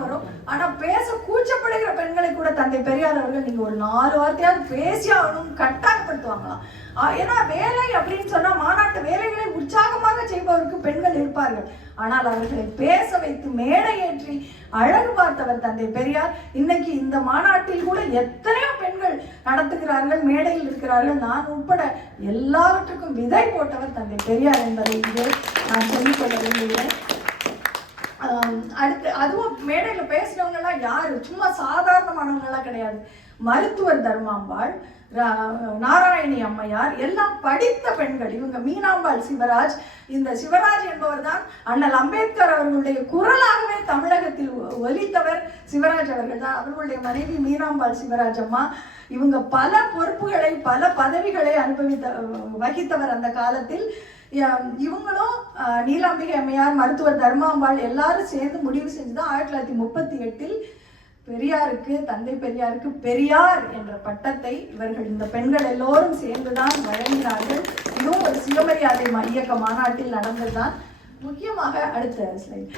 தைரியம் வரும். ஆனா பேச கூச்சப்படுகிற பெண்களை கூட தந்தை பெரியார் அவர்கள் நீங்க ஒரு 4 வார்த்தையாவது பேசி ஆகணும் கட்டாயப்படுத்துவாங்களாம். ஏன்னா வேலை அப்படின்னு சொன்னா மாநாட்டு வேலைகளை உற்சாகமாக செய்பவருக்கு பெண்கள் இருப்பார்கள். ஆனால் அவர்களை பேச வைத்து மேடை ஏற்றி அழகு பார்த்தவர் தந்தை பெரியார். இன்னைக்கு இந்த மாநாட்டில் கூட எத்தனையோ பெண்கள் நடத்துகிறார்கள், மேடையில் இருக்கிறார்கள். நான் உட்பட எல்லாவற்றுக்கும் விதை போட்டவர் தந்தை பெரியார் என்பதை இங்கே நான் சொல்லிக்கொள்ள விரும்புகிறேன். அடுத்து அதுவும் மேடையில பேசுறவங்க எல்லாம் யாரு, சும்மா சாதாரணமானவங்க எல்லாம் கிடையாது. மருத்துவர் தர்மாம்பாள், நாராயணி அம்மையார் எல்லாம் படித்த பெண்கள். இவங்க மீனாம்பாள் சிவராஜ். இந்த சிவராஜ் என்பவர் தான் அண்ணல் அம்பேத்கர் அவர்களுடைய குரலாகவே தமிழகத்தில் ஒலித்தவர் சிவராஜ் அவர்கள் தான். அவர்களுடைய மனைவி மீனாம்பாள் சிவராஜ் அம்மா. இவங்க பல பொறுப்புகளை பல பதவிகளை வகித்தவர் அந்த காலத்தில். இவங்களும் நீலாம்பிகை அம்மையார், மருத்துவர் தர்மாம்பாள் எல்லாரும் சேர்ந்து முடிவு செஞ்சுதான் 1938 பெரியாருக்கு, தந்தை பெரியாருக்கு பெரியார் என்ற பட்டத்தை இவர்கள் இந்த பெண்கள் எல்லோரும் சேர்ந்துதான் வழங்கினார்கள். இதுவும் ஒரு சுயமரியாதை இயக்க மாநாட்டில் நடந்ததுதான். முக்கியமாக அடுத்த ஸ்லைட்.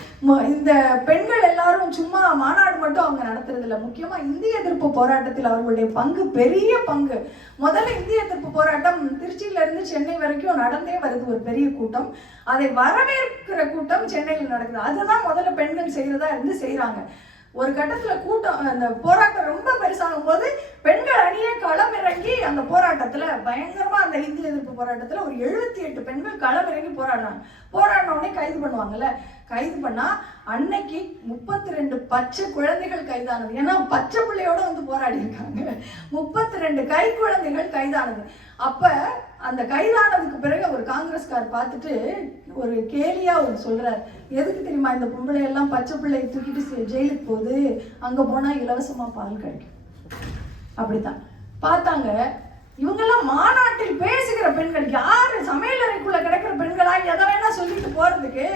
இந்த பெண்கள் எல்லாரும் சும்மா மாநாடு மட்டும் அவங்க நடத்துறது இல்லை. முக்கியமா இந்திய எதிர்ப்பு போராட்டத்தில் அவர்களுடைய பங்கு பெரிய பங்கு. முதல்ல இந்திய எதிர்ப்பு போராட்டம் திருச்சியில இருந்து சென்னை வரைக்கும் நடந்தே வருது, ஒரு பெரிய கூட்டம். அதை வரவேற்கிற கூட்டம் சென்னையில் நடக்குது. அதுதான் முதல்ல பெண்கள் செய்யறதா இருந்து செய்யறாங்க. ஒரு கட்டத்துல கூட்டம், அந்த போராட்டம் ரொம்ப பெருசாகும் போது பெண்கள் அணியே களம் இறங்கி அந்த போராட்டத்துல பயங்கரமா, அந்த இந்திய எதிர்ப்பு போராட்டத்துல ஒரு 78 பெண்கள் களம் இறங்கி போராடுறாங்க. போராடின உடனே கைது பண்ணுவாங்கல்ல, கைது பண்ணா அன்னைக்கு 32 பச்சை குழந்தைகள் கைதானது. ஏன்னா பச்சை பிள்ளையோட வந்து போராடி இருக்காங்க. 32 கை குழந்தைகள் கைதானது. அப்ப அந்த கைதானதுக்கு பிறகு ஒரு காங்கிரஸ்கார் பார்த்துட்டு ஒரு கேலியா ஒரு சொல்றாரு, எதுக்கு தெரியுமா இந்த பொம்பளை எல்லாம் பச்சை பிள்ளையை தூக்கிட்டு ஜெயிலுக்கு போகுது, அங்க போனா இலவசமா பால் கிடைக்கும். அப்படித்தான் பார்த்தாங்க. இவங்கெல்லாம் மாநாட்டில் பேசுகிற பெண்கள், யாரு சமையல் அறைக்குள்ள கிடக்கிற பெண்களா எதை வேணா சொல்லிட்டு போறதுக்கு.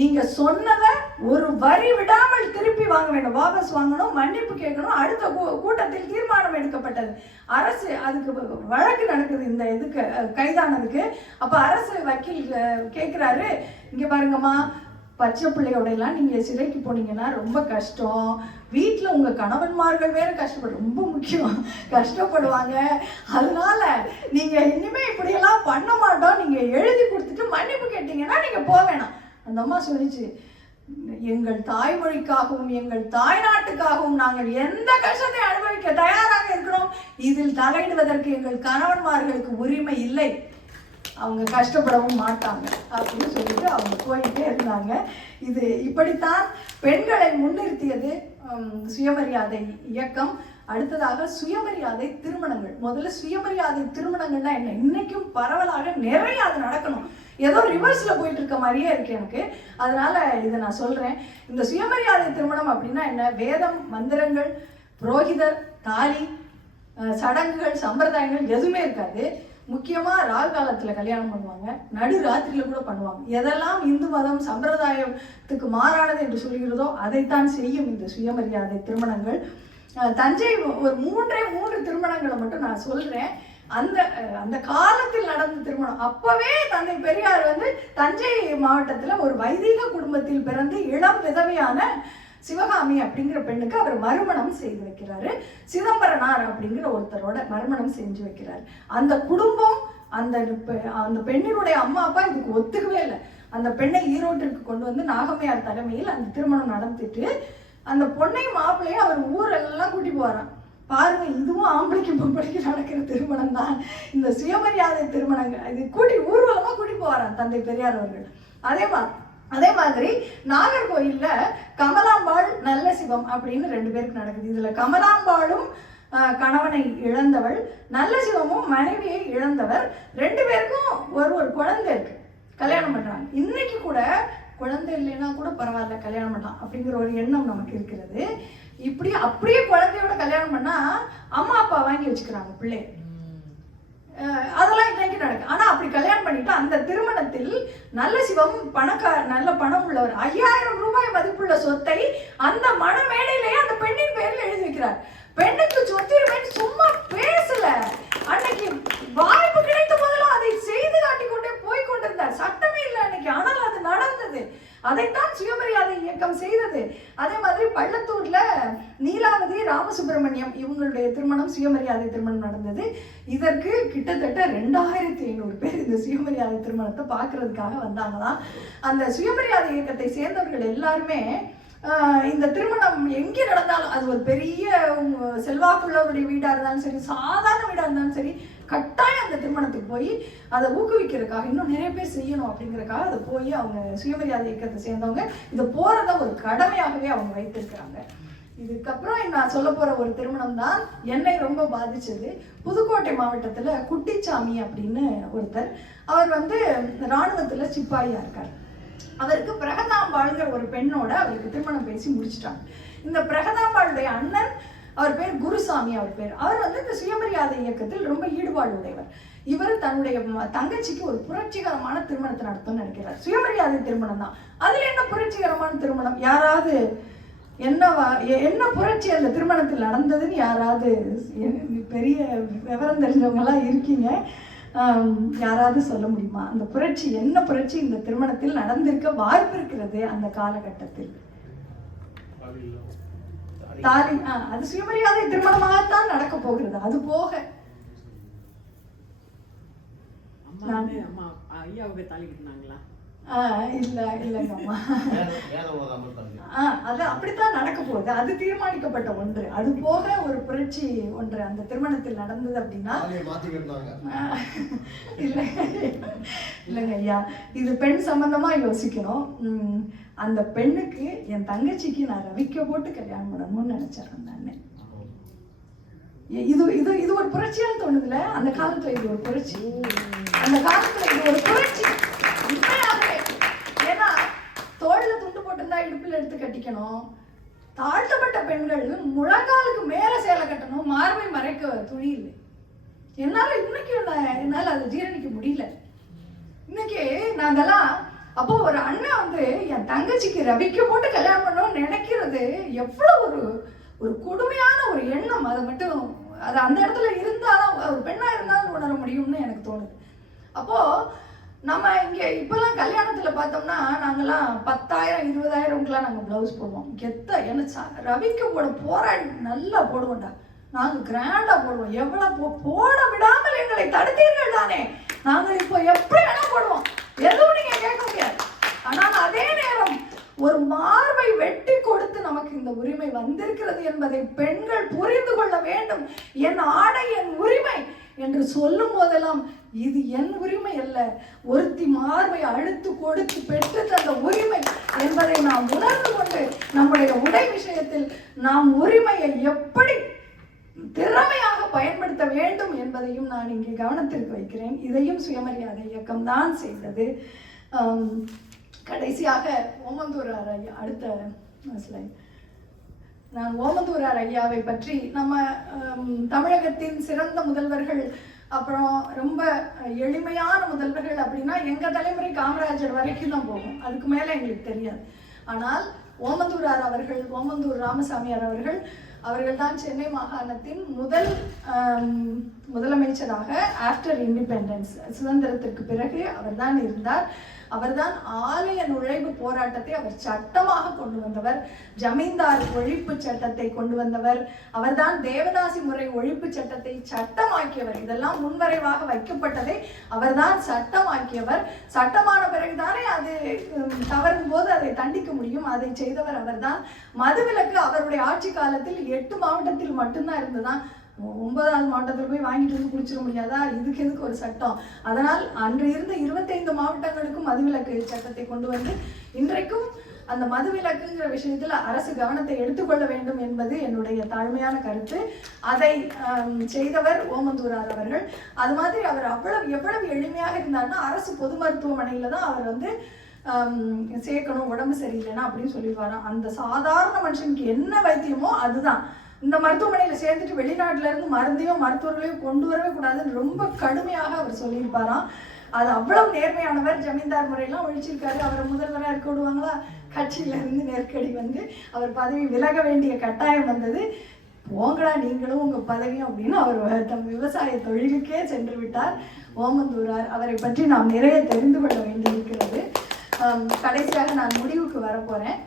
நீங்க சொன்னதை ஒரு வரி விடாமல் திருப்பி வாங்க வேண்டும், வாபஸ் வாங்கணும், மன்னிப்பு கேட்கணும். அடுத்த கூட்டத்தில் தீர்மானம் எடுக்கப்பட்டது. அரசு அதுக்கு வழக்கு நடக்குது இந்த இதுக்கு கைதானதுக்கு. அப்ப அரசு வக்கீல் கேட்கிறாரு, இங்க பாருங்கம்மா, பச்சை பிள்ளையோட எல்லாம் நீங்க சிறைக்கு போனீங்கன்னா ரொம்ப கஷ்டம். வீட்டுல உங்க கணவன்மார்கள் வேற ரொம்ப முக்கியம் கஷ்டப்படுவாங்க. அதனால நீங்க இனிமே இப்படியெல்லாம் பண்ண மாட்டோம், நீங்க எழுதி கொடுத்துட்டு மன்னிப்பு கேட்டீங்கன்னா நீங்க போக வேணாம். அந்த அம்மா சொல்லிச்சு, எங்கள் தாய்மொழிக்காகவும் எங்கள் தாய்நாட்டுக்காகவும் நாங்கள் எந்த கஷ்டத்தை அனுபவிக்க தயாராக இருக்கிறோம். இதில் தலையிடுவதற்கு எங்கள் கணவன்மார்களுக்கு உரிமை இல்லை, அவங்க கஷ்டப்படவும் மாட்டாங்க அப்படின்னு சொல்லிட்டு அவங்க போயிட்டே இருந்தாங்க. இது இப்படித்தான் பெண்களை முன்னிறுத்தியது சுயமரியாதை இயக்கம். அடுத்ததாக சுயமரியாதை திருமணங்கள். முதல்ல சுயமரியாதை திருமணங்கள்னா என்ன? இன்னைக்கும் பரவலாக நிறைய அது நடக்கணும். ஏதோ ரிவர்ஸ்ல போயிட்டு இருக்க மாதிரியே இருக்கு எனக்கு. அதனால இதை நான் சொல்றேன். இந்த சுயமரியாதை திருமணம் அப்படின்னா என்ன? வேதம், மந்திரங்கள், புரோகிதர், தாலி, சடங்குகள், சம்பிரதாயங்கள் எதுவுமே இருக்காது. முக்கியமா ராகு காலத்துல கல்யாணம் பண்ணுவாங்க, நடு ராத்திரியில கூட பண்ணுவாங்க. எதெல்லாம் இந்து மதம் சம்பிரதாயத்துக்கு மாறானது என்று சொல்கிறதோ அதைத்தான் செய்யும் இந்த சுயமரியாதை திருமணங்கள். தஞ்சை ஒரு 3 திருமணங்களை மட்டும் நான் சொல்றேன். அந்த காலத்தில் நடந்த திருமணம். அப்பவே தந்தை பெரியார் வந்து தஞ்சை மாவட்டத்துல ஒரு வைதிக குடும்பத்தில் பிறந்து இளம் விதவையான சிவகாமி அப்படிங்கிற பெண்ணுக்கு அவர் மறுமணம் செய்து வைக்கிறாரு. சிதம்பரனார் அப்படிங்கிற ஒருத்தரோட மறுமணம் செஞ்சு வைக்கிறாரு. அந்த குடும்பம், அந்த பெண்ணினுடைய அம்மா அப்பா இதுக்கு ஒத்துக்கவே இல்லை. அந்த பெண்ணை ஈரோட்டிற்கு கொண்டு வந்து நாகம்மையார் தலைமையில் அந்த திருமணம் நடத்திட்டு அந்த பொண்ணை மாப்பிள்ளையும் அவர் ஊரெல்லாம் கூட்டி போறான். பாருங்க, இதுவும் ஆம்பளைக்கு பொம்பளைக்கு நடக்கிற திருமணம் தான் இந்த சுயமரியாதை திருமணங்கள். இது ஊர்வலமா கூட்டி போறான் தந்தை பெரியார் அவர்கள். அதே மாதிரி நாகர்கோயில்ல கமலாம்பாள், நல்ல சிவம் அப்படின்னு 2 பேருக்கு நடக்குது. இதுல கமலாம்பாளும் கணவனை இழந்தவள், நல்ல சிவமும் மனைவியை இழந்தவர். 2 பேருக்கும் ஒரு குழந்தை இருக்கு, கல்யாணம் பண்றாங்க. இன்னைக்கு கூட குழந்தை இல்லைன்னா கூட பரவாயில்ல, கல்யாணம் பண்ணலாம் அப்படிங்கிற ஒரு எண்ணம் நமக்கு இருக்கிறது. அப்படியே குழந்தையோட கல்யாணம் பண்ணா அம்மா அப்பா வாங்கி வச்சுக்கிறாங்க பிள்ளை. அதெல்லாம் இன்னைக்கு நடக்கு. ஆனா அப்படி கல்யாணம் பண்ணிட்டு அந்த திருமணத்தில் நல்ல சிவம் நல்ல பணம் உள்ளவர் 5000 ரூபாய் மதிப்புள்ள சொத்தை அந்த மணமேடையிலேயே அந்த பெண்ணின் பேரில் எழுதி வைக்கிறார். பெண்ணுக்கு சொத்துரிமைன்னு சும்மா பேசல, அன்னைக்கு வாய்ப்பு கிடைத்த போதெல்லாம் அதை செய்து காட்டிக்கொண்டே போய்கொண்டிருந்தார். சட்டமே இல்லை அன்னைக்கு, ஆனால் அது நடந்தது. அதைத்தான் சுயமரியாதை இயக்கம் செய்தது. அதே மாதிரி பள்ளத்தூர்ல நீலாவதி ராமசுப்பிரமணியம் இவங்களுடைய திருமணம் சுயமரியாதை திருமணம் நடந்தது. இதற்கு கிட்டத்தட்ட 2500 பேர் இந்த சுயமரியாதை திருமணத்தை பார்க்கறதுக்காக வந்தாங்களாம். அந்த சுயமரியாதை இயக்கத்தை சேர்ந்தவர்கள் எல்லாருமே இந்த திருமணம் எங்கே நடந்தாலும், அது ஒரு பெரிய செல்வாக்குள்ளவருடைய வீடாக இருந்தாலும் சரி, சாதாரண வீடாக இருந்தாலும் சரி, கட்டாயம் அந்த திருமணத்துக்கு போய் அதை ஊக்குவிக்கிறதுக்காக, இன்னும் நிறைய பேர் செய்யணும் அப்படிங்கிறதுக்காக அதை போய் அவங்க சுயமரியாதை இயக்கத்தை சேர்ந்தவங்க இதை போகிறத ஒரு கடமையாகவே அவங்க வைத்திருக்கிறாங்க. இதுக்கப்புறம் நான் சொல்ல போகிற ஒரு திருமணம் தான் என்னை ரொம்ப பாதிச்சது. புதுக்கோட்டை மாவட்டத்தில் குட்டிச்சாமி அப்படின்னு ஒருத்தர், அவர் இராணுவத்தில் சிப்பாயியாக இருக்கார். அவருக்கு பிரகதாம்பாள்ங்கிற ஒரு பெண்ணோட அவருக்கு திருமணம் பேசி முடிச்சிட்டாங்க. இந்த பிரகதாம்பாளுடைய அண்ணன், அவர் பேர் குருசாமி, அவர் இந்த சுயமரியாதை இயக்கத்தில் ரொம்ப ஈடுபாடு உடையவர். இவர் தன்னுடைய தங்கச்சிக்கு ஒரு புரட்சிகரமான திருமணத்தை நடத்தணும்னு நினைக்கிறார். சுயமரியாதை திருமணம் தான். அதுல என்ன புரட்சிகரமான திருமணம்? யாராவது என்ன புரட்சி அந்த திருமணத்தில் நடந்ததுன்னு யாராவது பெரிய விவரம் தெரிஞ்சவங்கலாம் இருக்கீங்க, யாராவது சொல்ல முடியுமா? அந்த புரட்சி என்ன புரட்சி இந்த திருமணத்தில் நடந்திருக்க வாய்ப்பு இருக்கிறது அந்த காலகட்டத்தில்? தாலி. அது சுயமரியாதை திருமணமாகத்தான் நடக்க போகிறது. அது போக ஐயாவுக்கு தாலி கட்டினாங்களா? இல்லைங்கம்மா, அது அப்படித்தான் நடக்க போகுது. அது தீர்மானிக்கப்பட்ட ஒன்று. அது போக ஒரு புரட்சி ஒன்று அந்த திருமணத்தில் நடந்தது அப்படின்னா இல்லைங்க ஐயா, இது பெண் சம்பந்தமா யோசிக்கணும். அந்த பெண்ணுக்கு என் தங்கச்சிக்கு நான் ரவிக்க போட்டு கல்யாணம் பண்ணணும்னு நினைச்சேன் அந்த அண்ணன். இது இது இது ஒரு புரட்சியான்னு தோணுதுல. அந்த காலத்துல இது ஒரு புரட்சி, அந்த காலத்துல இது ஒரு புரட்சி உண்மையாகவே. ஏன்னா தோல்ல துண்டு போட்டிருந்தா இடுப்புல எடுத்து கட்டிக்கணும், தாழ்த்தப்பட்ட பெண்கள் முழங்காலுக்கு மேல சேலை கட்டணும், மார்பை மறைக்க துணி இல்லை. என்னால அதை ஜீரணிக்க முடியல. இன்னைக்கு நாங்கெல்லாம் அப்போ ஒரு அண்ணன் என் தங்கச்சிக்கு ரவிக்க போட்டு கல்யாணம் பண்ணணும்னு நினைக்கிறது எவ்வளவு ஒரு கொடுமையான ஒரு எண்ணம். அதை மட்டும் அது அந்த இடத்துல இருந்தாலும் ஒரு பெண்ணா இருந்தாலும் உணர முடியும்னு எனக்கு தோணுது. அப்போ நம்ம இங்க இப்பெல்லாம் கல்யாணத்துல பார்த்தோம்னா நாங்கெல்லாம் 10,000 20,000 நாங்க பிளவுஸ் போடுவோம். என்ன ரவிக்க போராடி நல்லா போடுவோம்டா, நாங்க கிராண்டா போடுவோம். எவ்வளவு போட விடாமல் எங்களை தடுத்தீர்கள் தானே, நாங்கள் இப்போ எப்படி வேணா போடுவோம், எதுவும் நீங்க கேட்க முடியாது. ஆனால் அதே நேரம் ஒரு மார்பை வெட்டி கொடுத்து நமக்கு இந்த உரிமை வந்திருக்கிறது என்பதை பெண்கள் புரிந்து கொள்ள வேண்டும். என் ஆடை என் உரிமை என்று சொல்லும் போதெல்லாம் இது என் உரிமை அல்ல, ஒருத்தி மார்பை அழுத்து கொடுத்து பெற்று தந்த உரிமை என்பதை நாம் உணர்ந்து கொண்டு நம்முடைய உடை விஷயத்தில் நாம் உரிமையை எப்படி திறமையாக பயன்படுத்த வேண்டும் என்பதையும் நான் இங்கே கவனத்திற்கு வைக்கிறேன். இதையும் சுயமரியாதை இயக்கம் தான் செய்தது. கடைசியாக ஓமந்தூரார் ஐயா, அடுத்த ஸ்லைட். நான் ஓமந்தூரார் ஐயாவை பற்றி நம்ம தமிழகத்தின் சிறந்த முதல்வர்கள், அப்புறம் ரொம்ப எளிமையான முதல்வர்கள் அப்படின்னா எங்கள் தலைமுறை காமராஜர் வரைக்கும் தான் போகும், அதுக்கு மேலே எங்களுக்கு தெரியாது. ஆனால் ஓமந்தூரார் அவர்கள், ஓமந்தூர் ராமசாமியார் அவர்கள் தான் சென்னை மாகாணத்தின் முதலமைச்சராக ஆஃப்டர் இண்டிபெண்டன்ஸ், சுதந்திரத்திற்கு பிறகு அவர்தான் இருந்தார். அவர்தான் ஆலய நுழைவு போராட்டத்தை அவர் சட்டமாக கொண்டு வந்தவர், ஜமீன்தார் ஒழிப்பு சட்டத்தை கொண்டு வந்தவர், அவர்தான் தேவதாசி முறை ஒழிப்பு சட்டத்தை சட்டமாக்கியவர். இதெல்லாம் முன்வரைவாக வைக்கப்பட்டதை அவர்தான் சட்டமாக்கியவர். சட்டமான பிறகுதானே அது தவறும் போது அதை தண்டிக்க முடியும், அதை செய்தவர் அவர்தான். மதுவிலக்கு அவருடைய ஆட்சி காலத்தில் 8 மாவட்டத்தில் மட்டும்தான் இருந்ததுதான். 9வது மாவட்டத்தில் போய் வாங்கிட்டு வந்து குடிச்சிட முடியாதா, இதுக்கு எதுக்கு ஒரு சட்டம்? அதனால் அன்று இருந்த 25 மாவட்டங்களுக்கும் மதுவிலக்கு சட்டத்தை கொண்டு வந்து இன்றைக்கும் அந்த மதுவிலக்குங்கிற விஷயத்தில் அரசு கவனத்தை எடுத்துக்கொள்ள வேண்டும் என்பது என்னுடைய தாழ்மையான கருத்து. அதை செய்தவர் ஓமந்தூரார் அவர்கள். அது மாதிரி அவர் எவ்வளவு எளிமையாக இருந்தார்னா, அரசு பொது மருத்துவமனையில தான் அவர் சேர்க்கணும், உடம்பு சரியில்லைன்னா அப்படின்னு சொல்லிடுவாராம். அந்த சாதாரண மனுஷனுக்கு என்ன வைத்தியமோ அதுதான். இந்த மருத்துவமனையில் சேர்ந்துட்டு வெளிநாட்டில இருந்து மருந்தையோ மருத்துவர்களையோ கொண்டு வரவே கூடாதுன்னு ரொம்ப கடுமையாக அவர் சொல்லியிருப்பாராம். அது அவ்வளவு நேர்மையானவர். ஜமீன்தார் முறையெல்லாம் ஒழிச்சிருக்காரு. அவரை முதல்வராக இருக்க விடுவாங்களா? கட்சியில இருந்து நெருக்கடி அவர் பதவி விலக வேண்டிய கட்டாயம் வந்தது. போங்கடா நீங்களும் உங்க பதவியும் அப்படின்னு அவர் தம் விவசாய தொழிலுக்கே சென்று விட்டார் ஓமந்தூரார். அவரை பற்றி நாம் நிறைய தெரிந்து கொள்ள வேண்டியிருக்கிறது. கடைசியாக நான் முடிவுக்கு வரப்போறேன்.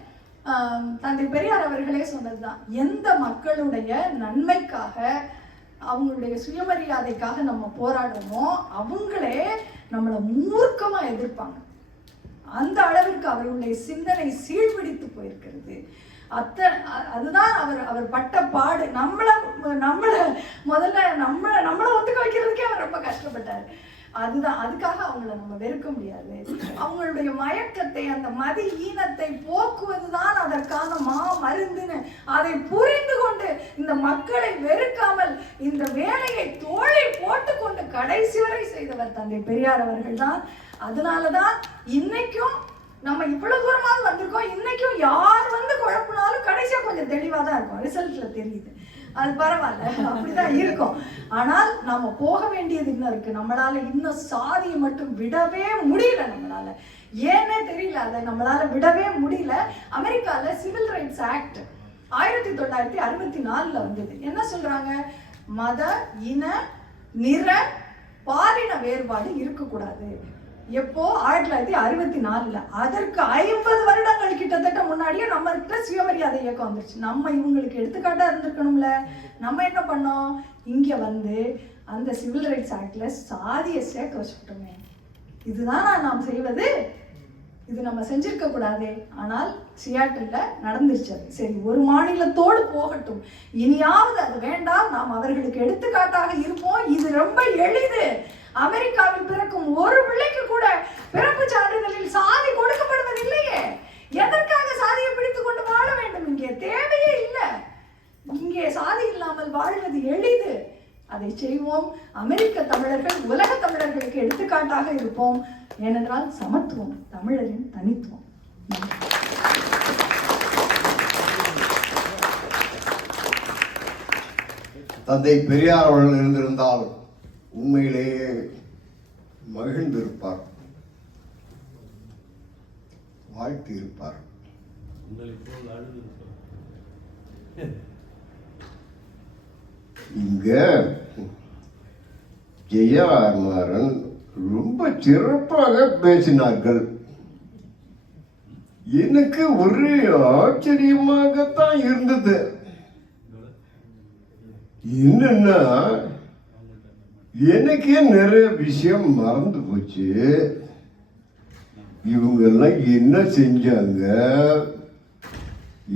தந்தை பெரியார் அவர்களே சொன்னதுதான், எந்த மக்களுடைய நன்மைக்காக அவங்களுடைய சுயமரியாதைக்காக நம்ம போராடுறோமோ அவங்களே நம்மளை மூர்க்கமா எதிர்ப்பாங்க. அந்த அளவிற்கு அவர்களுடைய சிந்தனை சீழ்பிடித்து போயிருக்கிறது. அதுதான் அவர் பட்ட பாடு. நம்மளை முதல்ல நம்மளை ஒத்துக்க வைக்கிறதுக்கே அவர் ரொம்ப கஷ்டப்பட்டார். அதுதான், அதுக்காக அவங்கள நம்ம வெறுக்க முடியாது. அவங்களுடைய மயக்கத்தை, அந்த மதி ஈனத்தை போக்குவதுதான் அதற்கான மருந்துன்னு அதை புரிந்து கொண்டு இந்த மக்களை வெறுக்காமல் இந்த வேலையை தோளில் போட்டுக்கொண்டு கடைசி வரை செய்தவர் தந்தை பெரியார் அவர்கள் தான். அதனாலதான் இன்னைக்கும் நம்ம இவ்வளவு தூரமாவது வந்திருக்கோம். இன்னைக்கும் யார் வந்து குழப்பினாலும் கடைசியா கொஞ்சம் தெளிவா தான் இருக்கும், ரிசல்ட்ல தெரியுது. அது பரவாயில்ல, அப்படிதான் இருக்கும். ஆனால் நாம போக வேண்டியது இன்னும் இருக்கு. நம்மளால இன்னும் சாதியை மட்டும் விடவே முடியல. நம்மளால ஏன்னே தெரியல, அதை நம்மளால விடவே முடியல. அமெரிக்கால சிவில் ரைட்ஸ் ஆக்ட் 1964 வந்தது. என்ன சொல்றாங்க? மத, இன, நிற, பாலின வேறுபாடு இருக்கக்கூடாது. எப்போ? 1964. அதற்கு 50 வருடங்கள் கிட்டத்தட்ட முன்னாடியே நம்ம கிட்ட சுயமரியாதை இயக்கம் வந்துருச்சு. நம்ம இவங்களுக்கு எடுத்துக்காட்டா இருந்திருக்கணும்ல. நம்ம என்ன பண்ணோம்? இங்க வந்து அந்த சிவில் ரைட்ஸ் ஆக்ட்ல சாதியை சேர்க்க வச்சுக்கிட்டோமே. இதுதான் நாம் செய்வது. இது நம்ம செஞ்சிருக்க கூடாதே. ஆனால் சியாட்டில்ல நடந்துச்சு. சரி, ஒரு மாநிலத்தோடு போகட்டும், இனியாவது அது வேண்டாம், நாம் அவர்களுக்கு எடுத்துக்காட்டாக இருப்போம். இது ரொம்ப எளிது. அமெரிக்காவில் பிறக்கும் ஒரு பிள்ளைக்கு கூட பிறப்பு சான்றிதழில் சாதி கொடுக்கப்படுவதில்லையே. எதற்காக சாதியை பிடித்துக் கொண்டு வாழ வேண்டும்? இங்கே தேவையே இல்லை. இங்கே சாதி இல்லாமல் வாழ்வது எளிது. அதை செய்வோம். அமெரிக்க தமிழர்கள் உலக தமிழர்களுக்கு எடுத்துக்காட்டாக இருப்போம். ஏனென்றால் சமத்துவம் தமிழரின் தனித்துவம். தந்தை பெரியார் அவர்கள் இருந்திருந்தால் உண்மையிலேயே மகிழ்ந்திருப்பார், வாழ்த்தி இருப்பார். இங்க ஜெயமாறன் ரொம்ப சிறப்பாக பேசினார்கள். எனக்கு ஒரே ஆச்சரியமாகத்தான் இருந்தது. என்னன்னா, எனக்கே நிறைய விஷயம் மறந்து போச்சு. இவங்க எல்லாம் என்ன செஞ்சாங்க,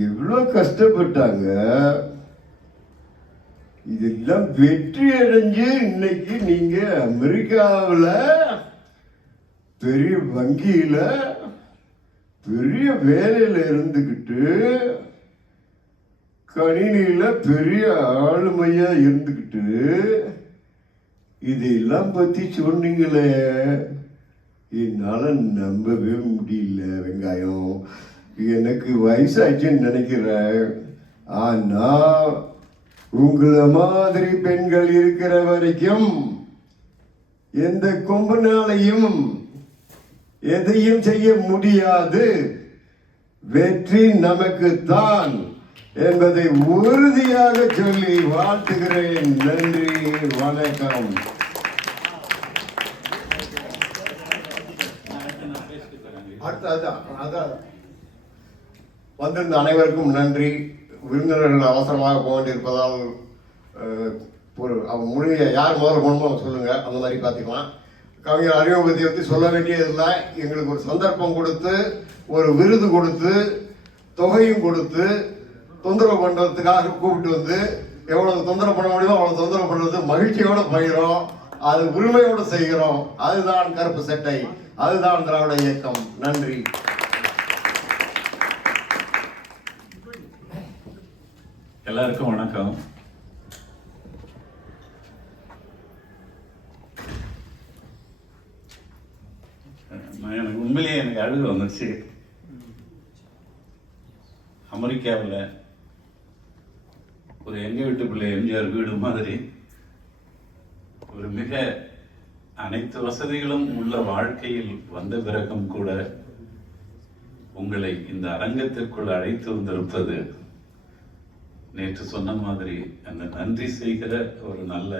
எவ்வளவு கஷ்டப்பட்டாங்க, இதெல்லாம் வெற்றி அடைஞ்சு இன்னைக்கு நீங்க அமெரிக்காவில் பெரிய வங்கியில பெரிய வேலையில இருந்துகிட்டு கணினியில பெரிய ஆளுமையா இருந்துகிட்டு இதெல்லாம் பத்தி சொன்னீங்களே, என்னால நம்பவே முடியல. வெங்காயம், எனக்கு வயசாச்சுன்னு நினைக்கிறேன். ஆனா உங்களை மாதிரி பெண்கள் இருக்கிற வரைக்கும் எந்த கொம்பனாலையும் எதையும் செய்ய முடியாது. வெற்றி நமக்கு தான் என்பதை உறுதியாக சொல்லி வாழ்த்துகிறேன். நன்றி, வணக்கம். வந்திருந்த அனைவருக்கும் நன்றி. விருந்தினர்கள் அவசரமாக போக வேண்டியிருப்பதால் மொழியை யார் முதல்ல போகணுமோ சொல்லுங்க, அந்த மாதிரி பார்த்துக்கலாம். கவிஞர் அறிமுகத்தை பற்றி சொல்ல வேண்டியதில்லை. எங்களுக்கு ஒரு சந்தர்ப்பம் கொடுத்து, ஒரு விருது கொடுத்து, தொகையும் கொடுத்து, தொந்தரவு பண்ணுறதுக்காக கூப்பிட்டு வந்து எவ்வளவு தொந்தரவு பண்ண முடியுமோ அவ்வளவு தொந்தரவு பண்ணுறது மகிழ்ச்சியோடு பகிர்றோம். அது உரிமையோடு செய்கிறோம். அதுதான் கருப்பு சட்டை, அதுதான் திராவிட இயக்கம். நன்றி. எல்லாருக்கும் வணக்கம். எனக்கு உண்மையிலேயே எனக்கு அழுகு வந்துச்சு. அமெரிக்காவில் ஒரு எங்க வீட்டு பிள்ளை எம்ஜிஆர் வீடு மாதிரி ஒரு மிக அனைத்து வசதிகளும் உள்ள வாழ்க்கையில் வந்த பிறகும் கூட உங்களை இந்த அரங்கத்திற்குள் அழைத்து வந்திருப்பது, நேற்று சொன்ன மாதிரி அந்த நன்றி செய்கிற ஒரு நல்ல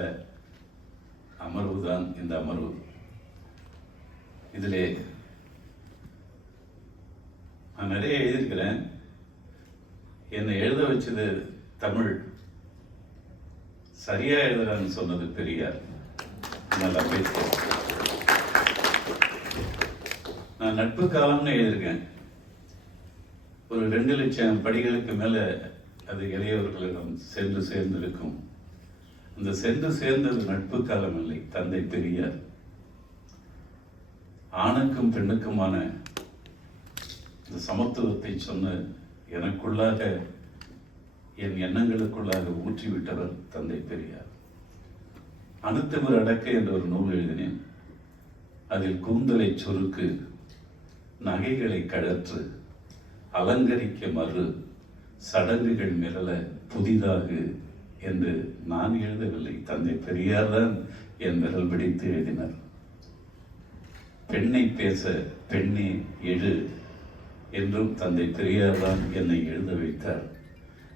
அமர்வு தான் இந்த அமர்வு. இதிலே நான் நிறைய எழுதியிருக்கிறேன். என்னை எழுத வச்சது தமிழ், சரியா எழுதுறான்னு சொன்னது பெரியார். நல்லா பேச நான் நட்பு காலம்னு எழுதியிருக்கேன். ஒரு 2 லட்சம் படிகளுக்கு மேல அது இளையவர்களிடம் சென்று சேர்ந்திருக்கும். அந்த சென்று சேர்ந்தது நட்பு காலம் இல்லை, தந்தை பெரியார். ஆணுக்கும் பெண்ணுக்குமான இந்த சமத்துவத்தை சொன்ன எனக்குள்ளாக, என் எண்ணங்களுக்குள்ளாக ஊற்றிவிட்டவர் தந்தை பெரியார். அணுத்தமிழ் அடக்கு என்ற ஒரு நூல் எழுதினேன். அதில் கூந்தலை சொருக்கு, நகைகளை கடற்று, அலங்கரிக்க மறு, சடங்குகள் மிரள புதிதாக என்று நான் எழுதவில்லை, தந்தை பெரியார் தான் என் விரல் பிடித்து எழுதினார். பெண்ணை பேச பெண்ணே எழு என்றும் தந்தை பெரியார் தான் என்னை எழுத வைத்தார்.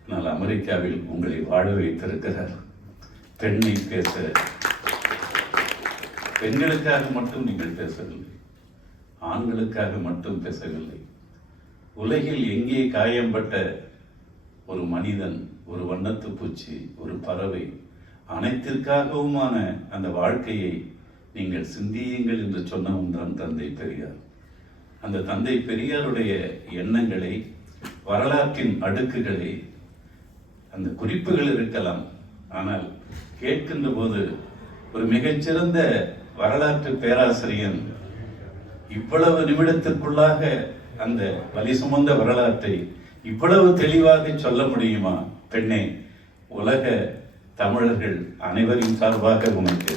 ஆனால் அமெரிக்காவில் உங்களை வாழ வைத்திருக்கிறார். பெண்ணை பேச, பெண்களுக்காக மட்டும் நீங்கள் பேசவில்லை, ஆண்களுக்காக மட்டும் பேசவில்லை. உலகில் எங்கே காயம்பட்ட ஒரு மனிதன், ஒரு வண்ணத்து பூச்சி, ஒரு பறவை, அனைத்திற்காகவுமான அந்த வாழ்க்கையை நீங்கள் சிந்தியுங்கள் என்று சொன்னவன் தான் தந்தை பெரியார். அந்த தந்தை பெரியாருடைய எண்ணங்களை, வரலாற்றின் அடுக்குகளை, அந்த குறிப்புகள் இருக்கலாம், ஆனால் கேட்கின்ற போது ஒரு மிகச்சிறந்த வரலாற்று பேராசிரியன் இவ்வளவு நிமிடத்திற்குள்ளாக அந்த வலி சுமந்த வரலாற்றை இவ்வளவு தெளிவாக சொல்ல முடியுமா? பெண்ணே, உலக தமிழர்கள் அனைவரின் சார்பாக உனக்கு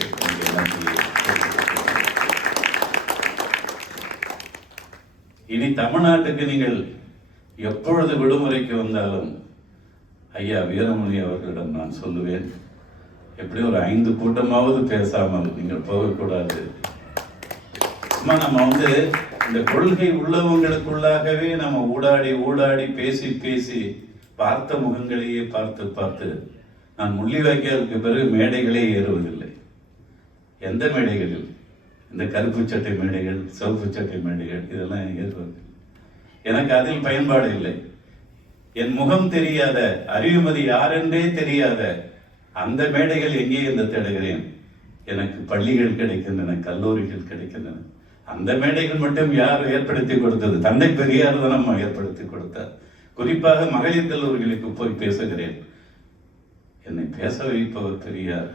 இனி தமிழ்நாட்டுக்கு நீங்கள் எப்பொழுது விடுமுறைக்கு வந்தாலும் ஐயா வீரமணி அவர்களிடம் நான் சொல்லுவேன், எப்படி ஒரு 5 கூட்டமாவது பேசாமல் நீங்கள் போகக்கூடாது. நம்ம இந்த கொள்கை உள்ளவங்களுக்குள்ளாகவே நம்ம ஊடாடி பேசி பார்த்த முகங்களையே பார்த்து நான் முள்ளிவாய்க்காலுக்கு பிறகு மேடைகளே ஏறுவதில்லை. எந்த மேடைகளில்? இந்த கருப்பு சட்டை மேடைகள், சிவப்பு சட்டை மேடைகள், இதெல்லாம் ஏறுவது எனக்கு அதில் பயன்பாடு இல்லை. என் முகம் தெரியாத, அறிவுமதி யாரென்றே தெரியாத அந்த மேடைகள் எங்கே என்று தேடுகிறேன். எனக்கு பள்ளிகள் கிடைக்கின்றன, கல்லூரிகள் கிடைக்கின்றன. அந்த மேடைகள் மட்டும் யார் ஏற்படுத்தி கொடுத்தது? தந்தை பெரியார் தான் நம்ம ஏற்படுத்தி கொடுத்தார். குறிப்பாக மகளிர் கல்லூரிகளுக்கு போய் பேசுகிறேன். என்னை பேச வைப்பவர் பெரியார்.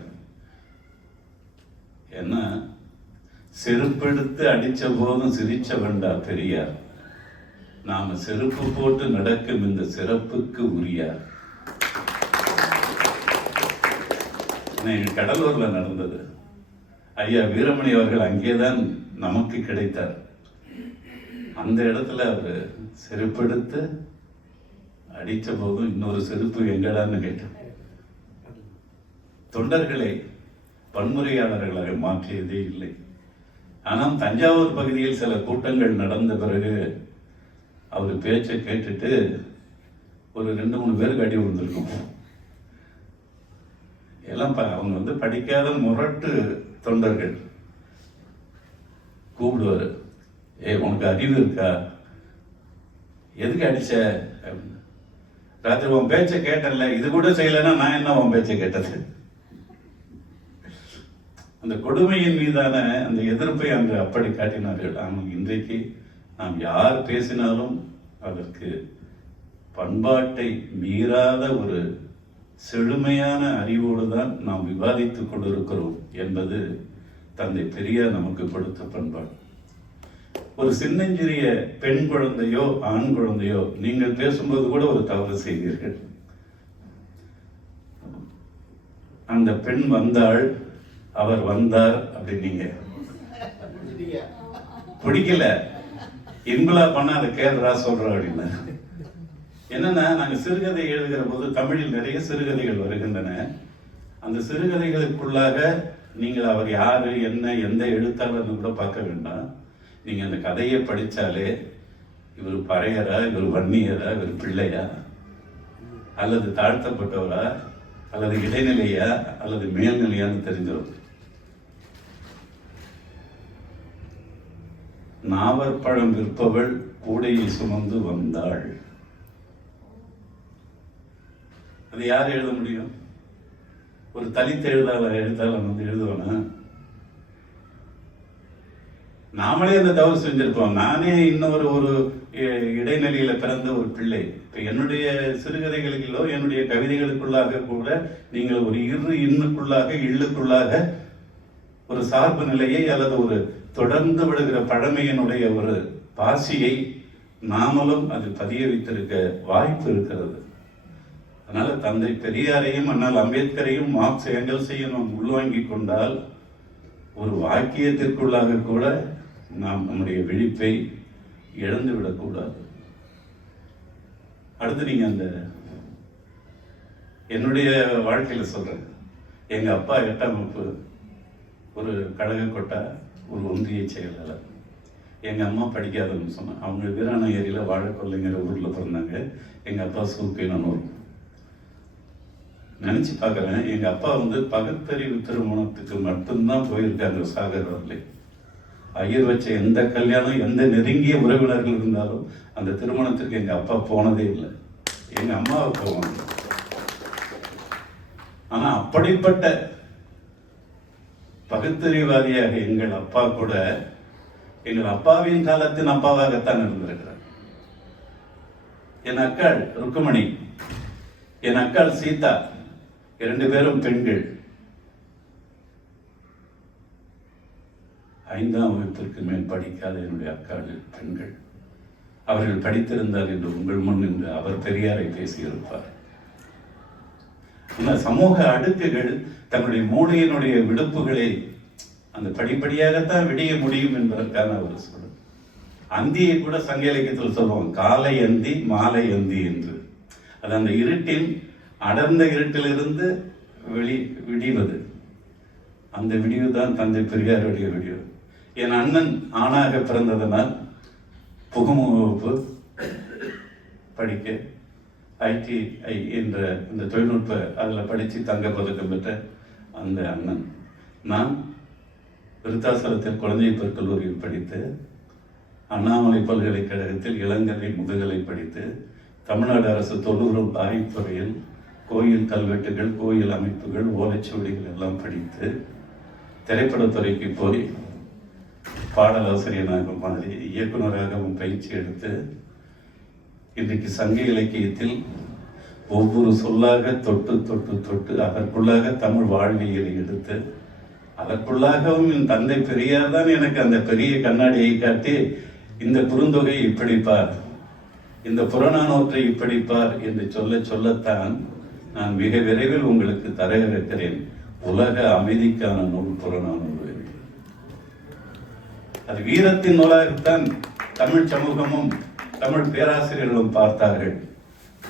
என்ன செருப்பெடுத்து அடிச்ச போதும் சிரிச்ச வேண்டா பெரியார். நாம செருப்பு போட்டு நடக்கும் இந்த சிறப்புக்கு உரியார். எங்க கடலூர்ல நடந்தது. ஐயா வீரமணி அவர்கள் அங்கேதான் நமக்கு கிடைத்தார். அந்த இடத்துல அவர் செருப்பெடுத்து அடிச்ச போதும் இன்னொரு செருப்பு எங்கடான்னு கேட்டார். தொண்டர்களை வன்முறையாளர்களாக மாற்றியதே இல்லை. ஆனால் தஞ்சாவூர் பகுதியில் சில கூட்டங்கள் நடந்த பிறகு அவர் பேச்சை கேட்டுட்டு ஒரு 2-3 பேருக்கு அடி விழுந்திருக்கும். எல்லாம் அவங்க படிக்காத முரட்டு தொண்டர்கள். கூப்பிடுவாரு, உனக்கு அறிவு இருக்கா, எதுக்கு அடிச்ச? ராத்திரி உன் பேச்சை கேட்டல, இது கூட செய்யலைன்னா நான் என்ன உன் பேச்சை கேட்டது? அந்த கொடுமையின் மீதான அந்த எதிர்ப்பை அங்கு அப்படி காட்டினார்கள். ஆனால் இன்றைக்கு நாம் யார் பேசினாலும் அதற்கு பண்பாட்டை மீறாத ஒரு செழுமையான அறிவோடு தான் நாம் விவாதித்துக் கொண்டிருக்கிறோம் என்பது தந்தை பெரியார் நமக்கு கொடுத்த பண்பாடு. ஒரு சின்னஞ்சிறிய பெண் குழந்தையோ ஆண் குழந்தையோ நீங்கள் பேசும்போது கூட ஒரு தவறு செய்தீர்கள். அந்த பெண் வந்தாள், அவர் வந்தார் அப்படின்னீங்க. பிடிக்கல, இன்பலா பண்ண அதை கேள்றா சொல்றோம் அப்படின்னா. என்னன்னா, நாங்க சிறுகதை எழுதுகிற போது தமிழில் நிறைய சிறுகதைகள் வருகின்றன. அந்த சிறுகதைகளுக்குள்ளாக நீங்கள் அவர் யாரு, என்ன, எந்த எழுத்தாளர்னு கூட பார்க்க வேண்டாம். நீங்க அந்த கதையை படிச்சாலே இவர் பறையரா, இவர் வன்னியரா, இவர் பிள்ளையா, அல்லது தாழ்த்தப்பட்டவரா, அல்லது இடைநிலையா, அல்லது மேல்நிலையான்னு தெரிஞ்சிடும். நாவற்பழம் விற்பவள் கூடையை சுமந்து வந்தாள். அது யார் எழுத முடியும்? ஒரு தலித் எழுத்தாளன் வந்து எழுதுவானா? நாமளே அந்த தவறு செஞ்சிருப்போம். நானே இன்னொரு ஒரு இடைநிலையில பிறந்த ஒரு பிள்ளை. இப்ப என்னுடைய சிறுகதைகளிலோ என்னுடைய கவிதைகளுக்குள்ளாக கூட நீங்கள் ஒரு இன்னுக்குள்ளாக இல்லுக்குள்ளாக ஒரு சார்பு நிலையை அல்லது ஒரு தொடர்ந்து விடுகிற பழமையினுடைய ஒரு பாசியை நாமளும் அது பதிய வைத்திருக்க வாய்ப்பு இருக்கிறது. அதனால தந்தை பெரியாரையும் அண்ணல் அம்பேத்கரையும் மார்க்ஸ் ஏங்கல்ஸையும் நாம் உள்வாங்கி கொண்டால் ஒரு வாக்கியத்திற்குள்ளாக கூட நாம் நம்முடைய விழிப்பை இழந்து விடக்கூடாது. அடுத்து நீங்க அந்த என்னுடைய வாழ்க்கையில சொல்றேன். எங்க அப்பா 8ஆம் வகுப்பு ஒரு கழக கொட்டா, ஒரு ஒன்றிய செயலாளர். எங்க அம்மா படிக்காதன்னு சொன்னாங்க. அவங்க வீராண ஏரியில வாழைக்கொல்லைங்கிற ஊர்ல பிறந்தாங்க. எங்க அப்பா சூப்பீனூர். நினைச்சு பார்க்குறேன், எங்க அப்பா வந்து பகுத்தறிவு திருமணத்துக்கு மட்டும்தான் போயிருக்காங்க சாகர் வரல. ஐயர் வச்ச எந்த கல்யாணம், எந்த நெருங்கிய உறவினர்கள் இருந்தாலும் அந்த திருமணத்திற்கு எங்க அப்பா போனதே இல்லை. எங்க அம்மாவை போவாங்க. ஆனா அப்படிப்பட்ட பகுத்தறிவாதியாக எங்கள் அப்பா கூட எங்கள் அப்பாவின் காலத்தின் அப்பாவாகத்தான் இருந்திருக்கிறார். என் அக்காள் ருக்குமணி, என் அக்காள் சீதா, 2 பேரும் பெண்கள். 5ஆம் வகுப்பிற்கு மேல் படிக்காத என்னுடைய அக்காள் பெண்கள். அவர்கள் படித்திருந்தார் என்று உங்கள் முன் என்று அவர் பெரியாரை பேசியிருப்பார். சமூக அடுக்குகள் தன்னுடைய மூளையினுடைய விடுப்புகளை அந்த படிப்படியாகத்தான் விடிய முடியும் என்பதற்கான ஒரு சொல். அந்தியை கூட சங்க இலக்கியத்தில் சொல்லுவோம், காலை அந்தி மாலை அந்தி என்று. அது அந்த இருட்டின் அடர்ந்த இருட்டிலிருந்து விடிவது. அந்த விடிவு தான் தந்தை பெரியாருடைய விடிவு. என் அண்ணன் ஆணாக பிறந்ததனால் புகுமுக வகுப்பு படிக்க ITI என்ற இந்த தொழில்நுட்ப அதில் படித்து தங்கப்பதக்கம் பெற்ற அந்த அண்ணன். நான் விருத்தாசலத்தில் குழந்தை கல்லூரியில் படித்து, அண்ணாமலை பல்கலைக்கழகத்தில் இளங்கலை முதுகலை படித்து, தமிழ்நாடு அரசு தொல்லுறவு ஆய்வுத்துறையில் கோயில் கல்வெட்டுகள், கோயில் அமைப்புகள், ஓலைச்சுவடிகள் எல்லாம் படித்து திரைப்படத்துறைக்கு போய் பாடலாசிரியனாக மாதிரி இயக்குநராகவும் பயிற்சி எடுத்து இன்றைக்கு சங்க இலக்கியத்தில் ஒவ்வொரு சொல்லாக தொட்டு தொட்டு தொட்டு அதற்குள்ளாக தமிழ் வாழ்வியலை எடுத்து அதற்குள்ளாகவும் என் தந்தை பெரியார் தான் எனக்கு அந்த பெரிய கண்ணாடியை காட்டி இந்த குறுந்தொகை இப்படிப்பார், இந்த புறநானூற்றை இப்படிப்பார் என்று சொல்லத்தான் நான் மிக விரைவில் உங்களுக்கு தர இருக்கிறேன் உலக அமைதிக்கான நூல் புறநானூறு. அது வீரத்தின் நூலாகத்தான் தமிழ் சமூகமும் தமிழ் பேராசிரியர்களும் பார்த்தார்கள்.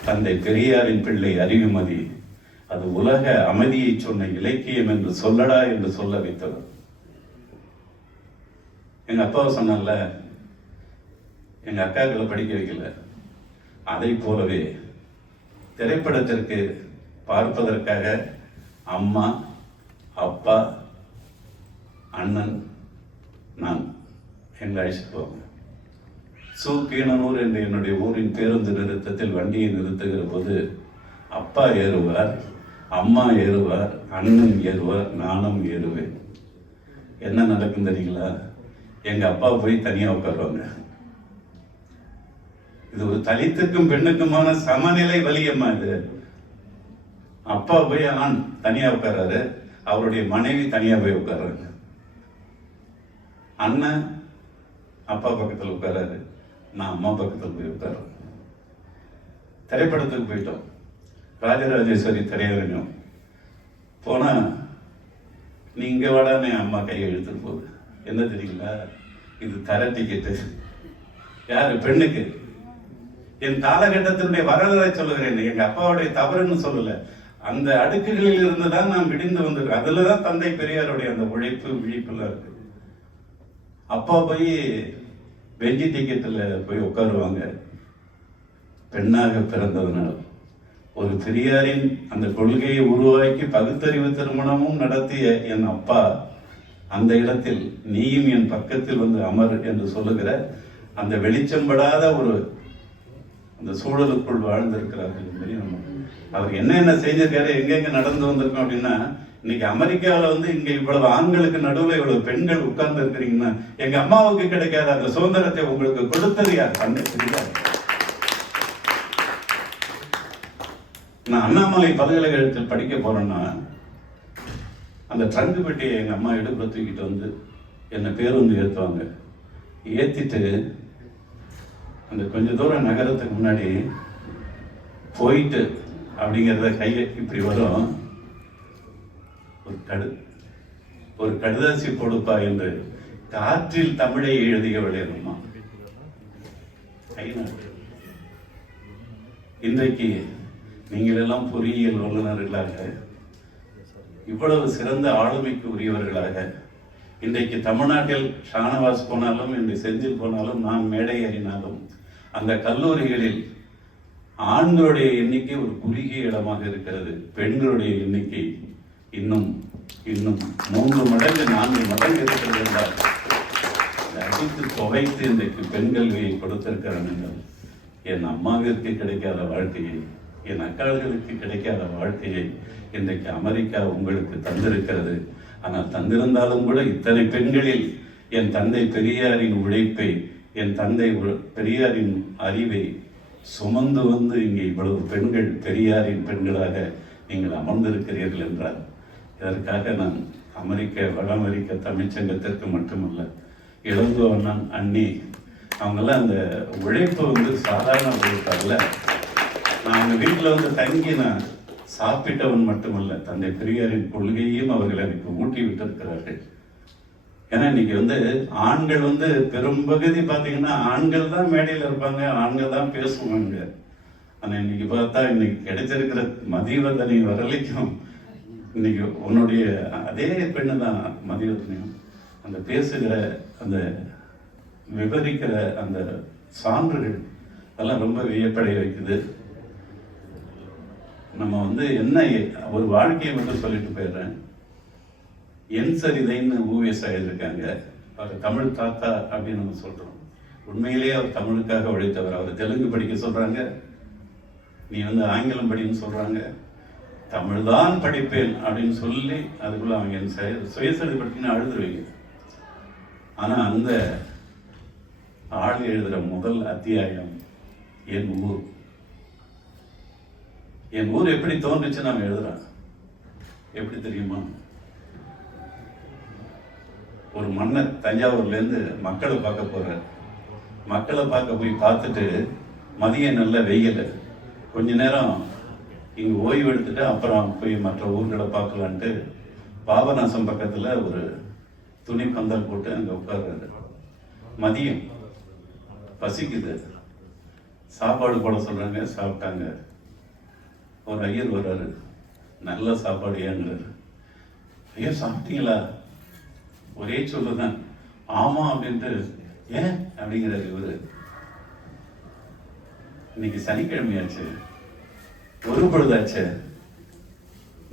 தந்தை பெரியாரின் பிள்ளை அறிவுமதி அது உலக அமைதியை சொன்ன இலக்கியம் என்று சொல்லடா என்று சொல்ல வைத்தவர். எங்க அப்பாவை சொன்னால, எங்க அக்காக்களை படிக்க வைக்கல. அதை போலவே திரைப்படத்திற்கு பார்ப்பதற்காக அம்மா, அப்பா, அண்ணன், நான் எங்களை அழைச்சிட்டு போவாங்க. சூப்பீனூர் என்ற என்னுடைய ஊரின் பேருந்து நிறுத்தத்தில் வண்டியை நிறுத்துகிற போது அப்பா ஏறுவார், அம்மா ஏறுவார், அண்ணன் ஏறுவார், நானும் ஏறுவேன். என்ன நடக்கும் தெரியுங்களா? எங்க அப்பா போய் தனியா உட்காருவாங்க. இது ஒரு தலித்துக்கும் பெண்ணுக்குமான சமநிலை வலியம்மா. இது அப்பா போய் ஆண் தனியா உட்கார்றாரு, அவருடைய மனைவி தனியா போய் உட்கார்றாங்க. அண்ணன் அப்பா பக்கத்தில் உட்காராரு, நான் அம்மா பக்கத்தில் போய் உட்கார்றேன். திரைப்படத்துக்கு போயிட்டோம். ராஜராஜேஸ்வரி திரையரங்கம் போனா நீங்க வாடான்னு என் அம்மா கையை இழுத்துட்டு போகுது. என்ன தெரியுங்களா? இது தர டிக்கெட்டு. யாரு? பெண்ணுக்கு. என் காலகட்டத்தினுடைய வரலாறை சொல்லுகிறேன், எங்க அப்பாவுடைய தவறுன்னு சொல்லல. அந்த அடுக்குகளில் இருந்துதான் நாம் விடிந்து வந்திருக்கோம். அதுலதான் தந்தை பெரியாருடைய அந்த உழைப்பு விழிப்புலாம் இருக்கு. அப்பா போய் பெஞ்சி டிக்கெட்டில் போய் உட்காருவாங்க. பெண்ணாக பிறந்ததுனால ஒரு பெரியாரின் அந்த கொள்கையை உருவாக்கி பகுத்தறிவு திருமணமும் நடத்திய என் அப்பா அந்த இடத்தில் நீயும் என் பக்கத்தில் வந்து அமர் என்று சொல்லுகிற அந்த வெளிச்சம்படாத ஒரு அந்த சூழலுக்குள் வாழ்ந்திருக்கிறார்கள் என்பதை நம்ம அவர் என்னென்ன செஞ்சிருக்காரு, எங்கெங்க நடந்து வந்திருக்கோம் அப்படின்னா, இன்னைக்கு அமெரிக்காவில் வந்து இங்க இவ்வளவு ஆண்களுக்கு நடுவில் இவ்வளவு பெண்கள் உட்கார்ந்து இருக்கிறீங்கன்னா, எங்க அம்மாவுக்கு கிடைக்காத அந்த சுதந்திரத்தை உங்களுக்கு கொடுத்தது யார்? தந்தை பெரியார். நான் அண்ணாமலை பல்கலைக்கழகத்தில் படிக்க போறேன்னா, அந்த ட்ரங்கு பெட்டியை எங்க அம்மா எடுப்பு தூக்கிட்டு வந்து என்னை பேருந்து ஏற்றுவாங்க. ஏற்றிட்டு அந்த கொஞ்ச தூரம் நகரத்துக்கு முன்னாடி போயிட்டு அப்படிங்கிறத கையை இப்படி வரும், ஒரு கடுதாசி கொடுப்பா என்று காற்றில் தமிழை எழுதியவள் அம்மா. இன்றைக்கு நீங்கள் எல்லாம் பொறியியல் வல்லுநர்களாக, இவ்வளவு சிறந்த ஆளுமைக்கு உரியவர்களாக, இன்றைக்கு தமிழ்நாட்டில் ஷானவாஸ் போனாலும், இன்று செந்தில் போனாலும், நான் மேடை ஏறினாலும், அந்த கல்லூரிகளில் ஆண்களுடைய எண்ணிக்கை ஒரு குறுகிய இடமாக இருக்கிறது. பெண்களுடைய எண்ணிக்கை இன்னும் 3 மடங்கு 4 மடங்கு இருக்கிறது என்றால் அடித்து துவைத்து இன்றைக்கு பெண் கல்வியை கொடுத்திருக்கிறார்கள். என் அம்மாவிற்கு கிடைக்காத வாழ்க்கையை, என் அக்காள்களுக்கு கிடைக்காத வாழ்க்கையை இன்றைக்கு அமெரிக்கா உங்களுக்கு தந்திருக்கிறது. ஆனால் தந்திருந்தாலும் கூட இத்தனை பெண்களில் என் தந்தை பெரியாரின் உழைப்பை, என் தந்தை பெரியாரின் அறிவை சுமந்து வந்து இங்கே இவ்வளவு பெண்கள் பெரியாரின் பெண்களாக நீங்கள் அமர்ந்திருக்கிறீர்கள் என்றால், இதற்காக நான் வட அமெரிக்க தமிழ்ச்சங்கத்திற்கு மட்டுமல்ல, இளங்கோ அண்ணன், அண்ணி அவங்கெல்லாம் அந்த உழைப்பு வந்து சாதாரண உழைப்பாகல. நான் அவங்க வீட்டில் வந்து தங்கி நான் சாப்பிட்டவன் மட்டுமல்ல, தந்தை பெரியாரின் கொள்கையையும் அவர்கள் எனக்கு ஊட்டி விட்டிருக்கிறார்கள். ஏன்னா இன்னைக்கு வந்து ஆண்கள் வந்து பெரும்பகுதி பார்த்தீங்கன்னா ஆண்கள் தான் மேடையில் இருப்பாங்க, ஆண்கள் தான் பேசுவாங்க. ஆனால் இன்னைக்கு பார்த்தா இன்னைக்கு கிடைச்சிருக்கிற மதிவதனை வரலைக்கும் இன்னைக்கு உன்னுடைய அதே பெண்ணு தான் மதிவதனையும், அந்த பேசுகிற அந்த விவரிக்கிற அந்த சான்றுகள் அதெல்லாம் ரொம்ப வியப்படைய வைக்குது. நம்ம வந்து என்ன ஒரு வாழ்க்கையை மட்டும் சொல்லிட்டு போயிடுறேன். என் சரிதைன்னு ஊவேஸ் எழுதியிருக்காங்க. அவர் தமிழ் தாத்தா அப்படின்னு நம்ம சொல்றோம். உண்மையிலேயே அவர் தமிழுக்காக உழைத்தவர். அவர் தெலுங்கு படிக்க சொல்றாங்க, நீ வந்து ஆங்கிலம் படின்னு சொல்றாங்க. தமிழ் தான் படிப்பேன் அப்படின்னு சொல்லி அதுக்குள்ள அவங்க என் சுயசரிதை படிக்கணும்னு அழுதுருவீங்க. ஆனா அந்த ஆள் எழுதுற முதல் அத்தியாயம் என் ஊர். என் ஊர் எப்படி தோன்றுச்சு நாம எழுதுறான். எப்படி தெரியுமா? ஒரு மன்னர் தஞ்சாவூர்ல இருந்து மக்களை பார்க்க போறார். மக்களை பார்க்க போய் பார்த்துட்டு மதியம் நல்ல வெயில், கொஞ்ச நேரம் இங்க ஓய்வு எடுத்துட்டு அப்புறம் போய் மற்ற ஊர்களை பார்க்கலான்ட்டு பாபநாசம் பக்கத்துல ஒரு துணி பந்தல் போட்டு அங்க உட்கார்றாரு. மதியம் பசிக்குது, சாப்பாடு போட சொல்றாங்க. சாப்பிட்டாங்க. ஒரு ஐயர் வர்றாரு, நல்ல சாப்பாடு ஏங்குறாரு. ஐயர் சாப்பிட்டீங்களா? ஒரே சொல்லுதான், ஆமா அப்படின்ட்டு. ஏன் அப்படிங்கிறாரு இவரு. இன்னைக்கு சனிக்கிழமையாச்சு, ஒரு பொழுதாச்சு,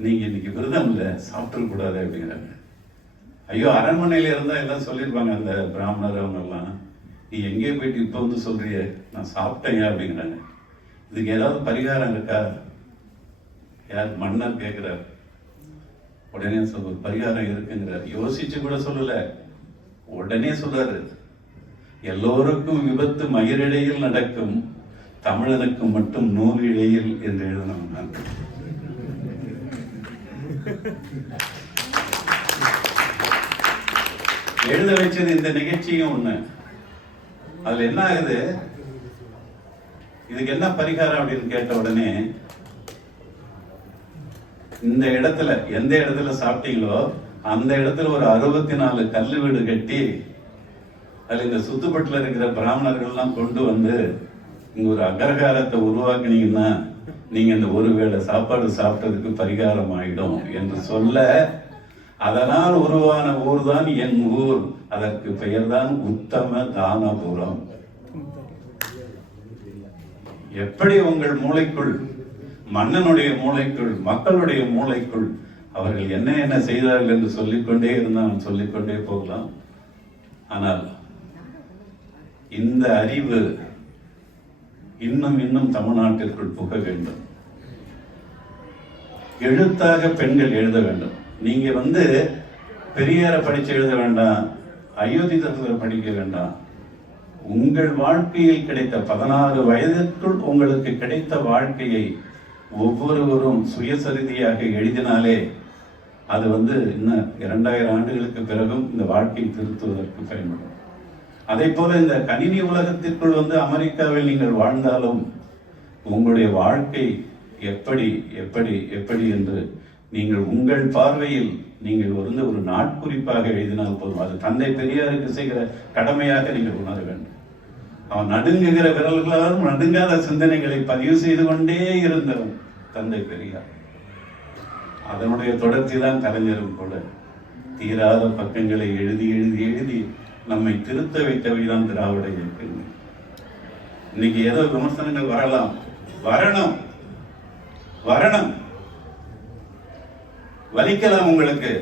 நீங்க இன்னைக்கு விரதம் இல்லை, சாப்பிட கூடாது அப்படிங்கிறாங்க. ஐயோ, அரண்மனையில இருந்தா எல்லாம் சொல்லியிருப்பாங்க அந்த பிராமணர் அவங்க எல்லாம். நீ எங்கேயோ போயிட்டு இப்ப வந்து சொல்றிய நான் சாப்பிட்டேன் அப்படிங்கிறாங்க. இதுக்கு ஏதாவது பரிகாரம் இருக்கா? யார்? மன்னர் கேட்கிறார். உடனே ஒரு பரிகாரம் இருக்குங்கிறார். யோசிச்சு கூட சொல்லல, உடனே சொல்றாரு, எல்லோருக்கும் விபத்து மயிரிழையில் நடக்கும், தமிழனுக்கு மட்டும் நூலிழையில் என்று எழுதணும். நான் எழுத வச்சது இந்த நிகழ்ச்சியும் ஒண்ணு. அதுல என்ன ஆகுது, இதுக்கு என்ன பரிகாரம் அப்படின்னு கேட்ட உடனே, இந்த இடத்துல எந்த இடத்துல சாப்பிட்டீங்களோ அந்த இடத்துல ஒரு 64 கல்லு வீடு கட்டி அதுல இந்த சுத்துப்பட்டுல இருக்கிற பிராமணர்கள்லாம் கொண்டு வந்து இங்க ஒரு அகரகாரத்தை உருவாக்குனீங்கன்னா நீங்க இந்த ஒரு வேளை சாப்பாடு சாப்பிட்டதுக்கு பரிகாரம் ஆயிடும் என்று சொல்ல, அதனால் உருவான ஊர் தான் என் ஊர். அதற்கு பெயர் தான் உத்தம தானபுரம். எப்படி உங்கள் மூளைக்குள், மன்னனுடைய மூளைக்குள், மக்களுடைய மூளைக்குள் அவர்கள் என்ன என்ன செய்தார்கள் என்று சொல்லிக்கொண்டே இருந்தால் சொல்லிக்கொண்டே போகலாம். ஆனால் இந்த அறிவு இன்னும் இன்னும் தமிழ்நாட்டிற்குள் புக வேண்டும். எழுத்தாக பெண்கள் எழுத வேண்டும். நீங்க வந்து பெரியாரை படிச்சு எழுத வேண்டாம், அயோத்தி தத்துவரை படிக்க வேண்டாம். உங்கள் வாழ்க்கையில் கிடைத்த 16 வயதிற்குள் உங்களுக்கு கிடைத்த வாழ்க்கையை ஒவ்வொருவரும் சுயசரிதியாக எழுதினாலே அது வந்து இன்னும் 2000 ஆண்டுகளுக்கு பிறகும் இந்த வாழ்க்கையை திருத்துவதற்கு பயன்படும். அதே போல இந்த கணினி உலகத்திற்குள் வந்து அமெரிக்காவில் நீங்கள் வாழ்ந்தாலும் உங்களுடைய வாழ்க்கை எப்படி எப்படி எப்படி என்று நீங்கள் உங்கள் பார்வையில் நீங்கள் வந்து ஒரு நாட்குறிப்பாக எழுதினால் போதும். அது தந்தை பெரியாருக்கு செய்கிற கடமையாக நீங்கள் உணர வேண்டும். அவன் நடுங்குகிற விரல்களாலும் நடுங்காத சிந்தனைகளை பதிவு செய்து கொண்டே இருந்தவன் தந்தை பெரியார். அதனுடைய தொடர்ச்சி தான் கலைஞரும் கூட. தீராத பக்கங்களை எழுதி எழுதி எழுதி நம்மை திருத்த வைத்தவை தான் திராவிட இயக்கங்கள். இன்னைக்கு ஏதோ விமர்சனங்கள் வரலாம், வரணும் வரணும், வலிக்கலாம் உங்களுக்கு.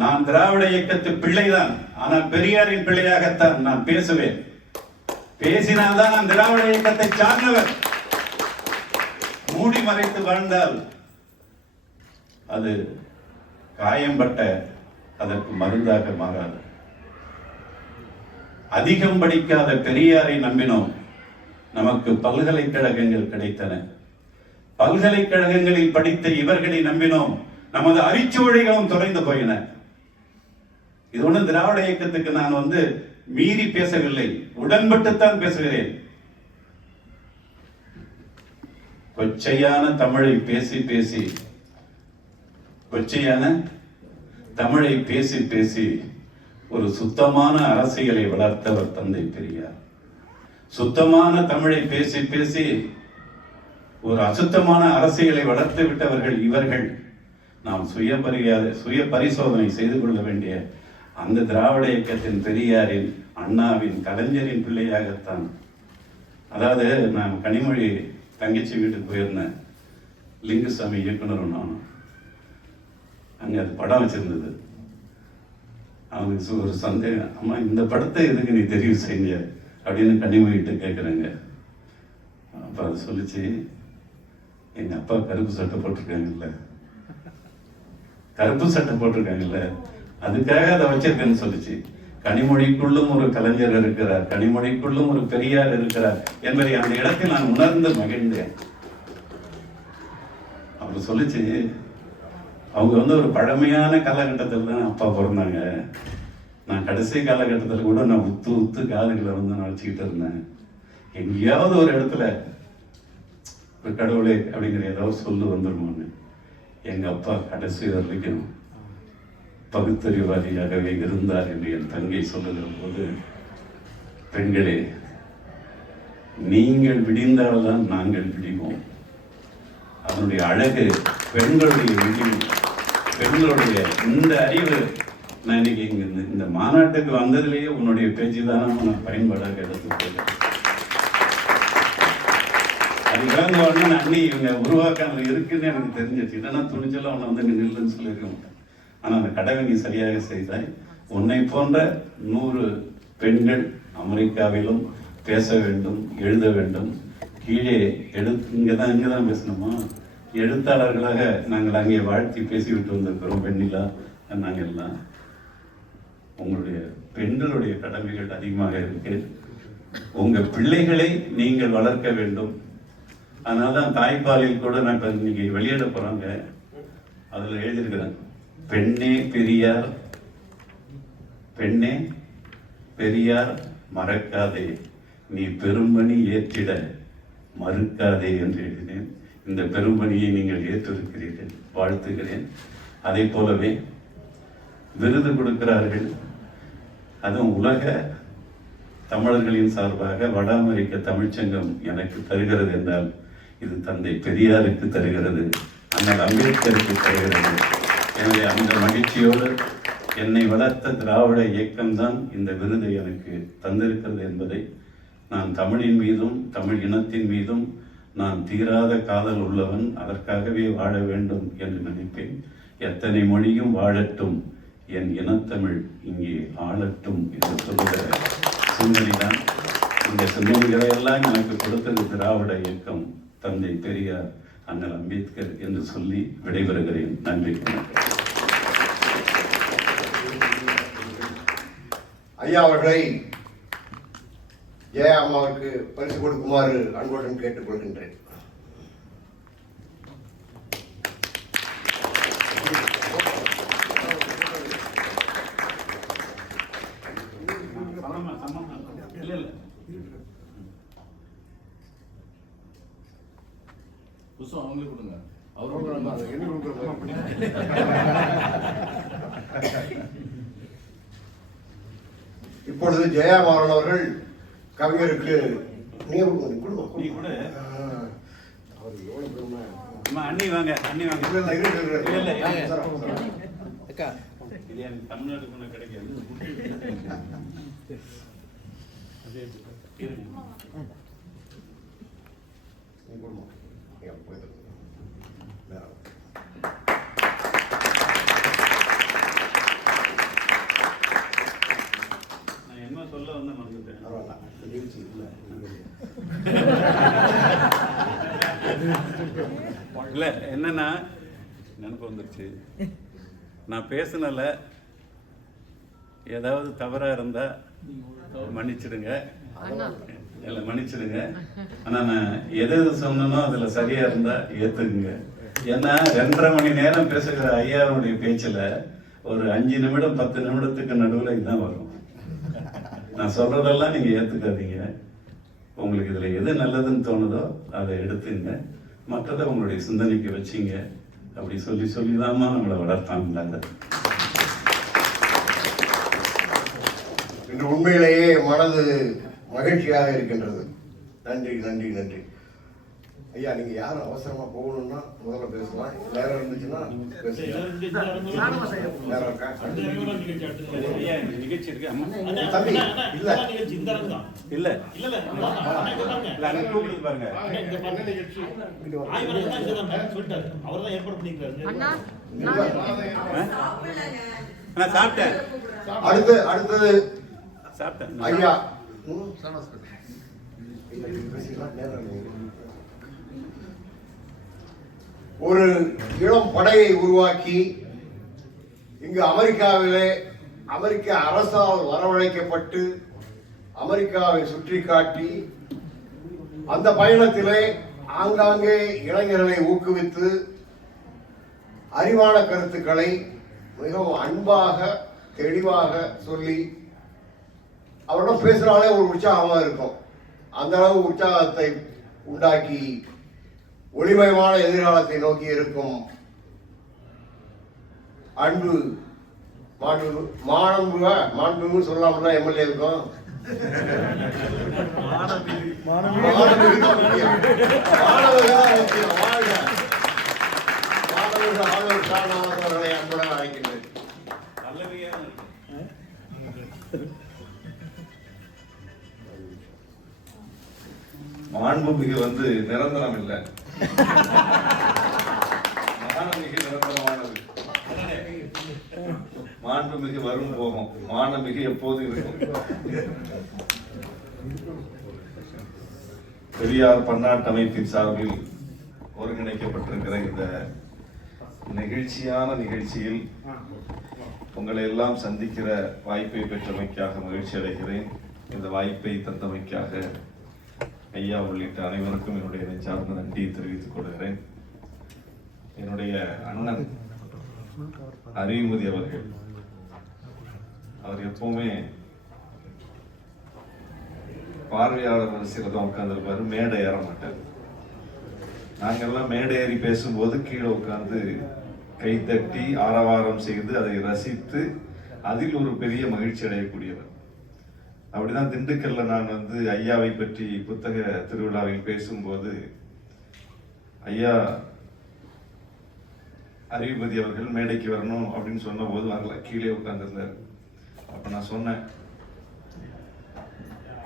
நான் திராவிட இயக்கத்து பிள்ளைதான், ஆனால் பெரியாரின் பிள்ளையாகத்தான் நான் பேசுவேன். பேசினால்தான் நான் திராவிட இயக்கத்தை சார்ந்தவர். மூடி மறைத்து வாழ்ந்தால் அது காயம்பட்ட அதற்கு மருந்தாக மாறாது. அதிகம் படிக்காத பெரியாரை நம்பினோம், நமக்கு பல்கலைக்கழகங்கள் கிடைத்தன. பல்கலைக்கழகங்களில் படித்த இவர்களை நம்பினோம், நமது அரிச்சுவடிகளும் தொலைந்து போயின. இது ஒண்ணு திராவிட இயக்கத்துக்கு நான் வந்து மீறி பேசவில்லை, உடன்பட்டுத்தான் பேசுகிறேன். கொச்சையான தமிழை பேசி பேசி கொச்சையான தமிழை பேசி பேசி ஒரு சுத்தமான அரசியலை வளர்த்தவர் தந்தை பெரியார். சுத்தமான தமிழை பேசி பேசி ஒரு அசுத்தமான அரசியலை வளர்த்து விட்டவர்கள் இவர்கள். நாம் சுய பரிசோதனை செய்து கொள்ள வேண்டிய அந்த திராவிட இயக்கத்தின் பெரியாரின், அண்ணாவின், கலைஞரின் பிள்ளையாகத்தான். அதாவது நான் கனிமொழி தங்கச்சி வீட்டுக்கு போயிருந்தேன், லிங்குசாமி இயக்குனர். நான் அங்கே அது படம் வச்சிருந்தது. அவனுக்கு ஒரு சந்தேகம், அம்மா இந்த படத்தை எதுக்கு நீ தெரிவு செஞ்ச அப்படின்னு கனிமொழிகிட்ட கேட்குறேங்க. அப்போ அது சொல்லிச்சு, எங்கள் அப்பா கருப்பு சட்டை போட்டிருக்காங்கல்ல, கருப்பு சட்டை போட்டிருக்காங்கல்ல, அதுக்காக அதை வச்சிருக்கேன்னு சொல்லிச்சு. கனிமொழிக்குள்ளும் ஒரு கலைஞர் இருக்கிறார், கனிமொழிக்குள்ளும் ஒரு பெரியார் இருக்கிறார் என்பதை அந்த இடத்தில் நான் உணர்ந்து மகிழ்ந்தேன். அவர் சொல்லிச்சு, அவங்க வந்து ஒரு பழமையான காலகட்டத்தில் தான் அப்பா பிறந்தாங்க. நான் கடைசி காலகட்டத்தில் கூட நான் உத்து உத்து காதுகளை வந்து நான் வச்சுக்கிட்டு இருந்தேன். எங்கேயாவது ஒரு இடத்துல ஒரு கடவுளே அப்படிங்கிற ஏதாவது சொல்லு வந்துருமோன்னு. எங்கள் அப்பா கடைசி வரைக்கும் பகுத்தறிவாதியாகவே இருந்தார் என்று என் தங்கை சொல்லுகிற போது, பெண்களே, நீங்கள் விடிந்தால்தான் நாங்கள் விடிவோம். அதனுடைய அழகு பெண்களுடைய விடிவு, பெண்களுடைய இந்த அறிவு. நான் இன்னைக்கு இந்த மாநாட்டுக்கு வந்ததுலேயே உன்னுடைய பேச்சு தானே நான் பயன்பாடாக எடுத்துக்கொள்கிறேன். அது இறந்த உடனே அண்ணி இவங்க உருவாக்காமல் இருக்குன்னு எனக்கு தெரிஞ்சிச்சு. இல்லைன்னா துணிச்சலாம் உன்னை வந்து நில்லுன்னு சொல்லியிருக்க மாட்டேன். ஆனால் அந்த கடமை நீ சரியாக செய்தாய். உன்னை போன்ற 100 பெண்கள் அமெரிக்காவிலும் பேச வேண்டும், எழுத வேண்டும். கீழே இங்கே தான் பேசணுமா? எழுத்தாளர்களாக நாங்கள் அங்கே வாழ்த்தி பேசிவிட்டு வந்திருக்கிறோம். வெண்ணிலா நாங்கள் எல்லாம். உங்களுடைய பெண்களுடைய கடமைகள் அதிகமாக இருக்கு. உங்கள் பிள்ளைகளை நீங்கள் வளர்க்க வேண்டும். அதனால தான் தாய்ப்பாலில் கூட நான் இப்போ இன்னைக்கு வெளியிட போகிறாங்க, அதில் எழுதியிருக்கிறேன், பெண்ணே பெரியார், பெண்ணே பெரியார் மறக்காதே, நீ பெரும்பணி ஏற்றிட மறுக்காதே என்று எழுதினேன். இந்த பெரும்பணியை நீங்கள் ஏற்றிருக்கிறீர்கள், வாழ்த்துகிறேன். அதே போலவே விருது கொடுக்கிறார்கள், அதுவும் உலக தமிழர்களின் சார்பாக வட அமெரிக்க தமிழ்ச்சங்கம் எனக்கு தருகிறது என்றால் இது தந்தை பெரியாருக்கு தருகிறது, அண்ணல் அம்பேத்கருக்கு தருகிறது. எனவே அந்த மகிழ்ச்சியோடு என்னை வளர்த்த திராவிட இயக்கம்தான் இந்த விருதை எனக்கு தந்திருக்கிறது என்பதை நான் தமிழின் மீதும் தமிழ் இனத்தின் மீதும் நான் தீராத காதல் உள்ளவன், அதற்காகவே வாழ வேண்டும் என்று நினைப்பேன். எத்தனை மொழியும் வாழட்டும், என் இனத்தமிழ் இங்கே ஆளட்டும் என்று சொல்லுகிற சிந்தனைதான். இந்த சிந்தனைகளை எல்லாம் எனக்கு கொடுத்தது திராவிட இயக்கம், தந்தை பெரியார். அண்ணல் அம்பேத்கர் என்று சொல்லி விடைபெறுகிறேன். நன்றி. ஐயா அவர்களை ஜெயா அம்மாவுக்கு பரிசு கொடுக்குமாறு அன்புடன் கேட்டுக்கொள்கின்றேன். அவங்களே கொடுங்க. இப்பொழுது ஜெயா மாறன் அவர்கள் கவிஞருக்கு நீ கொடுமா நீ கூட அவர் எவ்வளவு பெருமை. அண்ணி வாங்க, அண்ணி வாங்க. அக்கா இது எனக்கு தமிழ்நாடு கொண்டு கிடைக்காது. நீ கொடுமா போய் என்ன சொல்ல வந்து மறந்துட்டேன். இல்லை என்னன்னா நினைப்பு வந்துருச்சு. நான் பேசுனல ஏதாவது தவறா இருந்தா மன்னிச்சிடுங்க. இல்லை மன்னிச்சிடுங்க. ஆனா நான் எது சொன்னனோ அதுல சரியா இருந்தா ஏத்துக்குங்க. ஏன்னா 2.5 மணி நேரம் பேசுகிற ஐயாவுடைய பேச்சுல ஒரு 5 நிமிடம் 10 நிமிடத்துக்கு நடுவில் இதுதான் வரும். நான் சொல்றதெல்லாம் நீங்க ஏத்துக்காதீங்க. உங்களுக்கு இதுல எது நல்லதுன்னு தோணுதோ அதை எடுத்துங்க, மற்றதை உங்களுடைய சிந்தனைக்கு வச்சிங்க. அப்படி சொல்லி சொல்லிதாமா நம்மளை வளர்த்தாங்க. இன்று உண்மையிலேயே மனது மகிழ்ச்சியாக இருக்கின்றது. நன்றி நன்றி நன்றி. ஐயா நீங்க யாரும் அவசரமா போகணும்னா முதல்ல பேசலாம். நேரம் இருந்துச்சுன்னா நேரம் இருக்கா? நிகழ்ச்சி இருக்கு. தம்பி இல்ல இல்ல கூப்பிட்டு பாருங்க. நான் சாப்பிட்டேன். அடுத்தது சாப்பிட்டேன் ஐயா. ஒரு இளம் படையை உருவாக்கி இங்கு அமெரிக்காவிலே அமெரிக்க அரசால் வரவழைக்கப்பட்டு அமெரிக்காவை சுற்றி காட்டி அந்த பயணத்திலே ஆங்காங்கே இளைஞர்களை ஊக்குவித்து அறிவான கருத்துக்களை மிகவும் அன்பாக தெளிவாக சொல்லி அவரிடம் பேசுறாலே ஒரு உற்சாகமா இருக்கும். அந்த அளவு உற்சாகத்தை உண்டாக்கி ஒளிமயமான எதிர்காலத்தை நோக்கி இருக்கும் அன்பு மாண்புமிகு சொல்லாம தான் எம்எல்ஏ இருக்கும். அவர்களை அன்புடன் அழைக்கின்றேன். மாண்புமிகு வந்து நிரந்தரம் இல்லை, மானமிகு நிரந்தரமானது. மாண்புமிகு வரும் போகும், மானமிகு எப்போதும் இருக்கும். பெரியார் பன்னாட்டு அமைப்பின் சார்பில் ஒருங்கிணைக்கப்பட்டிருக்கிற இந்த நெகிழ்ச்சியான நிகழ்ச்சியில் உங்களை எல்லாம் சந்திக்கிற வாய்ப்பை பெற்றமைக்காக மகிழ்ச்சி அடைகிறேன். இந்த வாய்ப்பை தந்தமைக்காக ஐயா உள்ளிட்ட அனைவருக்கும் என்னுடைய நெஞ்சார்ந்த நன்றியை தெரிவித்துக் கொள்கிறேன். என்னுடைய அண்ணன் அறிவுமதி அவர்கள், அவர் எப்பவுமே பார்வையாளர் வரிசையில் தான் உட்கார்ந்துருப்பாரு, மேடை ஏற மாட்டார். நாங்கெல்லாம் மேடை ஏறி பேசும்போது கீழே உட்கார்ந்து கைத்தட்டி ஆரவாரம் செய்து அதை ரசித்து அதில் ஒரு பெரிய மகிழ்ச்சி அடையக்கூடியவர். அப்படிதான் திண்டுக்கல்ல நான் வந்து ஐயாவை பற்றி புத்தக திருவிழாவில் பேசும்போது ஐயா அறிவுமதி அவர்கள் மேடைக்கு வரணும் அப்படின்னு சொன்ன போது வரல, கீழே உட்கார்ந்திருந்தார். அப்ப நான் சொன்னேன்,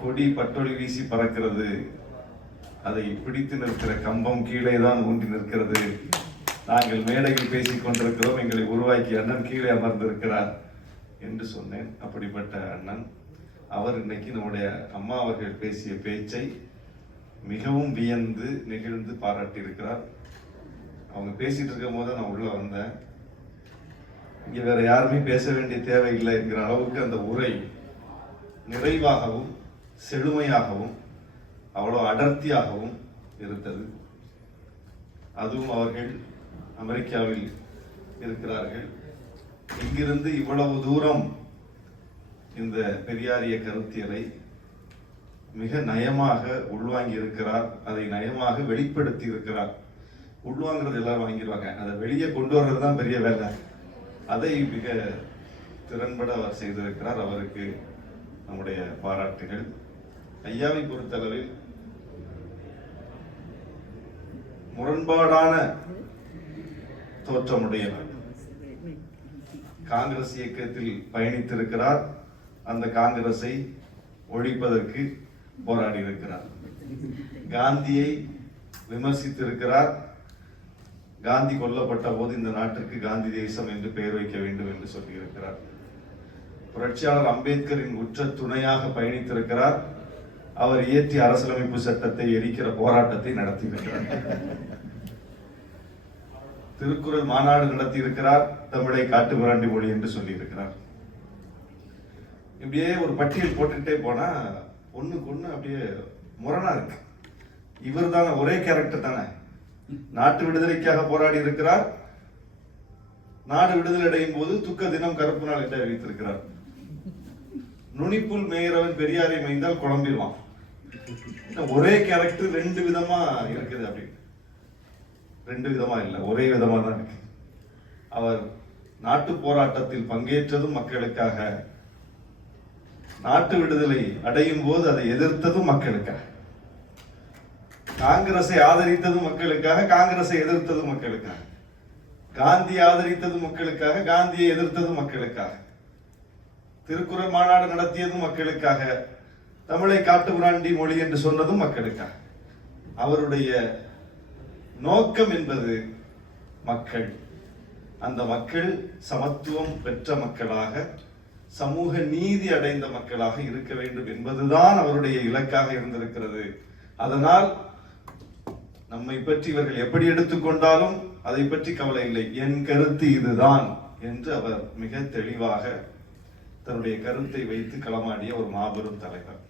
கொடி பட்டொளி வீசி பறக்கிறது, அதை பிடித்து நிற்கிற கம்பம் கீழே தான் ஊன்றி நிற்கிறது. நாங்கள் மேடையில் பேசிக் கொண்டிருக்கிறோம், எங்களை உருவாக்கி அண்ணன் கீழே அமர்ந்திருக்கிறார் என்று சொன்னேன். அப்படிப்பட்ட அண்ணன் அவர் இன்னைக்கு நம்முடைய அம்மா அவர்கள் பேசிய பேச்சை மிகவும் வியந்து நெகிழ்ந்து பாராட்டி இருக்கிறார். அவங்க பேசிட்டு இருக்கும் போது நான் உள்ள வந்தேன். இங்க வேற யாருமே பேச வேண்டிய தேவையில்லை என்கிற அளவுக்கு அந்த உரை நிறைவாகவும் செழுமையாகவும் அவ்வளோ அடர்த்தியாகவும் இருந்தது. அதுவும் அவர்கள் அமெரிக்காவில் இருக்கிறார்கள். இங்கிருந்து இவ்வளவு தூரம் இந்த பெரியாரிய கருத்தியலை மிக நயமாக உள்வாங்கி இருக்கிறார். அதை நயமாக வெளிப்படுத்தி இருக்கிறார். உள்வாங்கிறது எல்லாரும் வாங்கிடுவாங்க, அதை வெளியே கொண்டு வர்றது தான் பெரிய வேலை. அதை மிக திறன்பட அவர் செய்திருக்கிறார். அவருக்கு நம்முடைய பாராட்டுகள். ஐயாவை பொறுத்தளவில் முரண்பாடான தோற்றமுடையவர். காங்கிரஸ் இயக்கத்தில் பயணித்திருக்கிறார். அந்த காங்கிரஸை ஒழிப்பதற்கு போராடி இருக்கிறார். காந்தியை விமர்சித்திருக்கிறார். காந்தி கொல்லப்பட்ட போது இந்த நாட்டிற்கு காந்தி தேசம் என்று பெயர் வைக்க வேண்டும் என்று சொல்லியிருக்கிறார். புரட்சியாளர் அம்பேத்கரின் உற்ற துணையாக பயணித்திருக்கிறார். அவர் இயற்றிய அரசியலமைப்பு சட்டத்தை எரிக்கிற போராட்டத்தை நடத்தியிருக்கிறார். திருக்குறள் மாநாடு நடத்தி இருக்கிறார். தமிழை காட்டுமிராண்டி மொழி என்று சொல்லி இருக்கிறார். இப்படியே ஒரு பட்டியல் போட்டுக்கிட்டே போனா ஒண்ணுக்கு ஒண்ணு அப்படியே முரணா இருக்கு. இவர் தானே ஒரே கேரக்டர் தானே. நாட்டு விடுதலைக்காக போராடி இருக்கிறார். நாடு விடுதலை அடையும் போது துக்க தினம் கருப்பு நாள் என்று அறிவித்திருக்கிறார். நுனிப்புல் மேயரவன் பெரியாரை மைந்தால் குழம்பிடுவான். ஒரே கேரக்டர் ரெண்டு விதமா இருக்குது. அப்படி ரெண்டு விதமா இல்லை, ஒரே விதமா தான் இருக்கு. அவர் நாட்டு போராட்டத்தில் பங்கேற்றதும் மக்களுக்காக, நாட்டு விடுதலை அடையும் போது அதை எதிர்த்ததும் மக்களுக்காக, காங்கிரஸை ஆதரித்ததும் மக்களுக்காக, காங்கிரஸை எதிர்த்ததும் மக்களுக்காக, காந்தி ஆதரித்ததும் மக்களுக்காக, காந்தியை எதிர்த்ததும் மக்களுக்காக, திருக்குறள் மாநாடு நடத்தியதும் மக்களுக்காக, தமிழை காட்டுமிராண்டி மொழி என்று சொன்னதும் மக்களுக்காக. அவருடைய நோக்கம் என்பது மக்கள். அந்த மக்கள் சமத்துவம் பெற்ற மக்களாக, சமூக நீதி அடைந்த மக்களாக இருக்க வேண்டும் என்பதுதான் அவருடைய இலக்காக இருந்திருக்கிறது. அதனால் நம்மை பற்றி இவர்கள் எப்படி எடுத்துக்கொண்டாலும் அதை பற்றி கவலை இல்லை, என் கருத்து இதுதான் என்று அவர் மிக தெளிவாக தன்னுடைய கருத்தை வைத்து களமாடிய ஒரு மாபெரும் தலைவர்.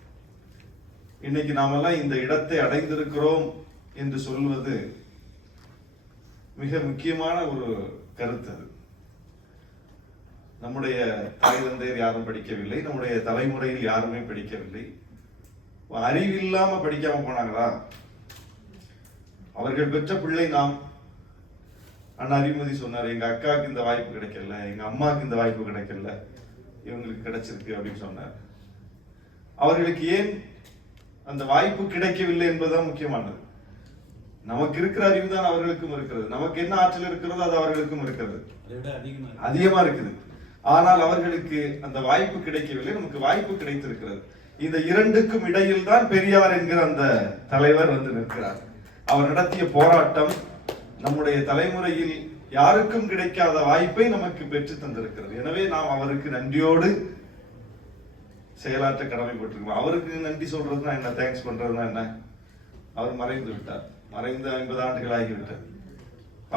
இன்னைக்கு நாமெல்லாம் இந்த இடத்தை அடைந்திருக்கிறோம் என்று சொல்வது மிக முக்கியமான ஒரு கருத்து. அது நம்முடைய தாய் தந்தையர் யாரும் படிக்கவில்லை, நம்முடைய தலைமுறையில் யாருமே படிக்கவில்லை. அறிவில்லாம படிக்காம போனாங்களா? அவர்கள் பெற்ற பிள்ளை நாம். அண்ணா அறிவுமதி சொன்னார், எங்க அக்காவுக்கு இந்த வாய்ப்பு கிடைக்கல, எங்க அம்மாவுக்கு இந்த வாய்ப்பு கிடைக்கல, இவங்களுக்கு கிடைச்சிருக்கு அப்படின்னு சொன்னார். அவர்களுக்கு ஏன் அந்த வாய்ப்பு கிடைக்கவில்லை என்பதுதான் முக்கியமானது. நமக்கு இருக்கிற அறிவு தான் அவர்களுக்கும் இருக்கிறது. நமக்கு என்ன ஆற்றல் இருக்கிறதோ அது அவர்களுக்கும் இருக்கிறது, அதிகமா இருக்குது. ஆனால் அவர்களுக்கு அந்த வாய்ப்பு கிடைக்கவில்லை, நமக்கு வாய்ப்பு கிடைத்திருக்கிறது. இந்த இரண்டுக்கும் இடையில் தான் பெரியார் என்கிற அந்த தலைவர் வந்து நிற்கிறார். அவர் நடத்திய போராட்டம் நம்முடைய தலைமுறையில் யாருக்கும் கிடைக்காத வாய்ப்பை நமக்கு பெற்று தந்திருக்கிறது. எனவே நாம் அவருக்கு நன்றியோடு செயலாற்ற கடமைப்பட்டிருக்கோம். அவருக்கு நன்றி சொல்றதுனா என்ன, தேங்க்ஸ் பண்றதுனா என்ன? அவர் மறைந்து விட்டார், மறைந்து 50 ஆண்டுகள் ஆகிவிட்டார்.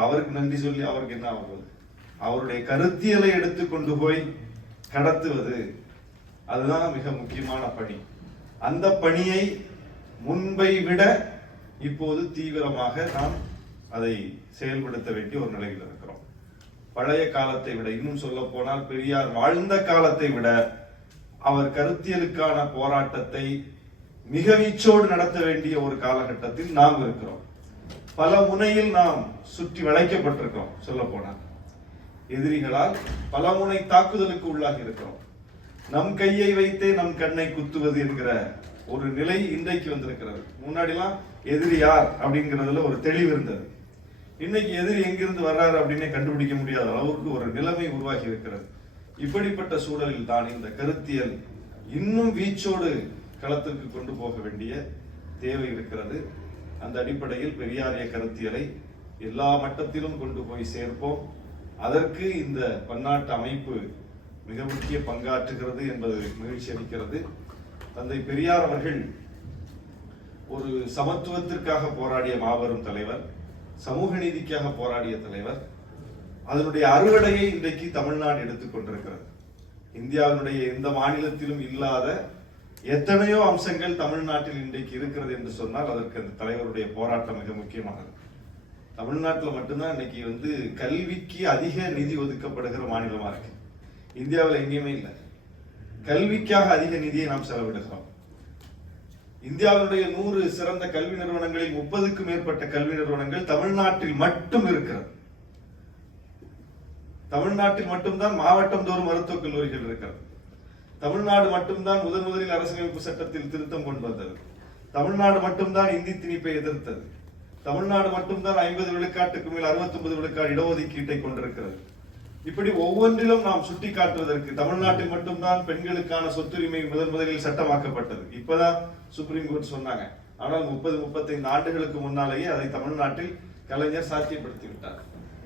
அவருக்கு நன்றி சொல்லி அவருக்கு என்ன ஆகுது? அவருடைய கருத்தியலை எடுத்து கொண்டு போய் கடத்துவது, அதுதான் மிக முக்கியமான பணி. அந்த பணியை முன்பை விட இப்போது தீவிரமாக நாம் அதை செயல்படுத்த வேண்டிய ஒரு நிலையில் இருக்கிறோம். பழைய காலத்தை விட, இன்னும் சொல்ல போனால் பெரியார் வாழ்ந்த காலத்தை விட அவர் கருத்தியலுக்கான போராட்டத்தை மிக வீச்சோடு நடத்த வேண்டிய ஒரு காலகட்டத்தில் நாம் இருக்கிறோம். பல முனையில் நாம் சுற்றி வளைக்கப்பட்டிருக்கிறோம். சொல்ல போனால் எதிரிகளால் பல முனை தாக்குதலுக்கு உள்ளாகி இருக்கிறோம். நம் கையை வைத்தே நம் கண்ணை குத்துவது என்கிற ஒரு நிலை இன்றைக்கு வந்திருக்கிறது. முன்னாடிலாம் எதிரி யார் அப்படிங்கிறதுல ஒரு தெளிவு இருந்தது. இன்னைக்கு எதிரி எங்கிருந்து வர்றாரு அப்படின்னே கண்டுபிடிக்க முடியாத அளவுக்கு ஒரு நிலைமை உருவாகி இருக்கிறது. இப்படிப்பட்ட சூழலில் தான் இந்த கருத்தியல் இன்னும் வீச்சோடு களத்திற்கு கொண்டு போக வேண்டிய தேவை இருக்கிறது. அந்த அடிப்படையில் பெரியாரிய கருத்தியலை எல்லா மட்டத்திலும் கொண்டு போய் சேர்ப்போம். அதற்கு இந்த பன்னாட்டு அமைப்பு மிக முக்கிய பங்காற்றுகிறது என்பது மகிழ்ச்சி அளிக்கிறது. தந்தை பெரியார் அவர்கள் ஒரு சமத்துவத்திற்காக போராடிய மாபெரும் தலைவர். சமூக நீதிக்காக போராடிய தலைவர். அதனுடைய அறுவடையை இன்றைக்கு தமிழ்நாடு எடுத்துக்கொண்டிருக்கிறது. இந்தியாவினுடைய எந்த மாநிலத்திலும் இல்லாத எத்தனையோ அம்சங்கள் தமிழ்நாட்டில் இன்றைக்கு இருக்கிறது என்று சொன்னால் அதற்கு அந்த தலைவருடைய போராட்டம் மிக முக்கியமானது. தமிழ்நாட்டில் மட்டும்தான் இன்னைக்கு கல்விக்கு அதிக நிதி ஒதுக்கப்படுகிற மாநிலமா இருக்கு. இந்தியாவில் எங்கேயுமே இல்லை. கல்விக்காக அதிக நிதியை நாம் செலவிடுகிறோம். இந்தியாவினுடைய 100 சிறந்த கல்வி நிறுவனங்களில் 30க்கும் மேற்பட்ட கல்வி நிறுவனங்கள் தமிழ்நாட்டில் மட்டும் இருக்கிறது. தமிழ்நாட்டில் மட்டும்தான் மாவட்டம் தோறும் மருத்துவக் கல்லூரிகள் இருக்கிறது. தமிழ்நாடு மட்டும்தான் முதலில் அரசியலமைப்பு சட்டத்தில் திருத்தம் கொண்டு வந்தது. தமிழ்நாடு மட்டும்தான் இந்தி திணிப்பை எதிர்த்தது. தமிழ்நாடு மட்டும்தான் 50 விழுக்காட்டுக்கு மேல் 69 விழுக்காடு இடஒதுக்கீட்டை கொண்டிருக்கிறது. இப்படி ஒவ்வொன்றிலும் நாம் சுட்டி காட்டுவதற்கு தமிழ்நாட்டில் மட்டும்தான் பெண்களுக்கான சொத்துரிமை முதலில் சட்டமாக்கப்பட்டது. இப்பதான் சுப்ரீம் கோர்ட் சொன்னாங்க. ஆனால் 30-35 ஆண்டுகளுக்கு முன்னாலேயே அதை தமிழ்நாட்டில் கலைஞர் சாத்தியப்படுத்தி விட்டார்.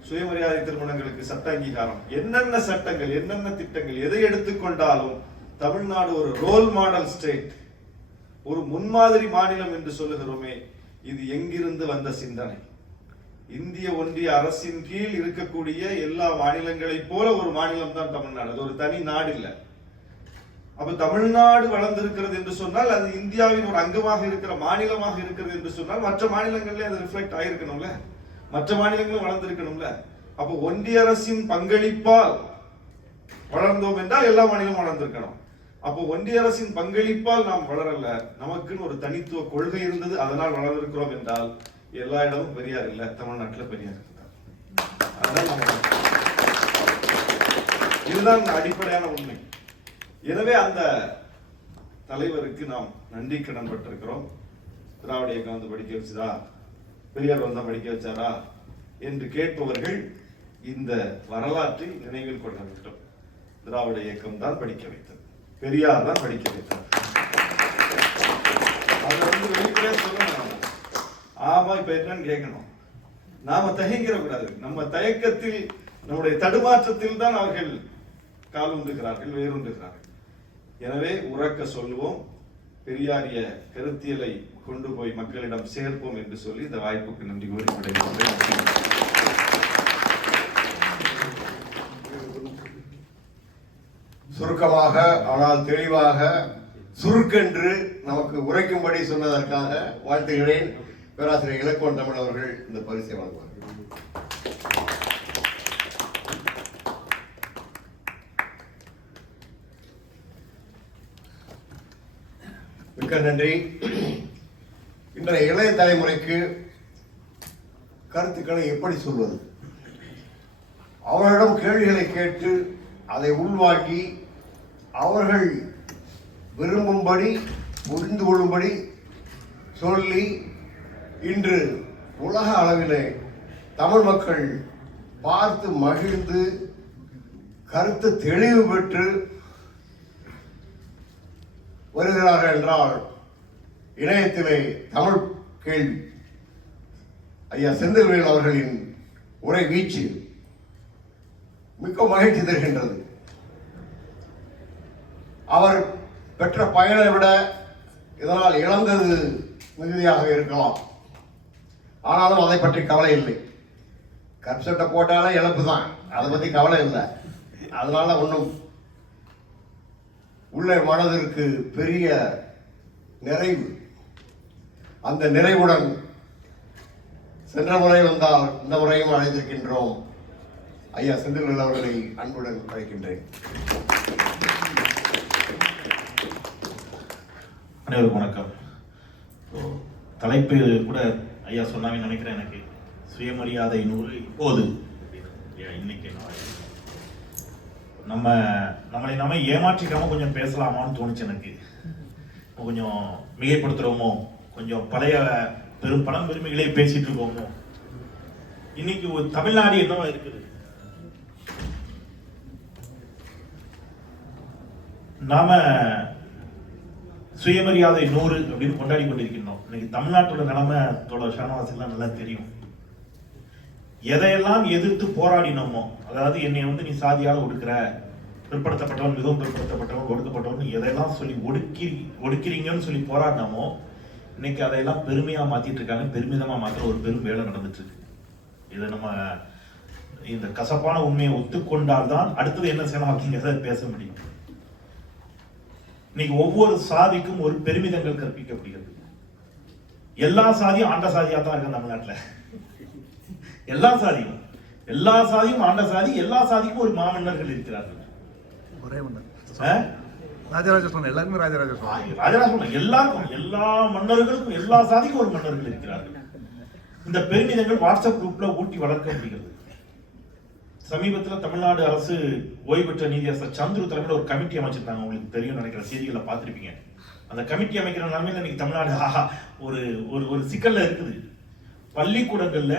சுயமரியாதை திருமணங்களுக்கு சட்ட அங்கீகாரம், என்னென்ன சட்டங்கள், என்னென்ன திட்டங்கள், எதை எடுத்துக்கொண்டாலும் தமிழ்நாடு ஒரு ரோல் மாடல் ஸ்டேட், ஒரு முன்மாதிரி மாநிலம் என்று சொல்லுகிறோமே, இது எங்கிருந்து வந்த சிந்தனை? இந்திய ஒன்றிய அரசின் கீழ் இருக்கக்கூடிய எல்லா மாநிலங்களை போல ஒரு மாநிலம் தான் தமிழ்நாடு. அது ஒரு தனி நாடு இல்ல. அப்ப தமிழ்நாடு வளர்ந்திருக்கிறது என்று சொன்னால் அது இந்தியாவின் ஒரு அங்கமாக இருக்கிற மாநிலமாக இருக்கிறது என்று சொன்னால் மற்ற மாநிலங்களிலே அது ரிஃப்ளெக்ட் ஆயிருக்கணும்ல, மற்ற மாநிலங்களும் வளர்ந்திருக்கணும்ல. அப்போ ஒன்றிய அரசின் பங்களிப்பால் வளர்ந்தோம் என்றால் எல்லா மாநிலமும் வளர்ந்திருக்கணும். அப்போ ஒன்றிய அரசின் பங்களிப்பால் நாம் வளரல, நமக்குன்னு ஒரு தனித்துவ கொள்கை இருந்தது, அதனால் வளர்ந்திருக்கிறோம் என்றால் எல்லா இடமும் பெரியார் இல்ல, தமிழ்நாட்டில் பெரியார் இருந்தார். இதுதான் அடிப்படையான உண்மை. எனவே அந்த தலைவருக்கு நாம் நன்றி கடன் பட்டிருக்கிறோம். திராவிட இயக்கம் வந்து படிக்க வச்சுதா, பெரியார் வந்தா படிக்க வச்சாரா என்று கேட்பவர்கள் இந்த வரலாற்றை நினைவில் கொள்ள வேண்டும். திராவிட இயக்கம் தான் படிக்க வைத்தது, பெரியார் தான் படிக்க வைத்தார். அதை வெளிப்படையா சொல்லணும். ஆமா, இப்ப என்னன்னு கேட்கணும். நாம தயங்கிற கூடாது. நம்ம தயக்கத்தில், நம்முடைய தடுமாற்றத்தில் தான் அவர்கள் காலூன்றுகிறார்கள், வேரூன்றுகிறார்கள். எனவே உறக்க சொல்லுவோம், பெரியாரிய கருத்தியலை கொண்டு போய் மக்களிடம் சேர்ப்போம் என்று சொல்லி இந்த வாய்ப்புக்கு நன்றி கூறி விடைபெறுகிறேன். சுருக்கமாக ஆனால் தெளிவாக சுருக்கென்று நமக்கு உரைக்கும்படி சொன்னதற்காக வாழ்த்துகிறேன். பேராசிரியர் இலக்குவன் தமிழ் அவர்கள் இந்த பரிசை வழங்குவார்கள். மிக்க நன்றி. இன்றைய இளைய தலைமுறைக்கு கருத்துக்களை எப்படி சொல்வது? அவர்களிடம் கேள்விகளை கேட்டு அதை உள்வாங்கி அவர்கள் விரும்பும்படி, புரிந்து கொள்ளும்படி சொல்லி இன்று உலக அளவிலே தமிழ் மக்கள் பார்த்து மகிழ்ந்து கருத்து தெளிவு பெற்று வருகிறார்கள் என்றால் இணையத்திலே தமிழ் கேள்வி ஐயா செந்தில்வேல் அவர்களின் உரை வீச்சு மிக்க மகிழ்ச்சி தருகின்றது. அவர் பெற்ற பயனை விட இதனால் இழந்தது மிகுதியாக இருக்கலாம். ஆனாலும் அதை பற்றி கவலை இல்லை. கப்செட்டை போட்டாலே இழப்பு தான், அதை பற்றி கவலை இல்லை. அதனால ஒன்றும் உள்ளே மனதிற்கு பெரிய நிறைவு. அந்த நிறைவுடன் சென்ற முறை வந்தால் இந்த முறையும் அழைத்திருக்கின்றோம். ஐயா செந்தில்வேல் அவர்களை அன்புடன் அழைக்கின்றேன். அனைவருக்கும் வணக்கம். தலைப்பு கூட ஐயா சொன்னாங்கன்னு நினைக்கிறேன். எனக்கு சுயமரியாதை 100 இப்போது இன்னைக்கு நம்மளை நாம ஏமாற்றிக்காம கொஞ்சம் பேசலாமான்னு தோணுச்சு எனக்கு. கொஞ்சம் மிகைப்படுத்துறோமோ, கொஞ்சம் பழைய பணம் பெருமைகளே பேசிட்டு இருக்கோமோ. இன்னைக்கு ஒரு தமிழ்நாடு என்னவா இருக்குது? நாம சுயமரியாதை 100 அப்படின்னு கொண்டாடி கொண்டிருக்கின்றோம். இன்னைக்கு தமிழ்நாட்டோட நிலைமை தோழர் ஷானவாஸுக்கு நல்லா தெரியும். எதையெல்லாம் எதிர்த்து போராடினோமோ, அதாவது என்னை நீ சாதியால ஒடுக்குற, பிற்படுத்தப்பட்டவன், மிகவும் பிற்படுத்தப்பட்டவன், ஒடுக்கப்பட்டவன் எதையெல்லாம் சொல்லி ஒடுக்கிறீங்கன்னு சொல்லி போராடினோமோ, இன்னைக்கு அதையெல்லாம் பெருமையா மாத்திட்டு இருக்காங்க. பெருமிதமா மாத்திர ஒரு பெரும் வேலை நடந்துட்டு இருக்கு. இதை நம்ம இந்த கசப்பான உண்மையை ஒத்துக்கொண்டால்தான் அடுத்தது என்ன செய்யலாம் அப்படிங்கிறத பேச முடியும். இன்னைக்கு ஒவ்வொரு சாதிக்கும் ஒரு பெருமிதங்கள் கற்பிக்கப்படுகிறது. எல்லா சாதியும் ஆண்ட சாதியா தான் இருக்கு தமிழ்நாட்டில். எல்லா சாதியும் ஆண்ட சாதி, எல்லா சாதிக்கும் ஒரு மாமன்னர்கள் இருக்கிறார்கள். ஒரே மன்னர் ராஜராஜ சோழன், எல்லாருமே ராஜராஜ சோழன், எல்லாருக்கும், எல்லா மன்னர்களுக்கும், எல்லா சாதிக்கும் ஒரு மன்னர்கள் இருக்கிறார்கள். இந்த பெருமிதங்கள் வாட்ஸ்அப் குரூப்ல ஊட்டி வளர்க்க முடிகிறது. சமீபத்தில் தமிழ்நாடு அரசு ஓய்வு பெற்ற நீதியரசர் சந்துரு தலைமையில் ஒரு கமிட்டி அமைச்சிருக்காங்க. உங்களுக்கு தெரியும் நினைக்கிற செய்திகளை பார்த்துருப்பீங்க. அந்த கமிட்டி அமைக்கிற நிலைமையில இன்னைக்கு தமிழ்நாடு ஒரு ஒரு சிக்கல்ல இருக்குது. பள்ளிக்கூடங்கள்ல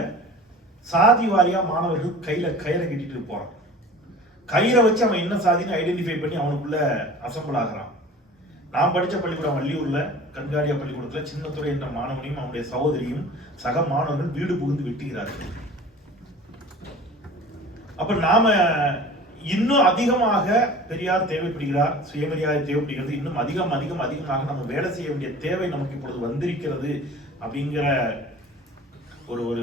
சாதி வாரியா மாணவர்கள் கையில கயிறை கட்டிட்டு போறான். கயிறை வச்சு அவன் என்ன சாதின்னு ஐடென்டிஃபை பண்ணி அவனுக்குள்ள அசம்பிள் ஆகிறான். நான் படித்த பள்ளிக்கூடம் வள்ளியூர்ல கண்காரியா பள்ளிக்கூடத்துல சின்னத்துறை என்ற மாணவனையும் அவனுடைய சகோதரியும் சக மாணவர்கள் வீடு புகுந்து வெட்டுகிறார்கள். அப்ப நாம இன்னும் அதிகமாக பெரியார் தேவைப்படுகிறார், சுயமரியாதை தேவைப்படுகிறது. இன்னும் அதிகமாக நம்ம வேலை செய்ய வேண்டிய தேவை நமக்கு இப்பொழுது வந்திருக்கிறது அப்படிங்கிற ஒரு ஒரு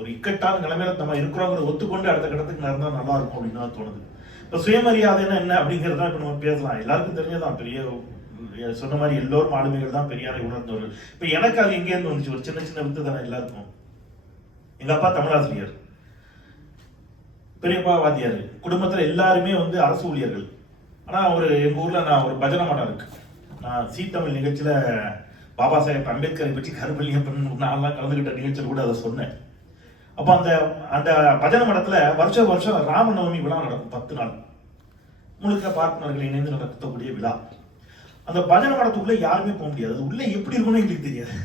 ஒரு இக்கட்டான நிலைமையில நம்ம இருக்கிறோங்கிறத ஒத்துக்கொண்டு அடுத்த கட்டத்துக்கு நடந்தா நல்லா இருக்கும் அப்படின்னு தான் தோணுது. இப்ப சுயமரியாதைன்னா என்ன அப்படிங்கிறத இப்ப நம்ம பேசலாம். எல்லாருக்கும் தெரிஞ்சதான், பெரிய சொன்ன மாதிரி எல்லோரும் ஆளுமைகள் தான் பெரியாரை உணர்ந்தவர்கள். இப்ப எனக்கு அது எங்கே இருந்து வந்துச்சு, ஒரு சின்ன சின்ன வித்து தானே எல்லாருக்கும். எங்க அப்பா தமிழாசிரியர், பெரியப்பா வாத்தியார், குடும்பத்துல எல்லாருமே அரசு ஊழியர்கள். ஆனா எங்க ஊர்ல நான் ஒரு பஜனை மடம் இருக்கு. நான் சீ தமிழ் நிகழ்ச்சியில பாபா சாஹேப் அம்பேத்கரை பற்றி கருப்பள்ளியப்பன் நான்லாம் கலந்துகிட்ட நிகழ்ச்சியில் கூட அதை சொன்னேன். அப்போ அந்த பஜனை மடத்துல வருஷம் ராமநவமி விழா நடக்கும். 10 நாள் முழுக்க பார்ப்பனர்கள் இணைந்து நடத்தக்கூடிய விழா. அந்த பஜனை மடத்துக்குள்ள யாருமே போக முடியாது. அது உள்ள எப்படி இருக்கும்னு எங்களுக்கு தெரியாது.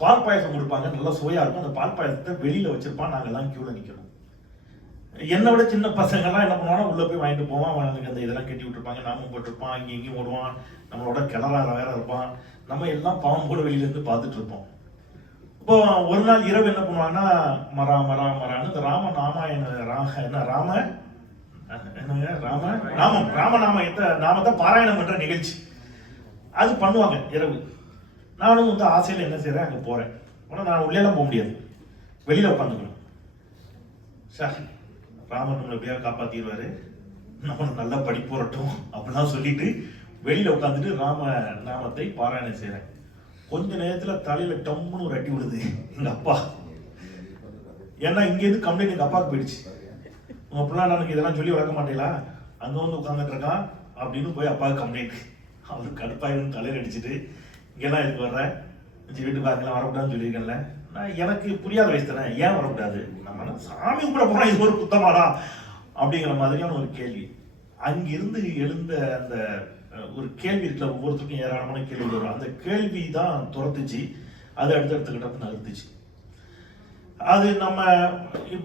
பால் பாயசம் கொடுப்பாங்க, நல்லா சுவையா இருக்கும். அந்த பால் பாயசத்தை வெளியில வச்சிருப்பான், நாங்கெல்லாம் கியூல நிக்கணும். என்னை விட சின்ன பசங்கள்லாம் என்ன பண்ணுவாங்கன்னா உள்ள போய் வாங்கிட்டு போவான். அவனுக்கு அந்த இதெல்லாம் கட்டி விட்டுருப்பாங்க, நாமும் போட்டிருப்பான், அங்கேயும் இங்கேயும் ஓடுவான், நம்மளோட கிளறார வேற இருப்பான். நம்ம எல்லாம் பாவம் கூட வெளியில இருந்து பார்த்துட்டு இருப்போம். இப்போ ஒரு நாள் இரவு என்ன பண்ணுவாங்கன்னா மரான்னு இந்த நாமத்தை பாராயணம் பண்ற நிகழ்ச்சி அது பண்ணுவாங்க இரவு. நானும் ஆசையில என்ன செய்யறேன், அங்க போறேன். ஆனா நான் உள்ளேலாம் போக முடியாது, வெளியில உட்காந்துக்கணும். சார் ராமன் நம்மளை எப்படியா காப்பாத்திடுவாரு, நம்ம நல்லா படிப்பு வரட்டும் அப்படிலாம் சொல்லிட்டு வெளியில உட்காந்துட்டு நாமத்தை பாராயணம் செய்யறேன். கொஞ்ச நேரத்துல தலையில டம்முன்னு ஒரு அடி விடுது எங்க அப்பா. ஏன்னா இங்க இருந்து கம்ப்ளைண்ட் எங்க அப்பாவுக்கு போயிடுச்சு. உங்க பிள்ளை எனக்கு இதெல்லாம் சொல்லி வளர்க்க மாட்டீங்களா, அங்க உட்காந்துட்டு இருக்கான் அப்படின்னு போய் அப்பாவுக்கு கம்ப்ளைண்ட். அவரு கடுப்பாயிருந்து தலையில அடிச்சுட்டு இங்கெல்லாம் எதுக்கு வர்ற, வீட்டுக்கு பாருங்களாம் வரக்கூடாதுன்னு சொல்லியிருக்கேன்ல. நான் எனக்கு புரியாத வயசு தானே, ஏன் வரக்கூடாது, நம்ம சாமி கூட போனா இது ஒரு குத்தமாடா அப்படிங்கிற மாதிரியான ஒரு கேள்வி. அங்கிருந்து எழுந்த அந்த ஒரு கேள்வி இருக்குல்ல, ஒவ்வொருத்தருக்கும் ஏராளமான கேள்வி வரும். அந்த கேள்வி தான் துரத்துச்சு, அது அடுத்தடுத்த கட்டத்தை நகர்த்துச்சு. அது நம்ம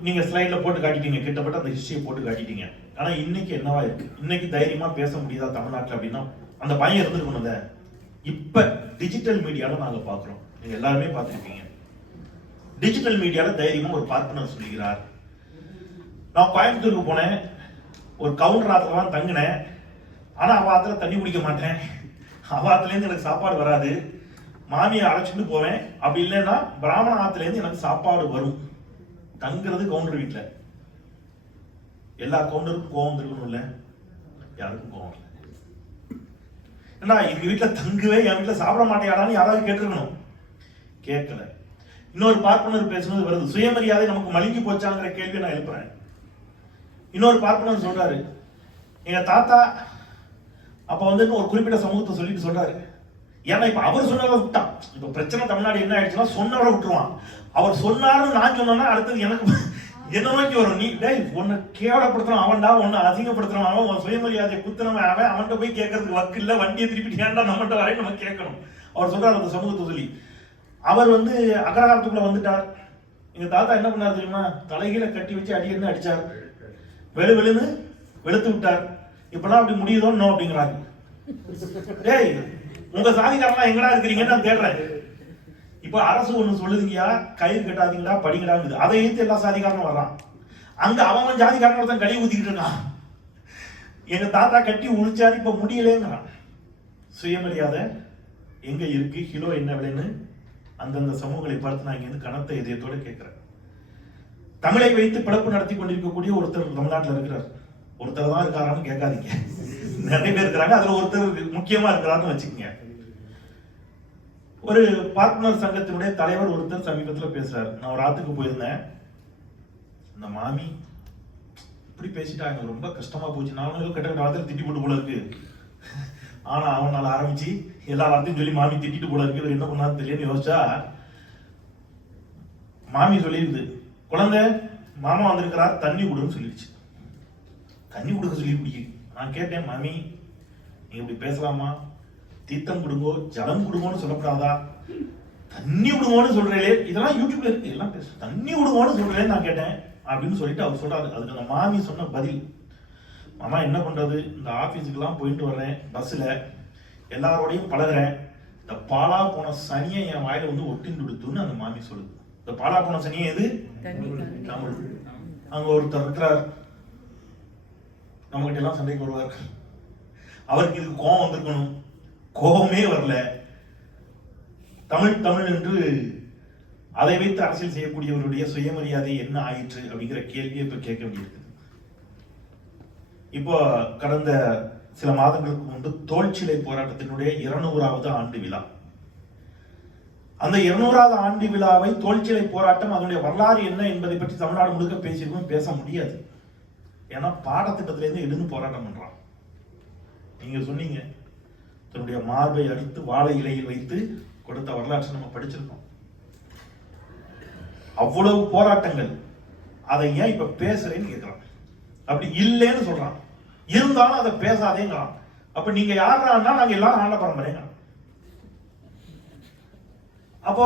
நீங்க ஸ்லைட்ல போட்டு காட்டிட்டீங்க, கிட்டத்தட்ட அந்த ஹிஸ்டரியை போட்டு காட்டிட்டீங்க. ஆனா இன்னைக்கு என்னவா இருக்கு, இன்னைக்கு தைரியமா பேச முடியுதா தமிழ்நாட்டில் அப்படின்னா அந்த பையன் இருந்திருக்கணும்ல. இப்ப டிஜிட்டல் மீடியால நாங்க பாக்குறோம், நீங்க எல்லாருமே பார்த்துருப்பீங்க. டிஜிட்டல் மீடியால தைரியமா ஒரு பார்ப்பனர் சொல்லுகிறார். நான் கோயம்புத்தூருக்கு போனேன், ஒரு கவுண்டர் ஆத்துல தான் தங்கினேன். ஆனா அவ ஆத்துல தண்ணி குடிக்க மாட்டேன், அவ ஆத்துல இருந்து எனக்கு சாப்பாடு வராது, மாமியை அழைச்சிட்டு போவேன். அப்படி இல்லைன்னா பிராமண ஆத்துல இருந்து எனக்கு சாப்பாடு வரும். தங்குறது கவுண்டர் வீட்டுல. எல்லா கவுண்டருக்கும் கோவம் இருக்கணும் இல்ல, யாருக்கும் கோவம் இல்லை. ஏன்னா எங்க வீட்டுல தங்குவே, என் வீட்டுல சாப்பிட மாட்டேயாடான்னு யாராவது கேட்டிருக்கணும், கேட்கல. இன்னொரு பார்ப்பனர் பேசுனது வருது, சுயமரியாதை நமக்கு மலிங்கி போச்சாங்கிற கேள்வியை நான் எழுப்புறேன். இன்னொரு பார்ப்பனர் சொல்றாரு, எங்க தாத்தா அப்ப ஒரு குறிப்பிட்ட சமூகத்தை சொல்லிட்டு சொல்றாரு. ஏன்னா இப்ப அவர் சொன்னவரை விட்டான். இப்ப பிரச்சனை தமிழ்நாடு என்ன ஆயிடுச்சுன்னா சொன்னவரை விட்டுருவான். அவர் சொன்னாருன்னு நான் சொன்னா அடுத்தது எனக்கு என்ன நோக்கி வரும், நீ உன்னை கேவலப்படுத்துறான் அவன்டா, உன்னை அசிங்கப்படுத்துறான் அவன், உன் சுயமரியாதையை குத்துனவன் அவன், அவன்கிட்ட போய் கேட்கறதுக்கு வக்கு இல்ல, வண்டியை திருப்பி ஏன்டா நம்மகிட்ட வரையும் நம்ம கேட்கணும். அவர் சொல்றாரு அந்த சமூகத்தை சொல்லி. அவர் அக்ரஹாரத்துக்குள்ள வந்துட்டார். எங்க தாத்தா என்ன பண்ணாரு தெரியுமா, தலைகீழ கட்டி வச்சு அடின்னு அடிச்சார், வெளுன்னு வெளுத்து விட்டார். இப்பெல்லாம் அப்படி முடியுதோன்னு அப்படிங்கிறாங்க. டேய் உங்க சாதிக்காரலாம் எங்கடா இருக்கிறீங்கன்னு நான் தேடுறேன். இப்ப அரசு ஒண்ணு சொல்லுதுங்கயா, கயிறு கட்டாதீங்கடா படிங்கடாங்குது. அதை எடுத்து எல்லா சாதிக்காரனும் வர்றான். அங்க அவன் ஜாதிக்காரன் ஒருத்தன் கழி ஊத்திக்கிட்டு இருக்கான். எங்க தாத்தா கட்டி உழிச்சாரு, இப்ப முடியலேங்கிறான். சுயமரியாதை எங்க இருக்கு, கிலோ என்ன விலைன்னு அந்தந்த சமூகங்களை பார்த்து நான் இங்க கனத்த இதயத்தோட கேட்கிறேன். தமிழை வைத்து பிளப்பு நடத்தி கொண்டிருக்கக்கூடிய ஒருத்தர் தமிழ்நாட்டில் இருக்கிறார். ஒருத்தர் தான் இருக்காரான்னு கேட்காதீங்க, நிறைய பேர் இருக்கிறாங்க. அதுல ஒருத்தர் முக்கியமா இருக்கிறாருன்னு வச்சுக்கோங்க. ஒரு பார்ட்னர் சங்கத்தினுடைய தலைவர் ஒருத்தர் சமீபத்தில் பேசுறாரு. நான் ஒரு ஆத்துக்கு போயிருந்தேன். இந்த மாமி இப்படி பேசிட்டாங்க, ரொம்ப கஷ்டமா போச்சு. நானும் கெட்ட வார்த்தையில திட்டி போட்டு போல இருக்கு. ஆனா அவனால ஆரம்பிச்சு எல்லா வார்த்தையும் சொல்லி மாமி திட்டிட்டு போல இருக்கு. இவர் என்ன பண்ணாரு தெரியலன்னு யோசிச்சா, மாமி சொல்லிடுது, குழந்தை மாமா வந்திருக்கிறார், தண்ணி கொடுன்னு சொல்லிடுச்சு. தண்ணி கொடுக்க சொல்லி குடிக்க. நான் கேட்டேன், மாமி நீங்க இப்படி பேசலாமா? தீர்த்தம் கொடுங்கோ ஜலம் கொடுங்கோன்னு சொல்லக்கூடாதா? தண்ணி விடுங்கோன்னு சொல்றீங்களே, இதெல்லாம் யூடியூப்ல இருக்கு, எல்லாம் பேச தண்ணி விடுங்கோன்னு சொல்றேன்னு நான் கேட்டேன் அப்படின்னு சொல்லிட்டு அவர் சொல்றாரு. அதுக்கு அந்த மாமி சொன்ன பதில், மாமா என்ன பண்றது, இந்த ஆபீஸுக்கெல்லாம் போயிட்டு வர்றேன், பஸ்ல எல்லாரோடையும் பழகுறேன், இந்த பாலா போன சனியை என் வாயில வந்து ஒட்டின்னு கொடுத்துன்னு அந்த மாமி சொல்லுது. இந்த பாலா போன சனியை எது? தமிழ். அங்க ஒருத்தர் இருக்கிறார், நம்ம கிட்ட எல்லாம் சண்டைக்கு வருவார். அவருக்கு இதுக்கு கோபம் வந்திருக்கணும், கோபமே வரல. தமிழ் தமிழ் என்று அதை வைத்து அரசியல் செய்யக்கூடியவர்களுடைய சுயமரியாதை என்ன ஆயிற்று அப்படிங்கிற கேள்வியை இப்ப கேட்க வேண்டியிருக்கு. இப்போ கடந்த சில மாதங்களுக்கு முன்பு தோல்சிலை போராட்டத்தினுடைய 200வது ஆண்டு விழா. அந்த 200வது ஆண்டு விழாவை, தோல்சிலை போராட்டம், அதனுடைய வரலாறு என்ன என்பதை பற்றி தமிழ்நாடு முழுக்க பேசியிருக்கோம். பேச முடியாது, ஏன்னா பாடத்திட்டத்திலேருந்து எடுத்து போராட்டம் பண்றான். நீங்க சொன்னீங்க, தன்னுடைய மார்பை அறுத்து வாழை இலையில் வைத்து கொடுத்த வரலாற்றை நம்ம படிச்சிருக்கோம். அவ்வளவு போராட்டங்கள், அதை ஏன் இப்ப பேசுறேன்னு கேட்கிறான். அப்படி இல்லைன்னு சொல்றான், இருந்தாலும் அதை பேசாதேங்கிறான். அப்ப நீங்க யாருன்னா, நாங்க எல்லாரும் ஆண்ட பரம்பரைங்க. அப்போ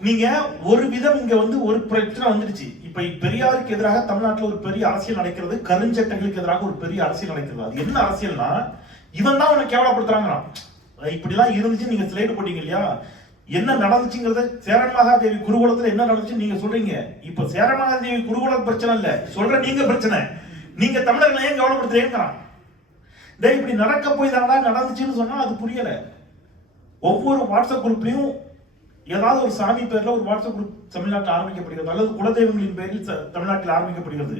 நீங்க ஒரு விதம் இங்க வந்து ஒரு பிரச்சனை வந்துடுச்சு. இப்ப பெரியாருக்கு எதிராக தமிழ்நாட்டில் ஒரு பெரிய அரசியல் நடக்கிறது, கருஞ்சட்டங்களுக்கு எதிராக ஒரு பெரிய அரசியல் நடக்கிறது. அது என்ன அரசியல்னா, இவன் தான் உன்னை கேவலப்படுத்துறாங்க. இப்படிலாம் இருந்துச்சு, நீங்க ஸ்லைடு போட்டீங்க இல்லையா, என்ன நடந்துச்சுங்கிறத, சேரன் மகாதேவி குருகுலத்துல என்ன நடந்துச்சு நீங்க சொல்றீங்க. இப்ப சேரன் மகாதேவி குருகுல பிரச்சனை இல்ல, சொல்ற நீங்க பிரச்சனை. நீங்க தமிழர்களை ஏன் கவலைப்படுத்துறீங்கிறான். இப்படி நடக்க போய் தானடா நடந்துச்சுன்னு சொன்னா அது புரியல. ஒவ்வொரு வாட்ஸ்அப் குரூப்லயும் ஏதாவது ஒரு சாமி பேர்ல ஒரு வாட்ஸ்அப் குரூப் தமிழ்நாட்டில் ஆரம்பிக்கப்படுகிறது, அல்லது குலதெய்வங்களின் பேரில் தமிழ்நாட்டில் ஆரம்பிக்கப்படுகிறது.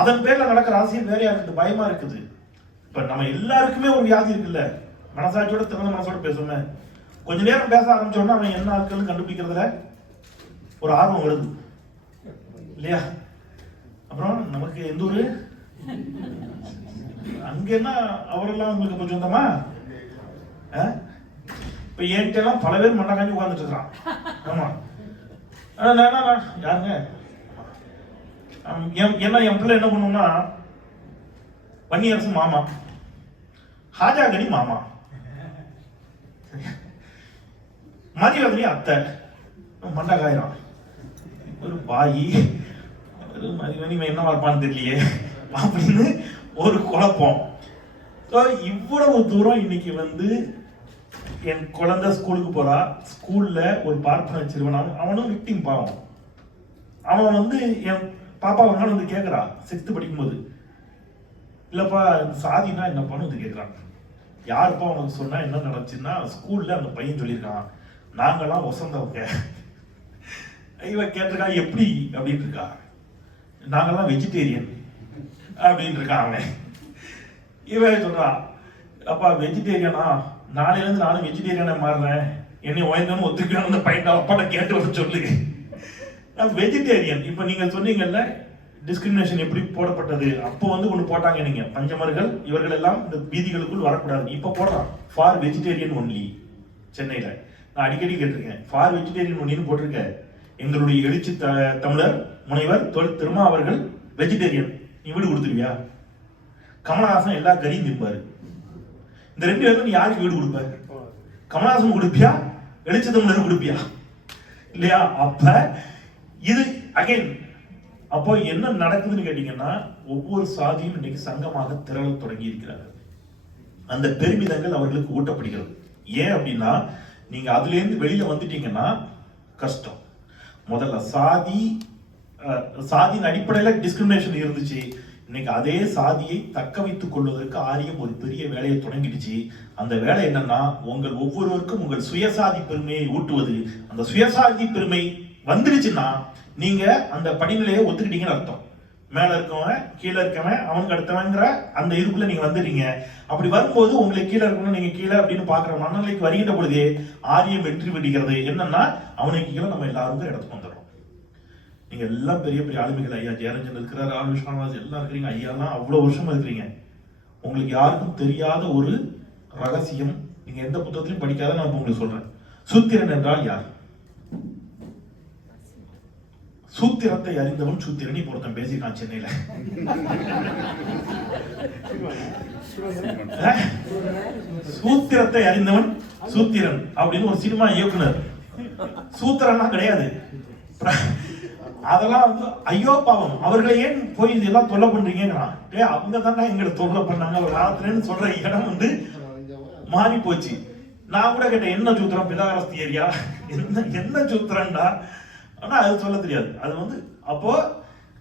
அதன் பேர்ல நடக்கிற அரசியல் வேறையா இருக்குது, பயமா இருக்குது. இப்ப நம்ம எல்லாருக்குமே ஒரு வியாதி இருக்குல்ல, மனசாட்சியோட திறந்த மனசோட பேசுவோமே. கொஞ்ச நேரம் பேச ஆரம்பிச்சோம்னா அவன் என்ன ஆட்கள் கண்டுபிடிக்கிறதுல ஒரு ஆர்வம் வருது இல்லையா? அப்புறம் நமக்கு எந்த ஒரு அங்கன்னா அவரெல்லாம் உங்களுக்கு கொஞ்சம் சொந்தமா? இப்ப என்கிட்ட எல்லாம் பல பேர் மண்டை காஞ்சி உட்கார்ந்துட்டு இருக்கிறான். ஆமா, யாருங்க என்ன என் பிள்ளை என்ன பண்ணும்னா, வன்னியரசு மாமா, ஹாஜாகனி மாமா, மதிவதனி அத்தை, மண்டை காயிறான். ஒரு பாயி மதிவனி என்ன வரப்பான்னு தெரியலையே அப்படின்னு ஒரு குழப்பம். இவ்வளவு தூரம் இன்னைக்கு வந்து என் குழந்தை ஸ்கூலுக்கு போறா, ஸ்கூல்ல ஒரு பார்ப்பன சிறுவன், அவனும் விக்டிம் பாவம். அவன் வந்து என் பாப்பா ஒரு நாள் வந்து கேட்கறா, 6th படிக்கும்போது, இல்லப்பா சாதினா என்னப்பான்னு வந்து கேட்கறான். யாருப்பா அவனுக்கு சொன்னா என்ன நடந்துச்சுன்னா, ஸ்கூல்ல அந்த பையன் சொல்லியிருக்கான், நாங்கெல்லாம் வசந்தவங்க. இவன் கேட்டிருக்கா எப்படி அப்படின்னு இருக்கா, நாங்கெல்லாம் வெஜிடேரியன் அப்படின்னு இருக்கான் அவன். இவன் சொல்றான், அப்பா வெஜிடேரியனா, நாளையில இருந்து நானும் வெஜிடேரியனா மாறுறேன், என்னை உயர்ந்தவனு ஒத்துக்கணும், அந்த பையன் அப்பாட்ட கேட்டு வர சொல்லு, நான் வெஜிடேரியன். இப்ப நீங்க சொன்னீங்கல்ல டிஸ்கிரிமினேஷன் எப்படி போடப்பட்டது, அப்போ வந்து ஒண்ணு போட்டாங்க, நீங்க பஞ்சமர்கள் இவர்கள் எல்லாம் இந்த வீதிகளுக்குள் வரக்கூடாது. இப்ப போடுறான் ஃபார் வெஜிடேரியன் ஒன்லி. சென்னையில நான் அடிக்கடி கேட்டிருக்கேன், ஃபார் வெஜிடேரியன் ஒன்லின்னு போட்டிருக்க. எங்களுடைய எழுச்சி தமிழர் முனைவர் தொல் திருமா அவர்கள் வெஜிடேரியன், நீ வீடு கொடுத்துருவியா? கமலஹாசன் எல்லா கறியும் திம்பாரு. இந்த 2 பேரும் நீ யாருக்கு வீடு கொடுப்ப? கமலஹாசன் கொடுப்பியா, எழுச்சி தமிழர் கொடுப்பியா? இல்லையா? அப்ப இது அகைன், அப்போ என்ன நடக்குதுன்னு கேட்டீங்கன்னா, ஒவ்வொரு சாதியும் இன்னைக்கு சங்கமாக திரள தொடங்கி இருக்கிறார்கள். அந்த பெருமிதங்கள் அவர்களுக்கு ஊட்டப்படுகிறது. ஏன் அப்படின்னா, நீங்க அதுல இருந்து வெளியில வந்துட்டீங்கன்னா கஷ்டம். முதல்ல சாதியின் அடிப்படையில டிஸ்கிரிமினேஷன் இருந்துச்சு. இன்னைக்கு அதே சாதியை தக்க வைத்துக் கொள்வதற்கு ஆரியம் ஒரு பெரிய வேலையை தொடங்கிடுச்சு. அந்த வேலை என்னன்னா, உங்கள் ஒவ்வொருவருக்கும் உங்கள் சுயசாதி பெருமையை ஊட்டுவது. அந்த சுயசாதி பெருமை வந்துடுச்சுன்னா நீங்க அந்த படிநிலையை ஒத்துக்கிட்டீங்கன்னு அர்த்தம். மேல இருக்கவன் கீழே இருக்கவன் அவனுக்கு அடுத்தவங்கிற அந்த இதுக்குள்ள நீங்க வந்துடுறீங்க. அப்படி வரும்போது உங்களுக்கு கீழே இருக்கணும், நீங்க கீழே அப்படின்னு பாக்குற மனநிலைக்கு வருகின்ற பொழுதே ஆரியம் வெற்றி பிடிக்கிறது. என்னன்னா அவனுக்கு கீழே நம்ம எல்லாருக்கும் இடத்துக்கு வந்துடுறோம். நீங்க எல்லாம் பெரிய பெரிய ஆளுமைகள், ஐயா ஜெயரஞ்சன் இருக்கிறார், ஆள் விஸ்வநாத் எல்லாம் இருக்கிறீங்க, ஐயாலாம் அவ்வளவு வருஷமா இருக்கிறீங்க. உங்களுக்கு யாருக்கும் தெரியாத ஒரு ரகசியம், நீங்க எந்த புத்தகத்திலையும் படிக்காத நான் உங்களுக்கு சொல்றேன். சூத்திரன் என்றால் யார்? சூத்திரத்தை அறிந்தவன் சூத்திரன். இப்போ ஒருத்தன் பேசியிருக்கான் சென்னையில. சூத்திரத்தை அறிந்தவன் சூத்திரன் அப்படின்னு ஒரு சினிமா இயக்குனர். சூத்திரன்னா கிடையாது. அதெல்லாம் வந்து ஐயோ பாவம், அவர்களை ஏன் போய் இதெல்லாம் தொல்லை பண்றீங்கிறான். அவங்க தானே எங்களை தொல்லை பண்ணாங்க ஒரு காலத்துலன்னு சொல்ற இடம் வந்து மாறி போச்சு. நான் கூட கேட்டேன், என்ன சூத்திரம்? பிதாகரஸ் தியரியா? என்ன சூத்திரம்டா? ஆனா அது சொல்ல தெரியாது. அது வந்து அப்போ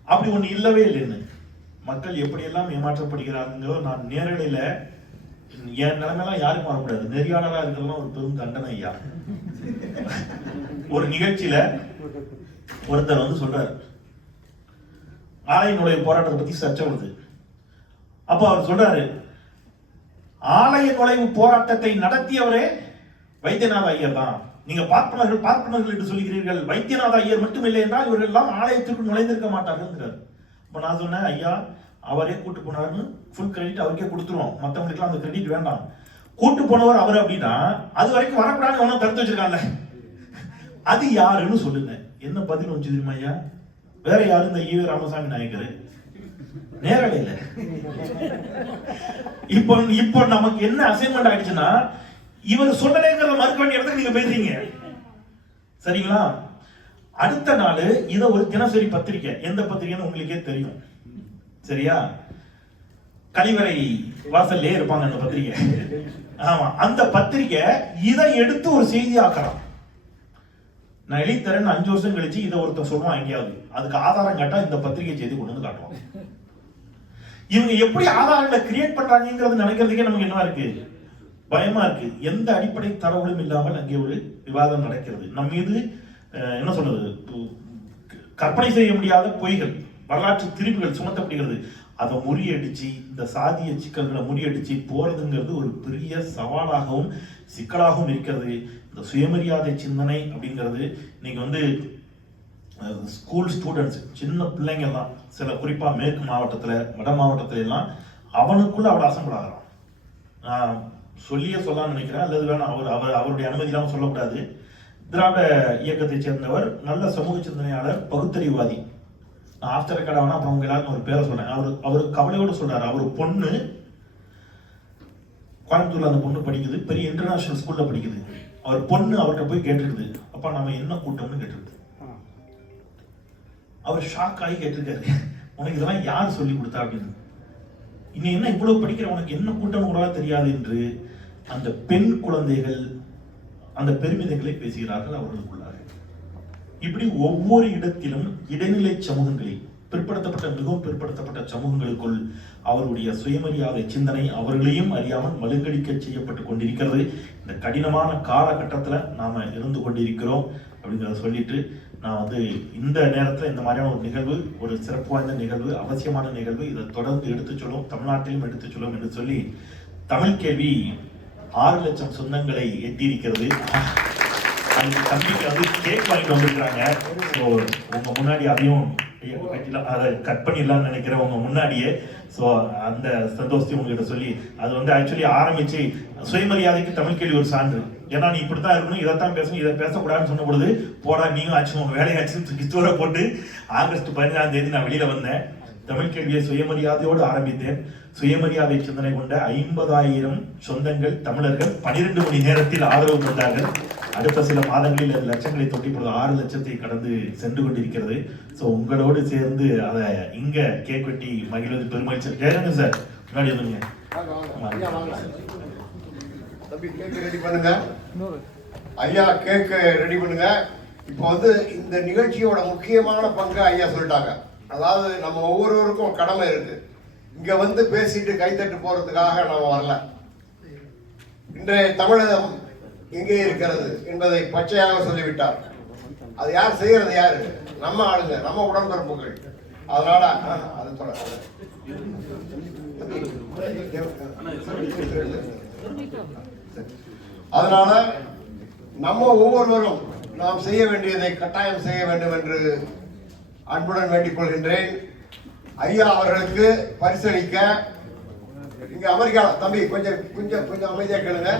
அப்படி ஒண்ணு இல்லவே இல்லைன்னு மக்கள் எப்படியெல்லாம் ஏமாற்றப்படுகிறாருங்க. நான் நேரடியில என் நிலைமையெல்லாம் யாரும் வரக்கூடாது, நெறியாளராக இருக்கிறதுலாம் ஒரு பெரும் தண்டனை ஐயா. ஒரு நிகழ்ச்சியில ஒருத்தர் வந்து சொல்றாரு, ஆலய நுழைவு போராட்டத்தை பத்தி சர்ச்சை வருது. அப்போ அவர் சொல்றாரு, ஆலய நுழைவு போராட்டத்தை நடத்தியவரே வைத்தியநாத ஐயர் தான். நீங்க பார்ப்பனர்கள் என்று சொல்கிறீர்கள், வைத்தியநாத ஐயர் மட்டும் இல்லை என்றால் இவர்கள் எல்லாம் ஆலயத்திற்கு நுழைந்திருக்க மாட்டார்கள். இப்ப நான் சொன்னேன், ஐயா அவரே கூட்டு போனாருன்னு ஃபுல் கிரெடிட் அவருக்கே கொடுத்துருவோம், மற்றவங்களுக்கு அந்த கிரெடிட் வேண்டாம். கூட்டு போனவர் அவர் அப்படின்னா அது வரைக்கும் வரக்கூடாதுன்னு ஒன்னும் தடுத்து வச்சிருக்காங்கல்ல, அது யாருன்னு சொல்லுங்க. என்ன பதில் வந்து தெரியுமா ஐயா? வேற யாரு? இந்த ஈவே ராமசாமி நாயக்கர். நேரலையில இப்போ நமக்கு என்ன அசைன்மெண்ட் ஆயிடுச்சுன்னா, இவர் சொல்லலைங்கிறத மறுக்க வேண்டிய இடத்துக்கு நீங்க பேசுறீங்க. சரிங்களா? அடுத்த நாள் இத ஒரு தினசரி பத்திரிக்கை, எந்த பத்திரிகைன்னு உங்களுக்கே தெரியும். சரியா? கழிவறை வாசல்லே இருப்பாங்க அந்த பத்திரிகை. ஆமா, அந்த பத்திரிகை இதை எடுத்து ஒரு செய்தி ஆக்கலாம். நான் எழுதி தரேன் 5 வருஷம் கழிச்சு இதை ஒருத்தர் சொல்லுவான் எங்கேயாவது, அதுக்கு ஆதாரம் காட்டா இந்த பத்திரிகை செய்தி கொண்டு வந்து காட்டுவான். இவங்க எப்படி ஆதாரங்களை கிரியேட் பண்றாங்கிறது நினைக்கிறதுக்கே நமக்கு என்ன இருக்கு, பயமா இருக்கு. எந்த அடிப்படை தரவுகளும் இல்லாமல் அங்கே ஒரு விவாதம் நடக்கிறது. நம் மீது என்ன சொல்றது, கற்பனை செய்ய முடியாத பொய்கள், வரலாற்று திரிவுகள் சுமத்தப்படுகிறது. அதை முறியடிச்சு, இந்த சாதிய சிக்கல்களை முறியடிச்சு போறதுங்கிறது ஒரு பெரிய சவாலாகவும் சிக்கலாகவும் இருக்கிறது. இந்த சுயமரியாதை சிந்தனை அப்படிங்கிறது இன்னைக்கு வந்து ஸ்கூல் ஸ்டூடெண்ட்ஸ், சின்ன பிள்ளைங்க எல்லாம், சில குறிப்பா மேற்கு மாவட்டத்துல வட மாவட்டத்துல எல்லாம் அவனுக்குள்ள அவளை அசம்பிள் ஆகிறான். நான் சொல்லியே சொல்லலாம்னு நினைக்கிறேன், அல்லது வேணாம், அவருடைய அனுமதி இல்லாமல் சொல்லக்கூடாது. திராவிட இயக்கத்தை சேர்ந்தவர், நல்ல சமூக சிந்தனையாளர், பகுத்தறிவாதி. நான் ஆஃப்டர் ரெக்கார்ட் ஆனா அப்புறம் உங்க எல்லாருக்கும் ஒரு பேரை சொன்னேன். அவர் கவலையோடு சொல்றாரு, அவர் பொண்ணு கோயம்புத்தூர்ல அந்த பொண்ணு படிக்குது, பெரிய இன்டர்நேஷனல் ஸ்கூல்ல படிக்குது. அவர் பொண்ணு அவர்கிட்ட போய் கேட்டிருக்குது, அப்பா நம்ம என்ன கூட்டம்னு கேட்டிருக்கு. அவர் ஷாக் ஆகி கேட்டிருக்காரு, உனக்கு இதெல்லாம் யார் சொல்லி கொடுத்தா அப்படின்னு. இன்னும் என்ன இவ்வளவு படிக்கிற உனக்கு என்ன கூட்டம் கூட தெரியாது என்று அந்த பெண் குழந்தைகள் அந்த பெருமிதங்களை பேசுகிறார்கள் அவர்களுக்குள்ளாக. இப்படி ஒவ்வொரு இடத்திலும் இடைநிலை சமூகங்களில், பிற்படுத்தப்பட்ட மிகவும் பிற்படுத்தப்பட்ட சமூகங்களுக்குள் அவருடைய சுயமரியாதை சிந்தனை அவர்களையும் அறியாமல் மழுங்கடிக்க செய்யப்பட்டு கொண்டிருக்கிறது. இந்த கடினமான காலகட்டத்தில் நாம இருந்து கொண்டிருக்கிறோம் அப்படிங்கிறத சொல்லிட்டு, நான் வந்து இந்த நேரத்தில் இந்த மாதிரியான ஒரு நிகழ்வு, ஒரு சிறப்பு வாய்ந்த நிகழ்வு, அவசியமான நிகழ்வு, இதை தொடர்ந்து எடுத்துச் சொல்லும், தமிழ்நாட்டிலும் எடுத்துச் சொல்லும் என்று சொல்லி, தமிழ் கேள்வி 6 லட்சம் சொந்தங்களை எட்டியிருக்கிறது. தம்பிக்கு வந்து கேக் வாங்கிட்டு வந்திருக்கிறாங்க. ஸோ உங்க முன்னாடி அதையும் அதை கட் பண்ணிடலாம்னு நினைக்கிறேன் உங்க முன்னாடியே. ஸோ அந்த சந்தோஷத்தையும் உங்ககிட்ட சொல்லி, அது வந்து ஆக்சுவலி ஆரம்பிச்சு சுயமரியாதைக்கு தமிழ் கேள்வி ஒரு சான்று. ஏன்னா நீ இப்படித்தான் இருக்கணும், இதைத்தான் பேசணும், இதை பேசக்கூடாதுன்னு சொன்ன பொழுது, போடா நீயும் ஆச்சு உங்க வேலையாச்சு கிறிஸ்துவரை போட்டு ஆகஸ்ட் 15ஆம் தேதி நான் வெளியில வந்தேன். தமிழ் கேள்வியை சுயமரியாதையோடு ஆரம்பித்தேன். சுயமரியாதை சிந்தனை கொண்ட 50,000 சொந்தங்கள் தமிழர்கள் 12 மணி நேரத்தில் ஆதரவு தந்தார்கள். அடுத்த சில மாதங்களில் அது லட்சங்களை தொட்டி இப்பொழுது 6 லட்சத்தை கடந்து சென்று கொண்டிருக்கிறது. ஸோ உங்களோடு சேர்ந்து அதை இங்க கேக் வெட்டி மகிழ்வது பெருமகிழ்ச்சி. ஜெயரங்க சார் முன்னாடி வந்துங்க. ரெடி பண்ணுங்க ஐயா, கேக் ரெடி பண்ணுங்க. இப்போ வந்து இந்த நிகழ்ச்சியோட முக்கியமான பங்கு ஐயா சொல்லிட்டாங்க. அதாவது நம்ம ஒவ்வொருவருக்கும் கடமை இருக்கு. இங்க வந்து பேசிட்டு கைத்தட்டு போறதுக்காக நாம வரல. இன்றைய தமிழகம் எங்கே இருக்கிறது என்பதை பச்சையாக சொல்லிவிட்டார். அது யார் செய்யறது? யாரு? நம்ம ஆளுங்க, நம்ம உடன்பிறப்புகள். அதனால அது சொல்ல அதனால நம்ம ஒவ்வொருவரும் நாம் செய்ய வேண்டியதை கட்டாயம் செய்ய வேண்டும் என்று அன்புடன் வேண்டிக் கொள்கின்றேன். ஐயா அவர்களுக்கு பரிசளிக்க இங்க அமெரிக்கா, தம்பி கொஞ்சம் கொஞ்சம் கொஞ்சம் அமைதியா கேளுங்க.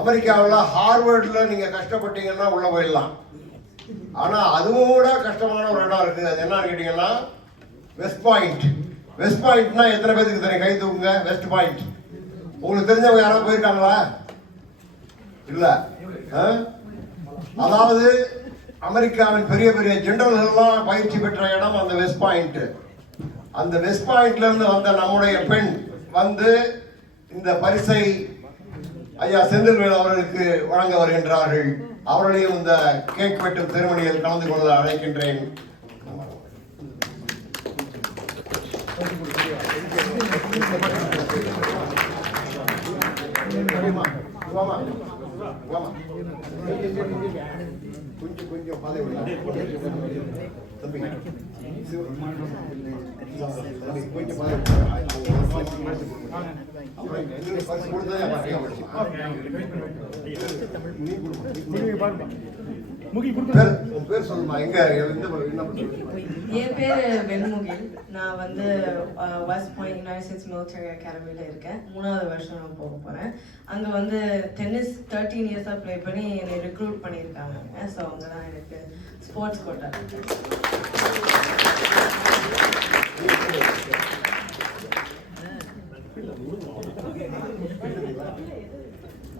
அமெரிக்காவில் ஹார்வர்ட்ல நீங்க கஷ்டப்பட்டீங்கன்னா உள்ள போயிடலாம். ஆனா அதுவும் கூட கஷ்டமான ஒரு இடம் இருக்கு. அது என்னன்னு கேட்டீங்கன்னா வெஸ்ட் பாயிண்ட். வெஸ்ட் பாயிண்ட்னா எத்தனை பேருக்கு தெரியும்? கை தூக்குங்க. வெஸ்ட் பாயிண்ட் உங்களுக்கு தெரிஞ்சவங்க யாராவது போயிருக்காங்களா? இல்ல. அதாவது அமெரிக்காவின் பெரிய பெரிய ஜெனரல்கள்லாம் பயிற்சி பெற்ற இடம் அந்த வெஸ்ட் பாயிண்ட். அந்த வெஸ்ட் பாயிண்ட்ல இருந்து வந்த நம்முடைய பெண் வந்து இந்த பரிசை ஐயா செந்தில்வேல் அவர்களுக்கு வழங்க வருகின்றார்கள். அவர்களையும் இந்த கேக் வெட்டும் திருமணியில் கலந்து கொள்ள அழைக்கின்றேன். கொஞ்சம் கொஞ்சம் பாதை தம்பி கொஞ்சம் பாதை பேர் சொல்லுமா? எங்க என் பேரு வெண்முகில். நான் வந்து west point United states military அகாடமியில் இருக்கேன். 3வது வருஷம் நான் போக போகிறேன். அங்கே வந்து டென்னிஸ் 13 இயர்ஸாக ப்ளே பண்ணி என்னை ரெக்ரூட் பண்ணியிருக்காங்க. ஸோ அங்கே தான் எனக்கு ஸ்போர்ட்ஸ் கோட்டா.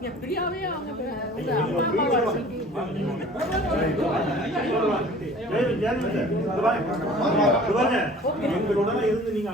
எப்படியாவே அவங்க இருந்து நீங்க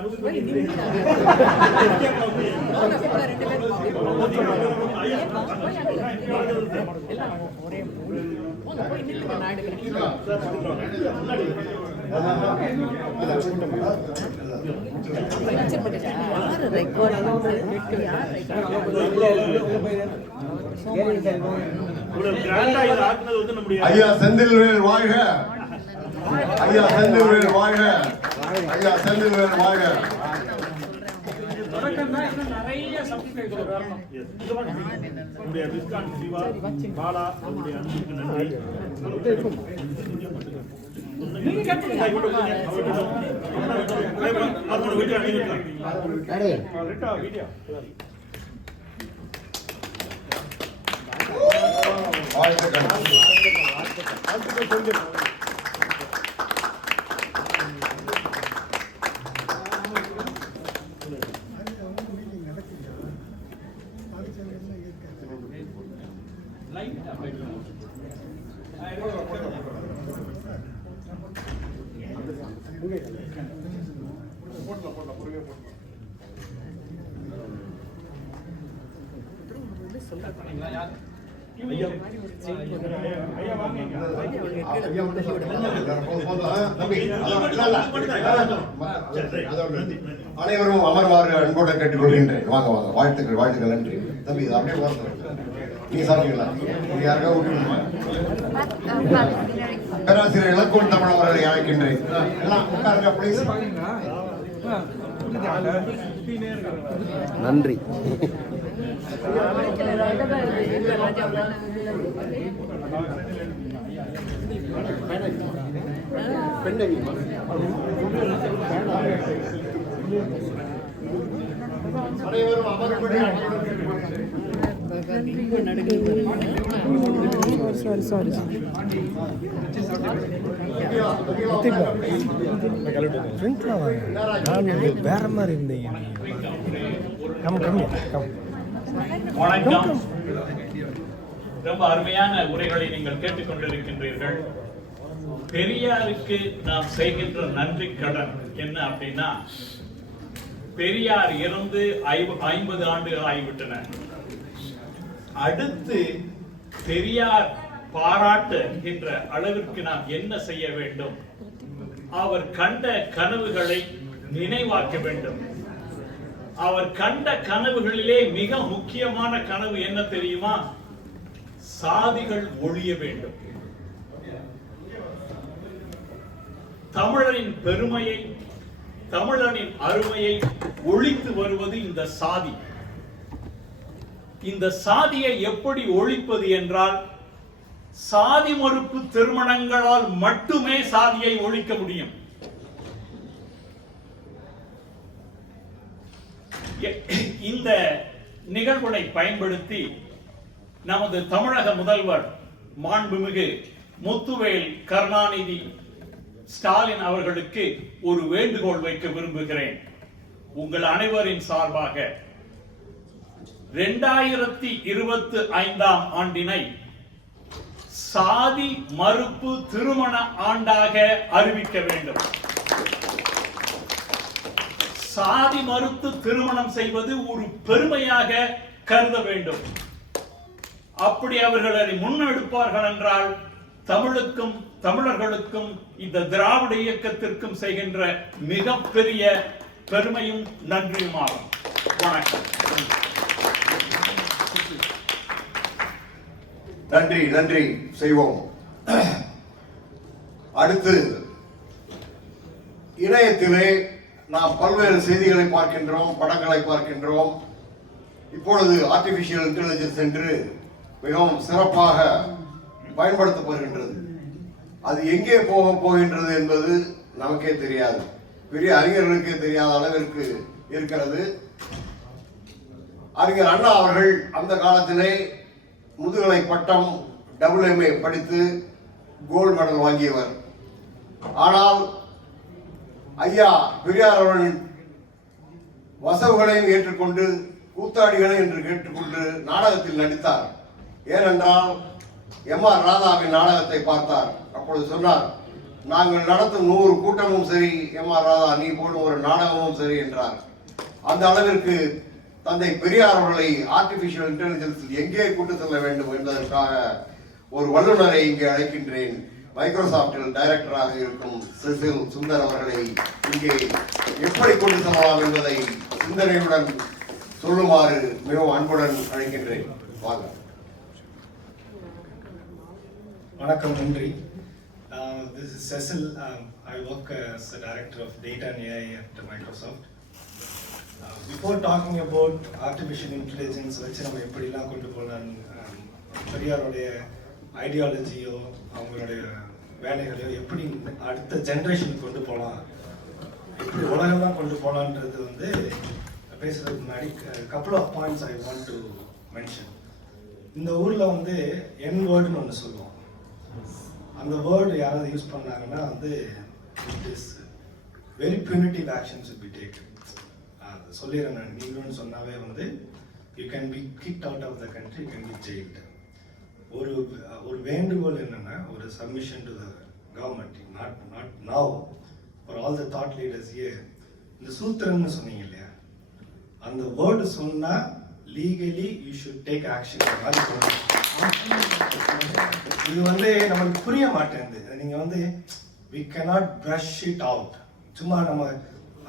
ஐயா செந்தில்வேல் வாழ்க! ஐயா செந்தில்வேல் வாழ்க! ஐயா செந்தில்வேல் வாழ்க! நிறைய சப்ஸ்கிரைபர் வரணும். உங்களுடைய விஸ்கான் சிவா பாலா உங்களுடைய அன்புக்கு நன்றி. நீங்க கேட்பீங்க வீடியோ அனைவரும் அமர்வாறு அன்போடு கேட்டுக்கொள்கின்றேன். வாங்க வாங்க. வாழ்த்துக்கள் வாழ்த்துக்கள். நன்றி தம்பி. அப்படியே நீங்க சாப்பிட்டீங்களா? நீங்க யாருக்காக விட்டுணுமா? பேராசிரியர் இலக்கோன் தமிழ் அவர்களை அழைக்கின்றேன். எல்லாம் உட்காருங்க ப்ளீஸ். நன்றி. அனைவரும் அமர்வுபடி சாரி வேற மாதிரி இருந்தீங்க. வணக்கம். ரொம்ப அருமையான உரைகளை நீங்கள் கேட்டுக்கொண்டிருக்கின்றீர்கள். பெரியாருக்கு நாம் செய்கின்ற நன்றி கடன் என்ன அப்படின்னா, பெரியார் இறந்து 50 ஆண்டுகள் ஆகிவிட்டன. அடுத்து பெரியார் பாராட்டுகின்ற அளவிற்கு நாம் என்ன செய்ய வேண்டும்? அவர் கண்ட கனவுகளை நினைவாக்க வேண்டும். அவர் கண்ட கனவுகளிலே மிக முக்கியமான கனவு என்ன தெரியுமா? சாதிகள் ஒழிய வேண்டும். தமிழரின் பெருமையை, தமிழனின் அருமையை ஒழித்து வருவது இந்த சாதி. இந்த சாதியை எப்படி ஒழிப்பது என்றால், சாதி மறுப்பு திருமணங்களால் மட்டுமே சாதியை ஒழிக்க முடியும். இந்த நிகழ்வுகளை பயன்படுத்தி நமது தமிழக முதல்வர் மாண்புமிகு முத்துவேல் கருணாநிதி ஸ்டாலின் அவர்களுக்கு ஒரு வேண்டுகோள் வைக்க விரும்புகிறேன். உங்கள் அனைவரின் சார்பாக 2025 ஆண்டினை சாதி மறுப்பு திருமண ஆண்டாக அறிவிக்க வேண்டும். சாதி மறுத்து திருமணம் செய்வது ஒரு பெருமையாக கருத வேண்டும். அப்படி அவர்கள் அதை முன்னெடுப்பார்கள் என்றால் தமிழுக்கும் தமிழர்களுக்கும் இந்த திராவிட இயக்கத்திற்கும் செய்கின்ற மிகப்பெரிய பெருமையும் நன்றியுமாகும். வணக்கம். நன்றி நன்றி செய்வோம். அடுத்து இணையத்திலே நாம் பல்வேறு செய்திகளை பார்க்கின்றோம், படங்களை பார்க்கின்றோம். இப்பொழுது ஆர்டிபிஷியல் இன்டெலிஜென்ஸ் என்று மிகவும் சிறப்பாக பயன்படுத்தப்படுகின்றது. அது எங்கே போகின்றது என்பது நமக்கே தெரியாது, பெரிய அறிஞர்களுக்கே தெரியாத அளவிற்கு இருக்கிறது. அறிஞர் அண்ணா அவர்கள் அந்த காலத்திலே முதுகலை பட்டம் WMA படித்து கோல்டு மெடல் வாங்கியவர். ஆனால் ஐயா பெரியார் அவர்களின் வசவுகளையும் ஏற்றுக்கொண்டு கூத்தாடிகளை என்று கேட்டுக்கொண்டு நாடகத்தில் நடித்தார். ஏனென்றால் MR ராதாவின் நாடகத்தை பார்த்தார். அப்பொழுது சொன்னார், நாங்கள் நடத்தும் 100 கூட்டமும் சரி, MR ராதா நீ போடும் ஒரு நாடகமும் சரி என்றார். அந்த அளவிற்கு தந்தை பெரியார் அவர்களை ஆர்டிபிஷியல் இன்டெலிஜென்ஸ் எங்கே கூட்டு செல்ல வேண்டும் என்பதற்காக ஒரு வல்லுநரை இங்கே அழைக்கின்றேன். மைக்ரோசாப்டில் டைரக்டராக இருக்கும் செசில் சுந்தர் அவர்களை இங்கே எப்படி கொண்டு செல்லலாம் என்பதை சிந்தனையுடன் சொல்லுமாறு மிகவும் அன்புடன் அழைக்கின்றேன். வாங்க. வணக்கம், நன்றி. This is Cecil. I work as the director of data and AI at Microsoft. Before talking about artificial intelligence, வச்சு நம்ம எப்படிலாம் கொண்டு போகலாம், பெரியாருடைய ஐடியாலஜியோ அவங்களுடைய வேலைகளையோ எப்படி அடுத்த ஜென்ரேஷனுக்கு கொண்டு போகலாம், எப்படி உலகம்லாம் கொண்டு போகலான்றது வந்து பேசுறதுக்கு முன்னாடி couple of points I want to mention. இந்த ஊரில் வந்து N வேர்டுன்னு ஒன்று சொல்லுவோம். அந்த வேர்டு யாராவது யூஸ் பண்ணாங்கன்னா வந்து it is very punitive actions will be taken. சொல்லிடுறேன் நான், நீங்களும் சொன்னாவே வந்து you can be kicked out of the country, you can be jailed. ஒரு வேண்டுகோள் என்னன்னா, ஒரு submission to the government, not now, for all the thought leaders here. இந்த சூத்திரம்னு சொன்னீங்க இல்லையா, அந்த வேர்டு சொன்னா legally you should take action. இது வந்து நம்மளுக்கு புரிய மாட்டேங்குது. நீங்க வந்து we cannot brush it out. சும்மா நம்ம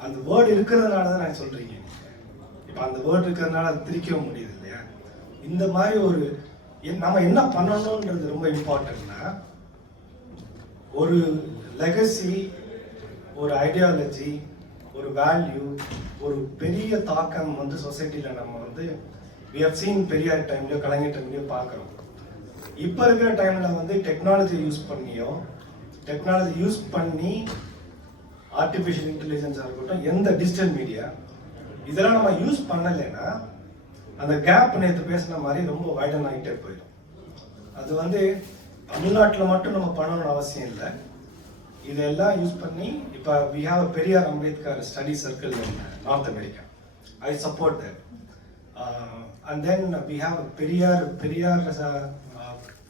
அந்த வேர்டு இருக்கிறதுனால தான் நான் சொல்றீங்க. இப்போ அந்த வேர்டு இருக்கிறதுனால அது திரிக்கவும் முடியுது இல்லையா. இந்த மாதிரி ஒரு நம்ம என்ன பண்ணணும்ன்றது ரொம்ப இம்பார்ட்டன்ட்னா, ஒரு லெகசி, ஒரு ஐடியாலஜி, ஒரு வேல்யூ, ஒரு பெரிய தாக்கம் வந்து சொசைட்டியில் நம்ம வந்து we have seen பெரியார் டைம்லையோ கலைஞர் டைம்லையோ பார்க்குறோம். இப்போ இருக்கிற டைமில் வந்து டெக்னாலஜி யூஸ் பண்ணி ஆர்டிஃபிஷியல் இன்டெலிஜென்ஸாக இருக்கட்டும், எந்த டிஜிட்டல் மீடியா இதெல்லாம் நம்ம யூஸ் பண்ணலைன்னா அந்த கேப் நேற்று பேசின மாதிரி ரொம்ப வைடன் ஆகிட்டே போயிடும். அது வந்து தமிழ்நாட்டில் மட்டும் நம்ம பண்ணணும்னு அவசியம் இல்லை. இதெல்லாம் யூஸ் பண்ணி இப்போ we have a Periyar Ambedkar study circle in North America. I support that. And then we have a Periyar as a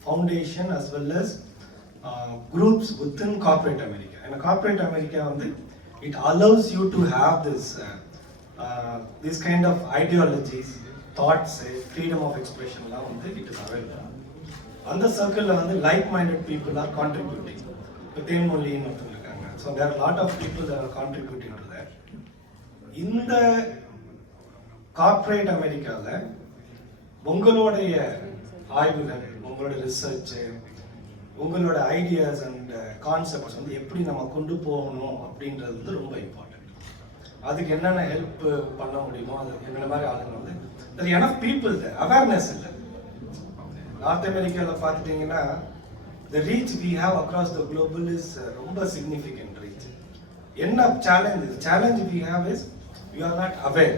foundation as well as groups within corporate America. And corporate America, it allows you to have this kind of ideologies, thoughts, freedom of expression, it is available. On the circle, like-minded people are contributing. So there are a lot of people that are contributing to that. In the corporate America, உங்களுடைய ஆய்வுகள், உங்களுடைய research, உங்களோட ideas and concepts வந்து எப்படி நம்ம கொண்டு போகணும் அப்படின்றது வந்து ரொம்ப இம்பார்ட்டன்ட். அதுக்கு என்னென்ன ஹெல்ப் பண்ண முடியுமோ அது என்னென்ன மாதிரி ஆளுங்க வந்து தெர் எனஃப் பீப்புள் அவேர்னஸ் இல்லை. நார்த் அமெரிக்காவில் பார்த்துட்டிங்கன்னா the reach we have across the global is ரொம்ப significant reach. என்ன challenge we have is we are not aware.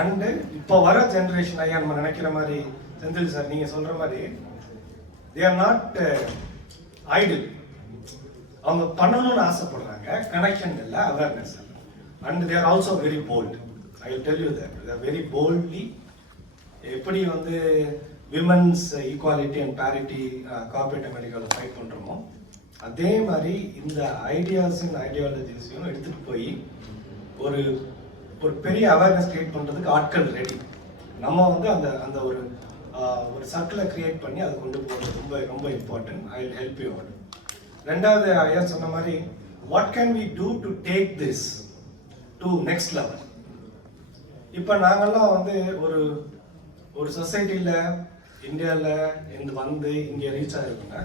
And இப்போ வர ஜென்ரேஷன் ஐயா நம்ம நினைக்கிற மாதிரி செந்தில் சார் நீங்கள் சொல்கிற மாதிரி they are not idle. அவங்க பண்ணணும்னு ஆசைப்படுறாங்க, கனெக்ஷன் இல்லை, அவேர்னஸ் இல்லை. And they are also very bold. I will tell you that. They are very boldly எப்படி வந்து women's equality and parity corporate அமெரிக்காவில் ஃபைட் பண்ணுறோமோ அதே மாதிரி இந்த ஐடியாஸையும் ஐடியாலஜிஸையும் எடுத்துகிட்டு போய் ஒரு ஒரு பெரிய அவேர்னஸ் கிரியேட் பண்ணுறதுக்கு ஆட்கள் ரெடி. நம்ம வந்து அந்த அந்த ஒரு ஒரு சர்க்கிளை கிரியேட் பண்ணி அதை கொண்டு போகிறது ரொம்ப ரொம்ப important. I will help you all. ரெண்டாவது ஐயா சொன்ன மாதிரி what can we do to take this to next level. இப்போ நாங்கள்லாம் வந்து ஒரு சொசைட்டியில் இந்தியாவில் இருந்து வந்து இங்கே ரீச் ஆகிருக்குன்னா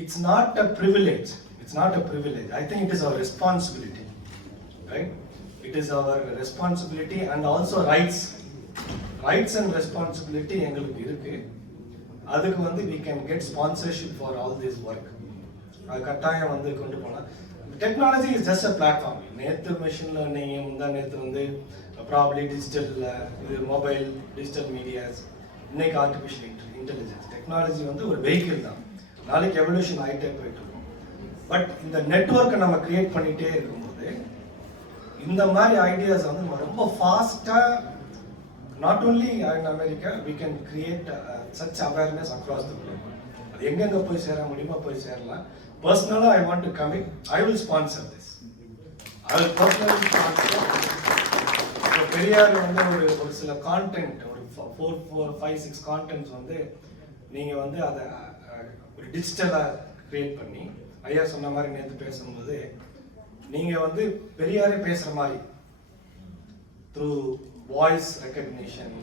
it's not a privilege. I think it is our responsibility, right? It is our responsibility and also rights and responsibility எங்களுக்கு இருக்கு. அதுக்கு வந்து we can get sponsorship for all this work. அது கட்டாயம் வந்து கொண்டு போனால் technology is just a platform. நேற்று மெஷின் லேர்னிங், முந்தா நேற்று வந்து ப்ராப்ளி டிஜிட்டல் இது மொபைல் டிஜிட்டல் மீடியாஸ், இன்னைக்கு ஆர்டிஃபிஷியல் இன்டெலிஜென்ஸ். டெக்னாலஜி வந்து ஒரு வெஹிக்கிள் தான், நாளைக்கு எவல்யூஷன் ஆகிட்டே போயிட்டு இருக்கும். பட் இந்த நெட்வொர்க்கை நம்ம கிரியேட் பண்ணிகிட்டே இருக்கும்போது இந்த மாதிரி ஐடியாஸ் வந்து நம்ம ரொம்ப ஃபாஸ்ட்டாக not only in America we can create such awareness across the globe. அது எங்கெங்கே போய் சேர முடியுமோ போய் சேரலாம். பர்சனலாக I want to commit, I will sponsor this. I will personally sponsor. இப்போ பெரியார் வந்து ஒரு சில கான்டென்ட், ஒரு 4, 5, 6 கான்டென்ட்ஸ் வந்து நீங்கள் வந்து அதை ஒரு டிஜிட்டலாக க்ரியேட் பண்ணி, ஐயா சொன்ன மாதிரி நேற்று பேசும்போது நீங்கள் வந்து பெரியாரே பேசுகிற மாதிரி through voice recognition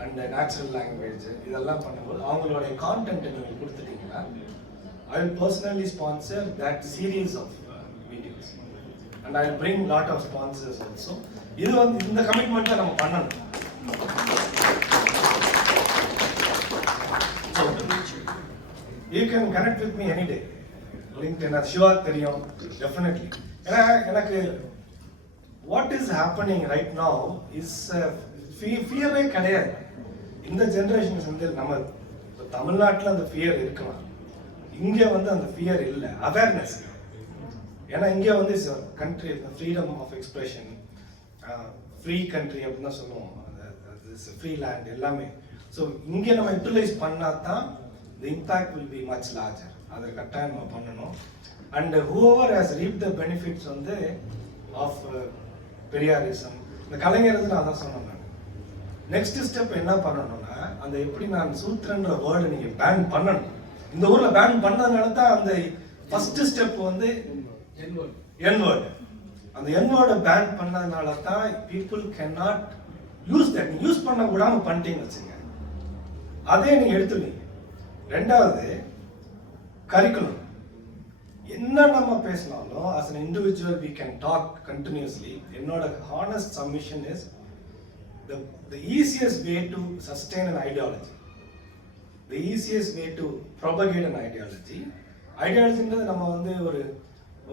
and natural language இதெல்லாம் பண்ணும்போது அவங்களுடைய கான்டென்ட்டை நீங்கள் கொடுத்துட்டீங்கன்னா I will personally sponsor that series of videos and I will bring lot of sponsors also. இது வந்து இந்த கமிட்மெண்ட்டை நம்ம பண்ணணும். You can connect with me any day. LinkedIn, Siva தெரியும் definitely. ஏன்னா எனக்கு what is happening right now is fear-ஏ கிடையாது. இந்த ஜென்ரேஷன் வந்து நம்ம தமிழ்நாட்டில் அந்த ஃபியர் இருக்கலாம், இங்கே வந்து அந்த ஃபியர் இல்லை, அவேர்னஸ். ஏன்னா இங்கே வந்து country freedom of expression, free country அப்படின்னு தான் சொல்லுவோம், ஃப்ரீ லேண்ட் எல்லாமே. ஸோ இங்கே நம்ம யூட்டிலைஸ் பண்ணால் தான் தி impact will be much larger. அதை கட்டாயம் நம்ம பண்ணணும். And whoever has ரீப் the benefits வந்து ஆஃப் பெரியாரிசம், இந்த கலைஞர் நான் தான் சொன்னேன். நெக்ஸ்ட் ஸ்டெப் என்ன பண்ணணும்னா, அந்த எப்படி நான் சூத்திரன்ற வேர்டு நீங்கள் பேன் பண்ணணும். இந்த ஊரில் பேன் பண்ணதுனால தான் அந்த ஃபர்ஸ்ட் ஸ்டெப் வந்து என்வேர்டு. அந்த என்வேர்டை பேன் பண்ணதுனால தான் people can not use that. Use பண்ண விடாமல் பண்ணிட்டீங்கன்னு வச்சுங்க, அதே நீங்கள் எடுத்துருவீங்க. ரெண்டாவது கரிக்குலம். என்ன நம்ம பேசினாலும் as an individual we can talk continuously. என்னோட honest submission is the easiest way to sustain an ideology, the easiest way to propagate an ideology. ஐடியாலஜின்றது நம்ம வந்து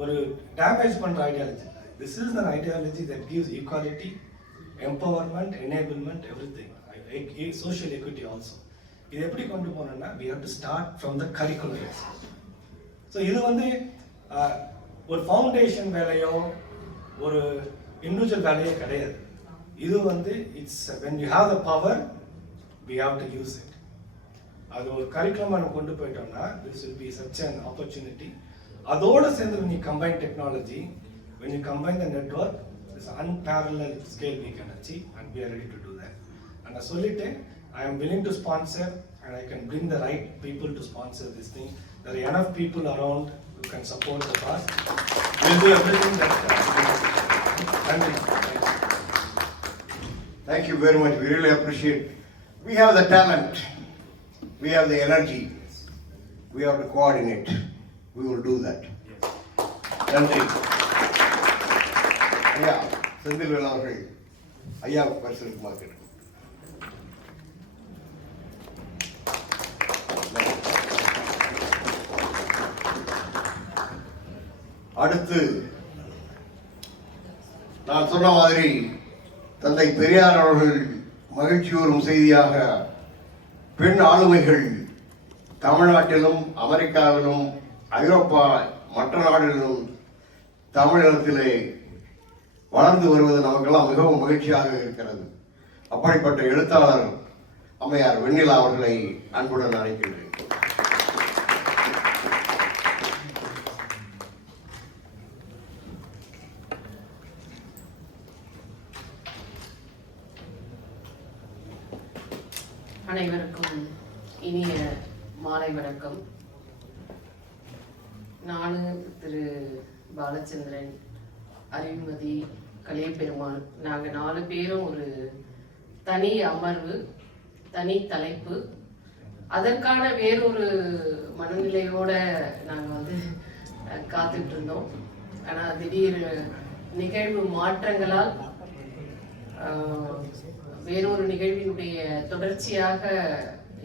ஒரு டேமேஜ் பண்ணுற ideology. This is an ideology that gives equality, empowerment, enablement, everything, social equity also. இது எப்படி கொண்டு போனோம்னா we have to start from the curriculum. So இது வந்து ஒரு ஃபவுண்டேஷன் வேலையோ ஒரு இண்டிவிஜுவல் வேலையோ கிடையாது. இது வந்து it's when you have the power we have to use it. அது ஒரு கரிக்குலமாக நம்ம கொண்டு போயிட்டோம்னா this will be such an opportunity. அதோடு சேர்ந்து when you combine technology, when you combine the network, this unparalleled scale we can achieve and we are ready to do that. And நான் சொல்லிட்டேன், I am willing to sponsor and I can bring the right people to sponsor this thing. There are enough people around who can support the cause. We will do everything that Thank you very much. We really appreciate. We have the talent, we have the energy, we have to coordinate. We will do that. நன்றி. ஐயா செந்தில்வேல் அவர்கள் ஐயா பரிசீலிக்குமாறு கேட்டு. அடுத்து நான் சொன்ன மாதிரி தந்தை பெரியார் அவர்கள் மகிழ்ச்சியூறும் செய்தியாக பெண் ஆளுமைகள் தமிழ்நாட்டிலும் அமெரிக்காவிலும் ஐரோப்பா மற்ற நாடுகளிலும் தமிழகத்திலே வளர்ந்து வருவது நமக்கெல்லாம் மிகவும் மகிழ்ச்சியாக இருக்கிறது. அப்படிப்பட்ட எழுத்தாளர் அம்மையார் வெண்ணிலா அவர்களை அன்புடன் அழைக்கின்றேன். அனைவருக்கும் இனிய மாலை வணக்கம். நான் திரு பாலச்சந்திரன், அறிவுமதி, கலைப்பெருமாள், நாங்கள் 4 பேரும் ஒரு தனி அமர்வு, தனி தலைப்பு, அதற்கான வேறொரு மனநிலையோட நாங்கள் வந்து காத்துட்டு இருந்தோம். ஆனால் திடீர் நிகழ்வு மாற்றங்களால் வேறொரு நிகழ்வினுடைய தொடர்ச்சியாக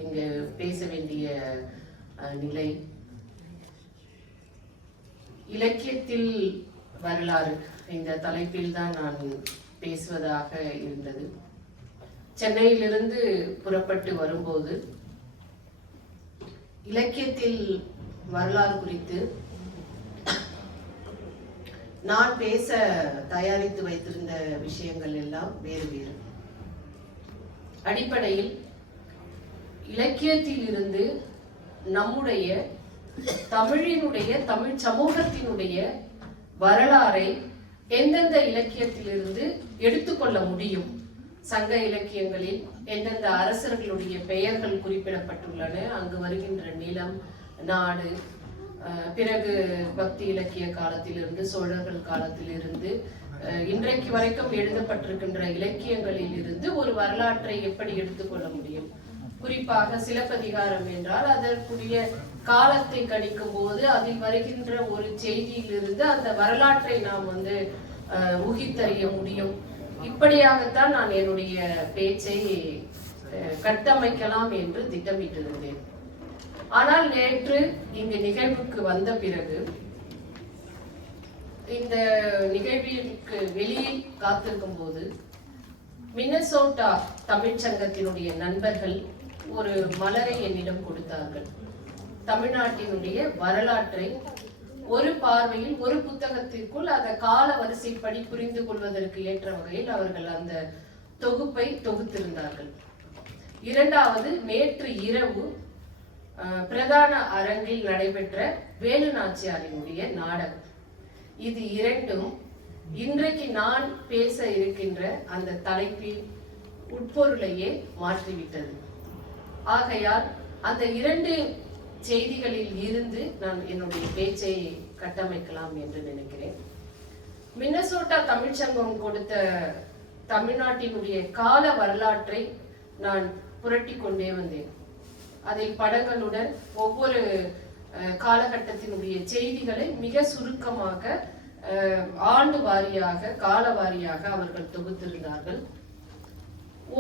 இங்கு பேச வேண்டிய நிலை. இலக்கியத்தில் வரலாறு இந்த தலைப்பில் தான் நான் பேசுவதாக இருந்தது. சென்னையிலிருந்து புறப்பட்டு வரும்போது இலக்கியத்தில் வரலாறு குறித்து நான் பேச தயாரித்து வைத்திருந்த விஷயங்கள் எல்லாம் வேறு வேறு. அடிப்படையில் இலக்கியத்தில் இருந்து நம்முடைய தமிழினுடைய, தமிழ் சமூகத்தினுடைய வரலாறை எந்தெந்த இலக்கியத்திலிருந்து எடுத்துக்கொள்ள முடியும், சங்க இலக்கியங்களில் எந்தெந்த அரசர்களுடைய பெயர்கள் குறிப்பிடப்பட்டுள்ளன, அங்கு வருகின்ற நிலம், நாடு, பிறகு பக்தி இலக்கிய காலத்திலிருந்து, சோழர்கள் காலத்திலிருந்து இன்றைக்கு வரைக்கும் எழுதப்பட்டிருக்கின்ற இலக்கியங்களில் இருந்து ஒரு வரலாற்றை எப்படி எடுத்துக்கொள்ள முடியும். குறிப்பாக சிலப்பதிகாரம் என்றால் அதற்குரிய காலத்தை கணிக்கும் போது அதில் வருகின்ற ஒரு செய்தியிலிருந்து அந்த வரலாற்றை நாம் வந்து ஊகித்தறிய முடியும். இப்படியாகத்தான் நான் என்னுடைய பேச்சை கட்டமைக்கலாம் என்று திட்டமிட்டிருந்தேன். ஆனால் நேற்று இங்கு நிகழ்வுக்கு வந்த பிறகு இந்த நிகழ்விற்கு வெளியில் காத்திருக்கும் போது மினசோட்டா தமிழ்ச்சங்கத்தினுடைய நண்பர்கள் ஒரு மலரை என்னிடம் கொடுத்தார்கள். தமிழ்நாட்டினுடைய வரலாற்றை ஒரு பார்வையில் ஒரு புத்தகத்திற்குள் அந்த கால வரிசைப்படி புரிந்து கொள்வதற்கு ஏற்ற வகையில் அவர்கள் அந்த தொகுப்பை தொகுத்திருந்தார்கள். இரண்டாவது, நேற்று இரவு பிரதான அரங்கில் நடைபெற்ற வேலு நாச்சியாரினுடைய நாடகம். இது இரண்டும் இன்றைக்கு நான் பேச இருக்கின்ற அந்த தலைப்பின் உட்பொருளையே மாற்றிவிட்டது. ஆகையால் அந்த 2 செய்திகளில் இருந்து நான் என்னுடைய பேச்சை கட்டமைக்கலாம் என்று நினைக்கிறேன். மினசோட்டா தமிழ்ச்சங்கம் கொடுத்த தமிழ்நாட்டினுடைய கால வரலாற்றை நான் புரட்டி கொண்டே வந்தேன். அதில் படங்களுடன் ஒவ்வொரு காலகட்டத்தினுடைய செய்திகளை மிக சுருக்கமாக ஆண்டு வாரியாக, கால வாரியாக அவர்கள் தொகுத்திருந்தார்கள்.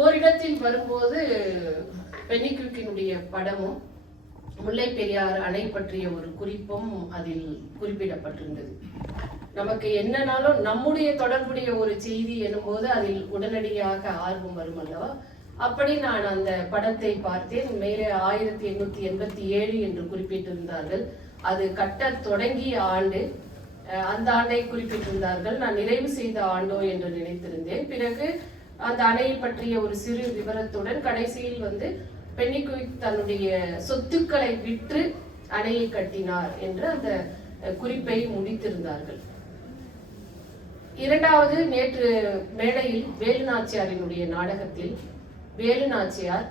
ஓரிடத்தில் வரும்போது பென்னிக்விக்கினுடைய படமும் முல்லை பெரியாறு அணை பற்றிய ஒரு குறிப்பும் அதில் குறிப்பிடப்பட்டிருந்தது. நமக்கு என்னன்னாலும் நம்முடைய தொடர்புடைய ஒரு செய்தி எனும்போது அதில் உடனடியாக ஆர்வம் வரும் அல்லவா. அப்படி நான் அந்த படத்தை பார்த்தேன். மேலே 1887 என்று குறிப்பிட்டிருந்தார்கள். அது கட்ட தொடங்கிய ஆண்டு, அந்த ஆண்டை குறிப்பிட்டிருந்தார்கள். நான் நிறைவு செய்த ஆண்டோ என்று நினைத்திருந்தேன். பிறகு அந்த அணையை பற்றிய ஒரு சிறு விவரத்துடன் கடைசியில் வந்து பென்னிக்விக் தன்னுடைய சொத்துக்களை விற்று அணையை கட்டினார் என்று அந்த குறிப்பை முடித்திருந்தார்கள். இரண்டாவது, நேற்று மேடையில் வேலு நாச்சியாரினுடைய நாடகத்தில் வேலு நாச்சியார்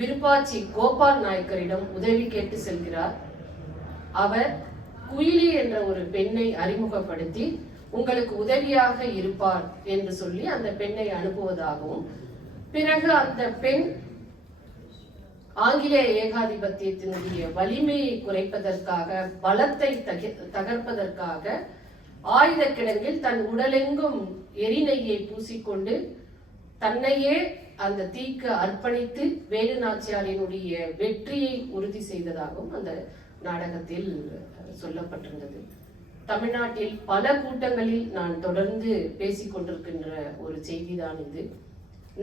விருப்பாச்சி கோபால் நாயக்கரிடம் உதவி கேட்டு செல்கிறார். அவர் குயிலி என்ற ஒரு பெண்ணை அறிமுகப்படுத்தி உங்களுக்கு உதவியாக இருப்பார் என்று சொல்லி அந்த பெண்ணை அனுப்புவதாகவும், பிறகு அந்த பெண் ஆங்கிலேய ஏகாதிபத்தியத்தினுடைய வலிமையை குறைப்பதற்காக, பலத்தை தகர்ப்பதற்காக ஆயுத கிடங்கில் தன் உடலெங்கும் எரிநெய்யை பூசிக்கொண்டு தன்னையே அந்த தீக்கு அர்ப்பணித்து வேலு நாச்சியாரினுடைய வெற்றியை உறுதி செய்ததாகவும் அந்த நாடகத்தில் சொல்லப்பட்டிருந்தது. தமிழ்நாட்டில் பல கூட்டங்களில் நான் தொடர்ந்து பேசிக் கொண்டிருக்கின்ற ஒரு செய்திதான் இது.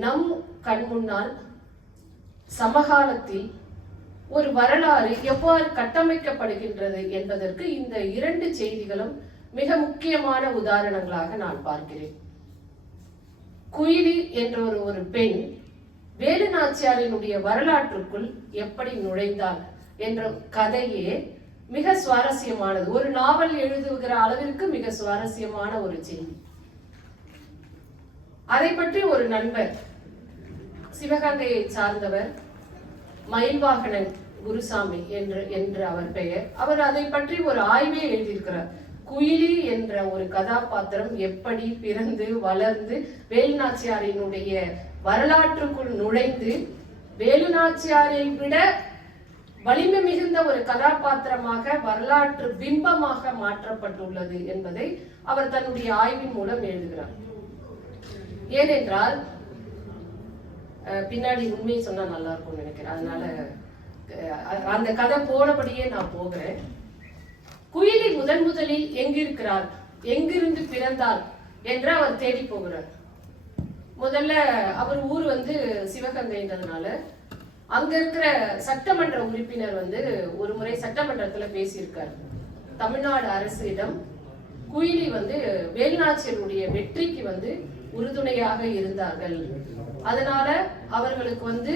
நம் கண் முன்னால் சமகாலத்தில் ஒரு வரலாறு எவ்வாறு கட்டமைக்கப்படுகின்றது என்பதற்கு இந்த 2 செய்திகளும் மிக முக்கியமான உதாரணங்களாக நான் பார்க்கிறேன். குயிலி என்ற ஒரு பெண் வேலு நாச்சியாரினுடைய வரலாற்றுக்குள் எப்படி நுழைந்தாள் என்ற கதையே மிக சுவாரஸ்யமானது. ஒரு நாவல் எழுதுகிற அளவிற்கு மிக சுவாரஸ்யமான ஒரு செய்தி. அதை பற்றி ஒரு நண்பர், சிவகங்கையை சார்ந்தவர், மயில்வாகனன் குருசாமி என்று அவர் பெயர். அவர் அதை பற்றி ஒரு ஆய்வே எழுதியிருக்கிறார். குயிலி என்ற ஒரு கதாபாத்திரம் எப்படி பிறந்து வளர்ந்து வேலு நாச்சியாரினுடைய வரலாற்றுக்குள் நுழைந்து வேலு நாச்சியாரை விட வலிமை மிகுந்த ஒரு கதாபாத்திரமாக, வரலாற்று பிம்பமாக மாற்றப்பட்டுள்ளது என்பதை அவர் தன்னுடைய ஆய்வின் மூலம் எழுதுகிறார். ஏனென்றால் பின்னாடி உண்மையை சொன்னா நல்லா இருக்கும்னு நினைக்கிறேன். அதனால அந்த கதை போனபடியே நான் போகிறேன். குயிலி முதலில் எங்கிருக்கிறார், எங்கிருந்து பிறந்தார் என்று அவர் தேடி போகிறார். முதல்ல அவர் ஊர் சிவகங்கைன்றதுனால அங்க இருக்கிற சட்டமன்ற உறுப்பினர் ஒரு முறை சட்டமன்றத்துல பேசியிருக்கார். தமிழ்நாடு அரசிடம் குயிலி வேலுநாச்சியருடைய வெற்றிக்கு உறுதுணையாக இருந்தார்கள், அதனால அவர்களுக்கு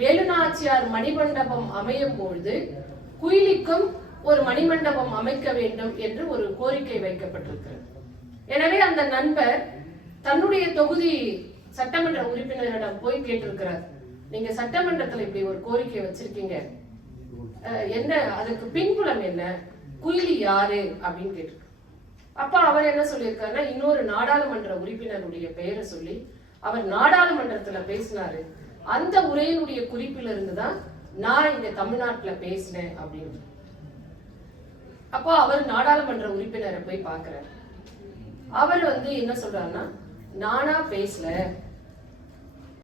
வேலுநாச்சியார் மணிமண்டபம் அமையும் பொழுது குயிலிக்கும் ஒரு மணிமண்டபம் அமைக்க வேண்டும் என்று ஒரு கோரிக்கை வைக்கப்பட்டிருக்கிறது. எனவே அந்த நண்பர் தன்னுடைய தொகுதி சட்டமன்ற உறுப்பினரிடம் போய் கேட்டிருக்கிறார், நீங்க சட்டமன்றத்துல இப்படி ஒரு கோரிக்கை வச்சிருக்கீங்க, என்ன அதுக்கு பின்புலம் என்ன, குயிலி யாரு அப்படின்னு கேட்டிருக்க. அப்ப அவர் என்ன சொல்லியிருக்காருன்னா, இன்னொரு நாடாளுமன்ற உறுப்பினருடைய பெயரை சொல்லி அவர் நாடாளுமன்றத்துல பேசினாரு, அந்த உரையினுடைய குறிப்பில இருந்துதான் நான் இங்க தமிழ்நாட்டுல பேசினேன் அப்படின்னு. அப்போ அவர் நாடாளுமன்ற உறுப்பினரை போய் பார்க்கிறார். அவர் என்ன சொல்றாருன்னா, நானா பேசல,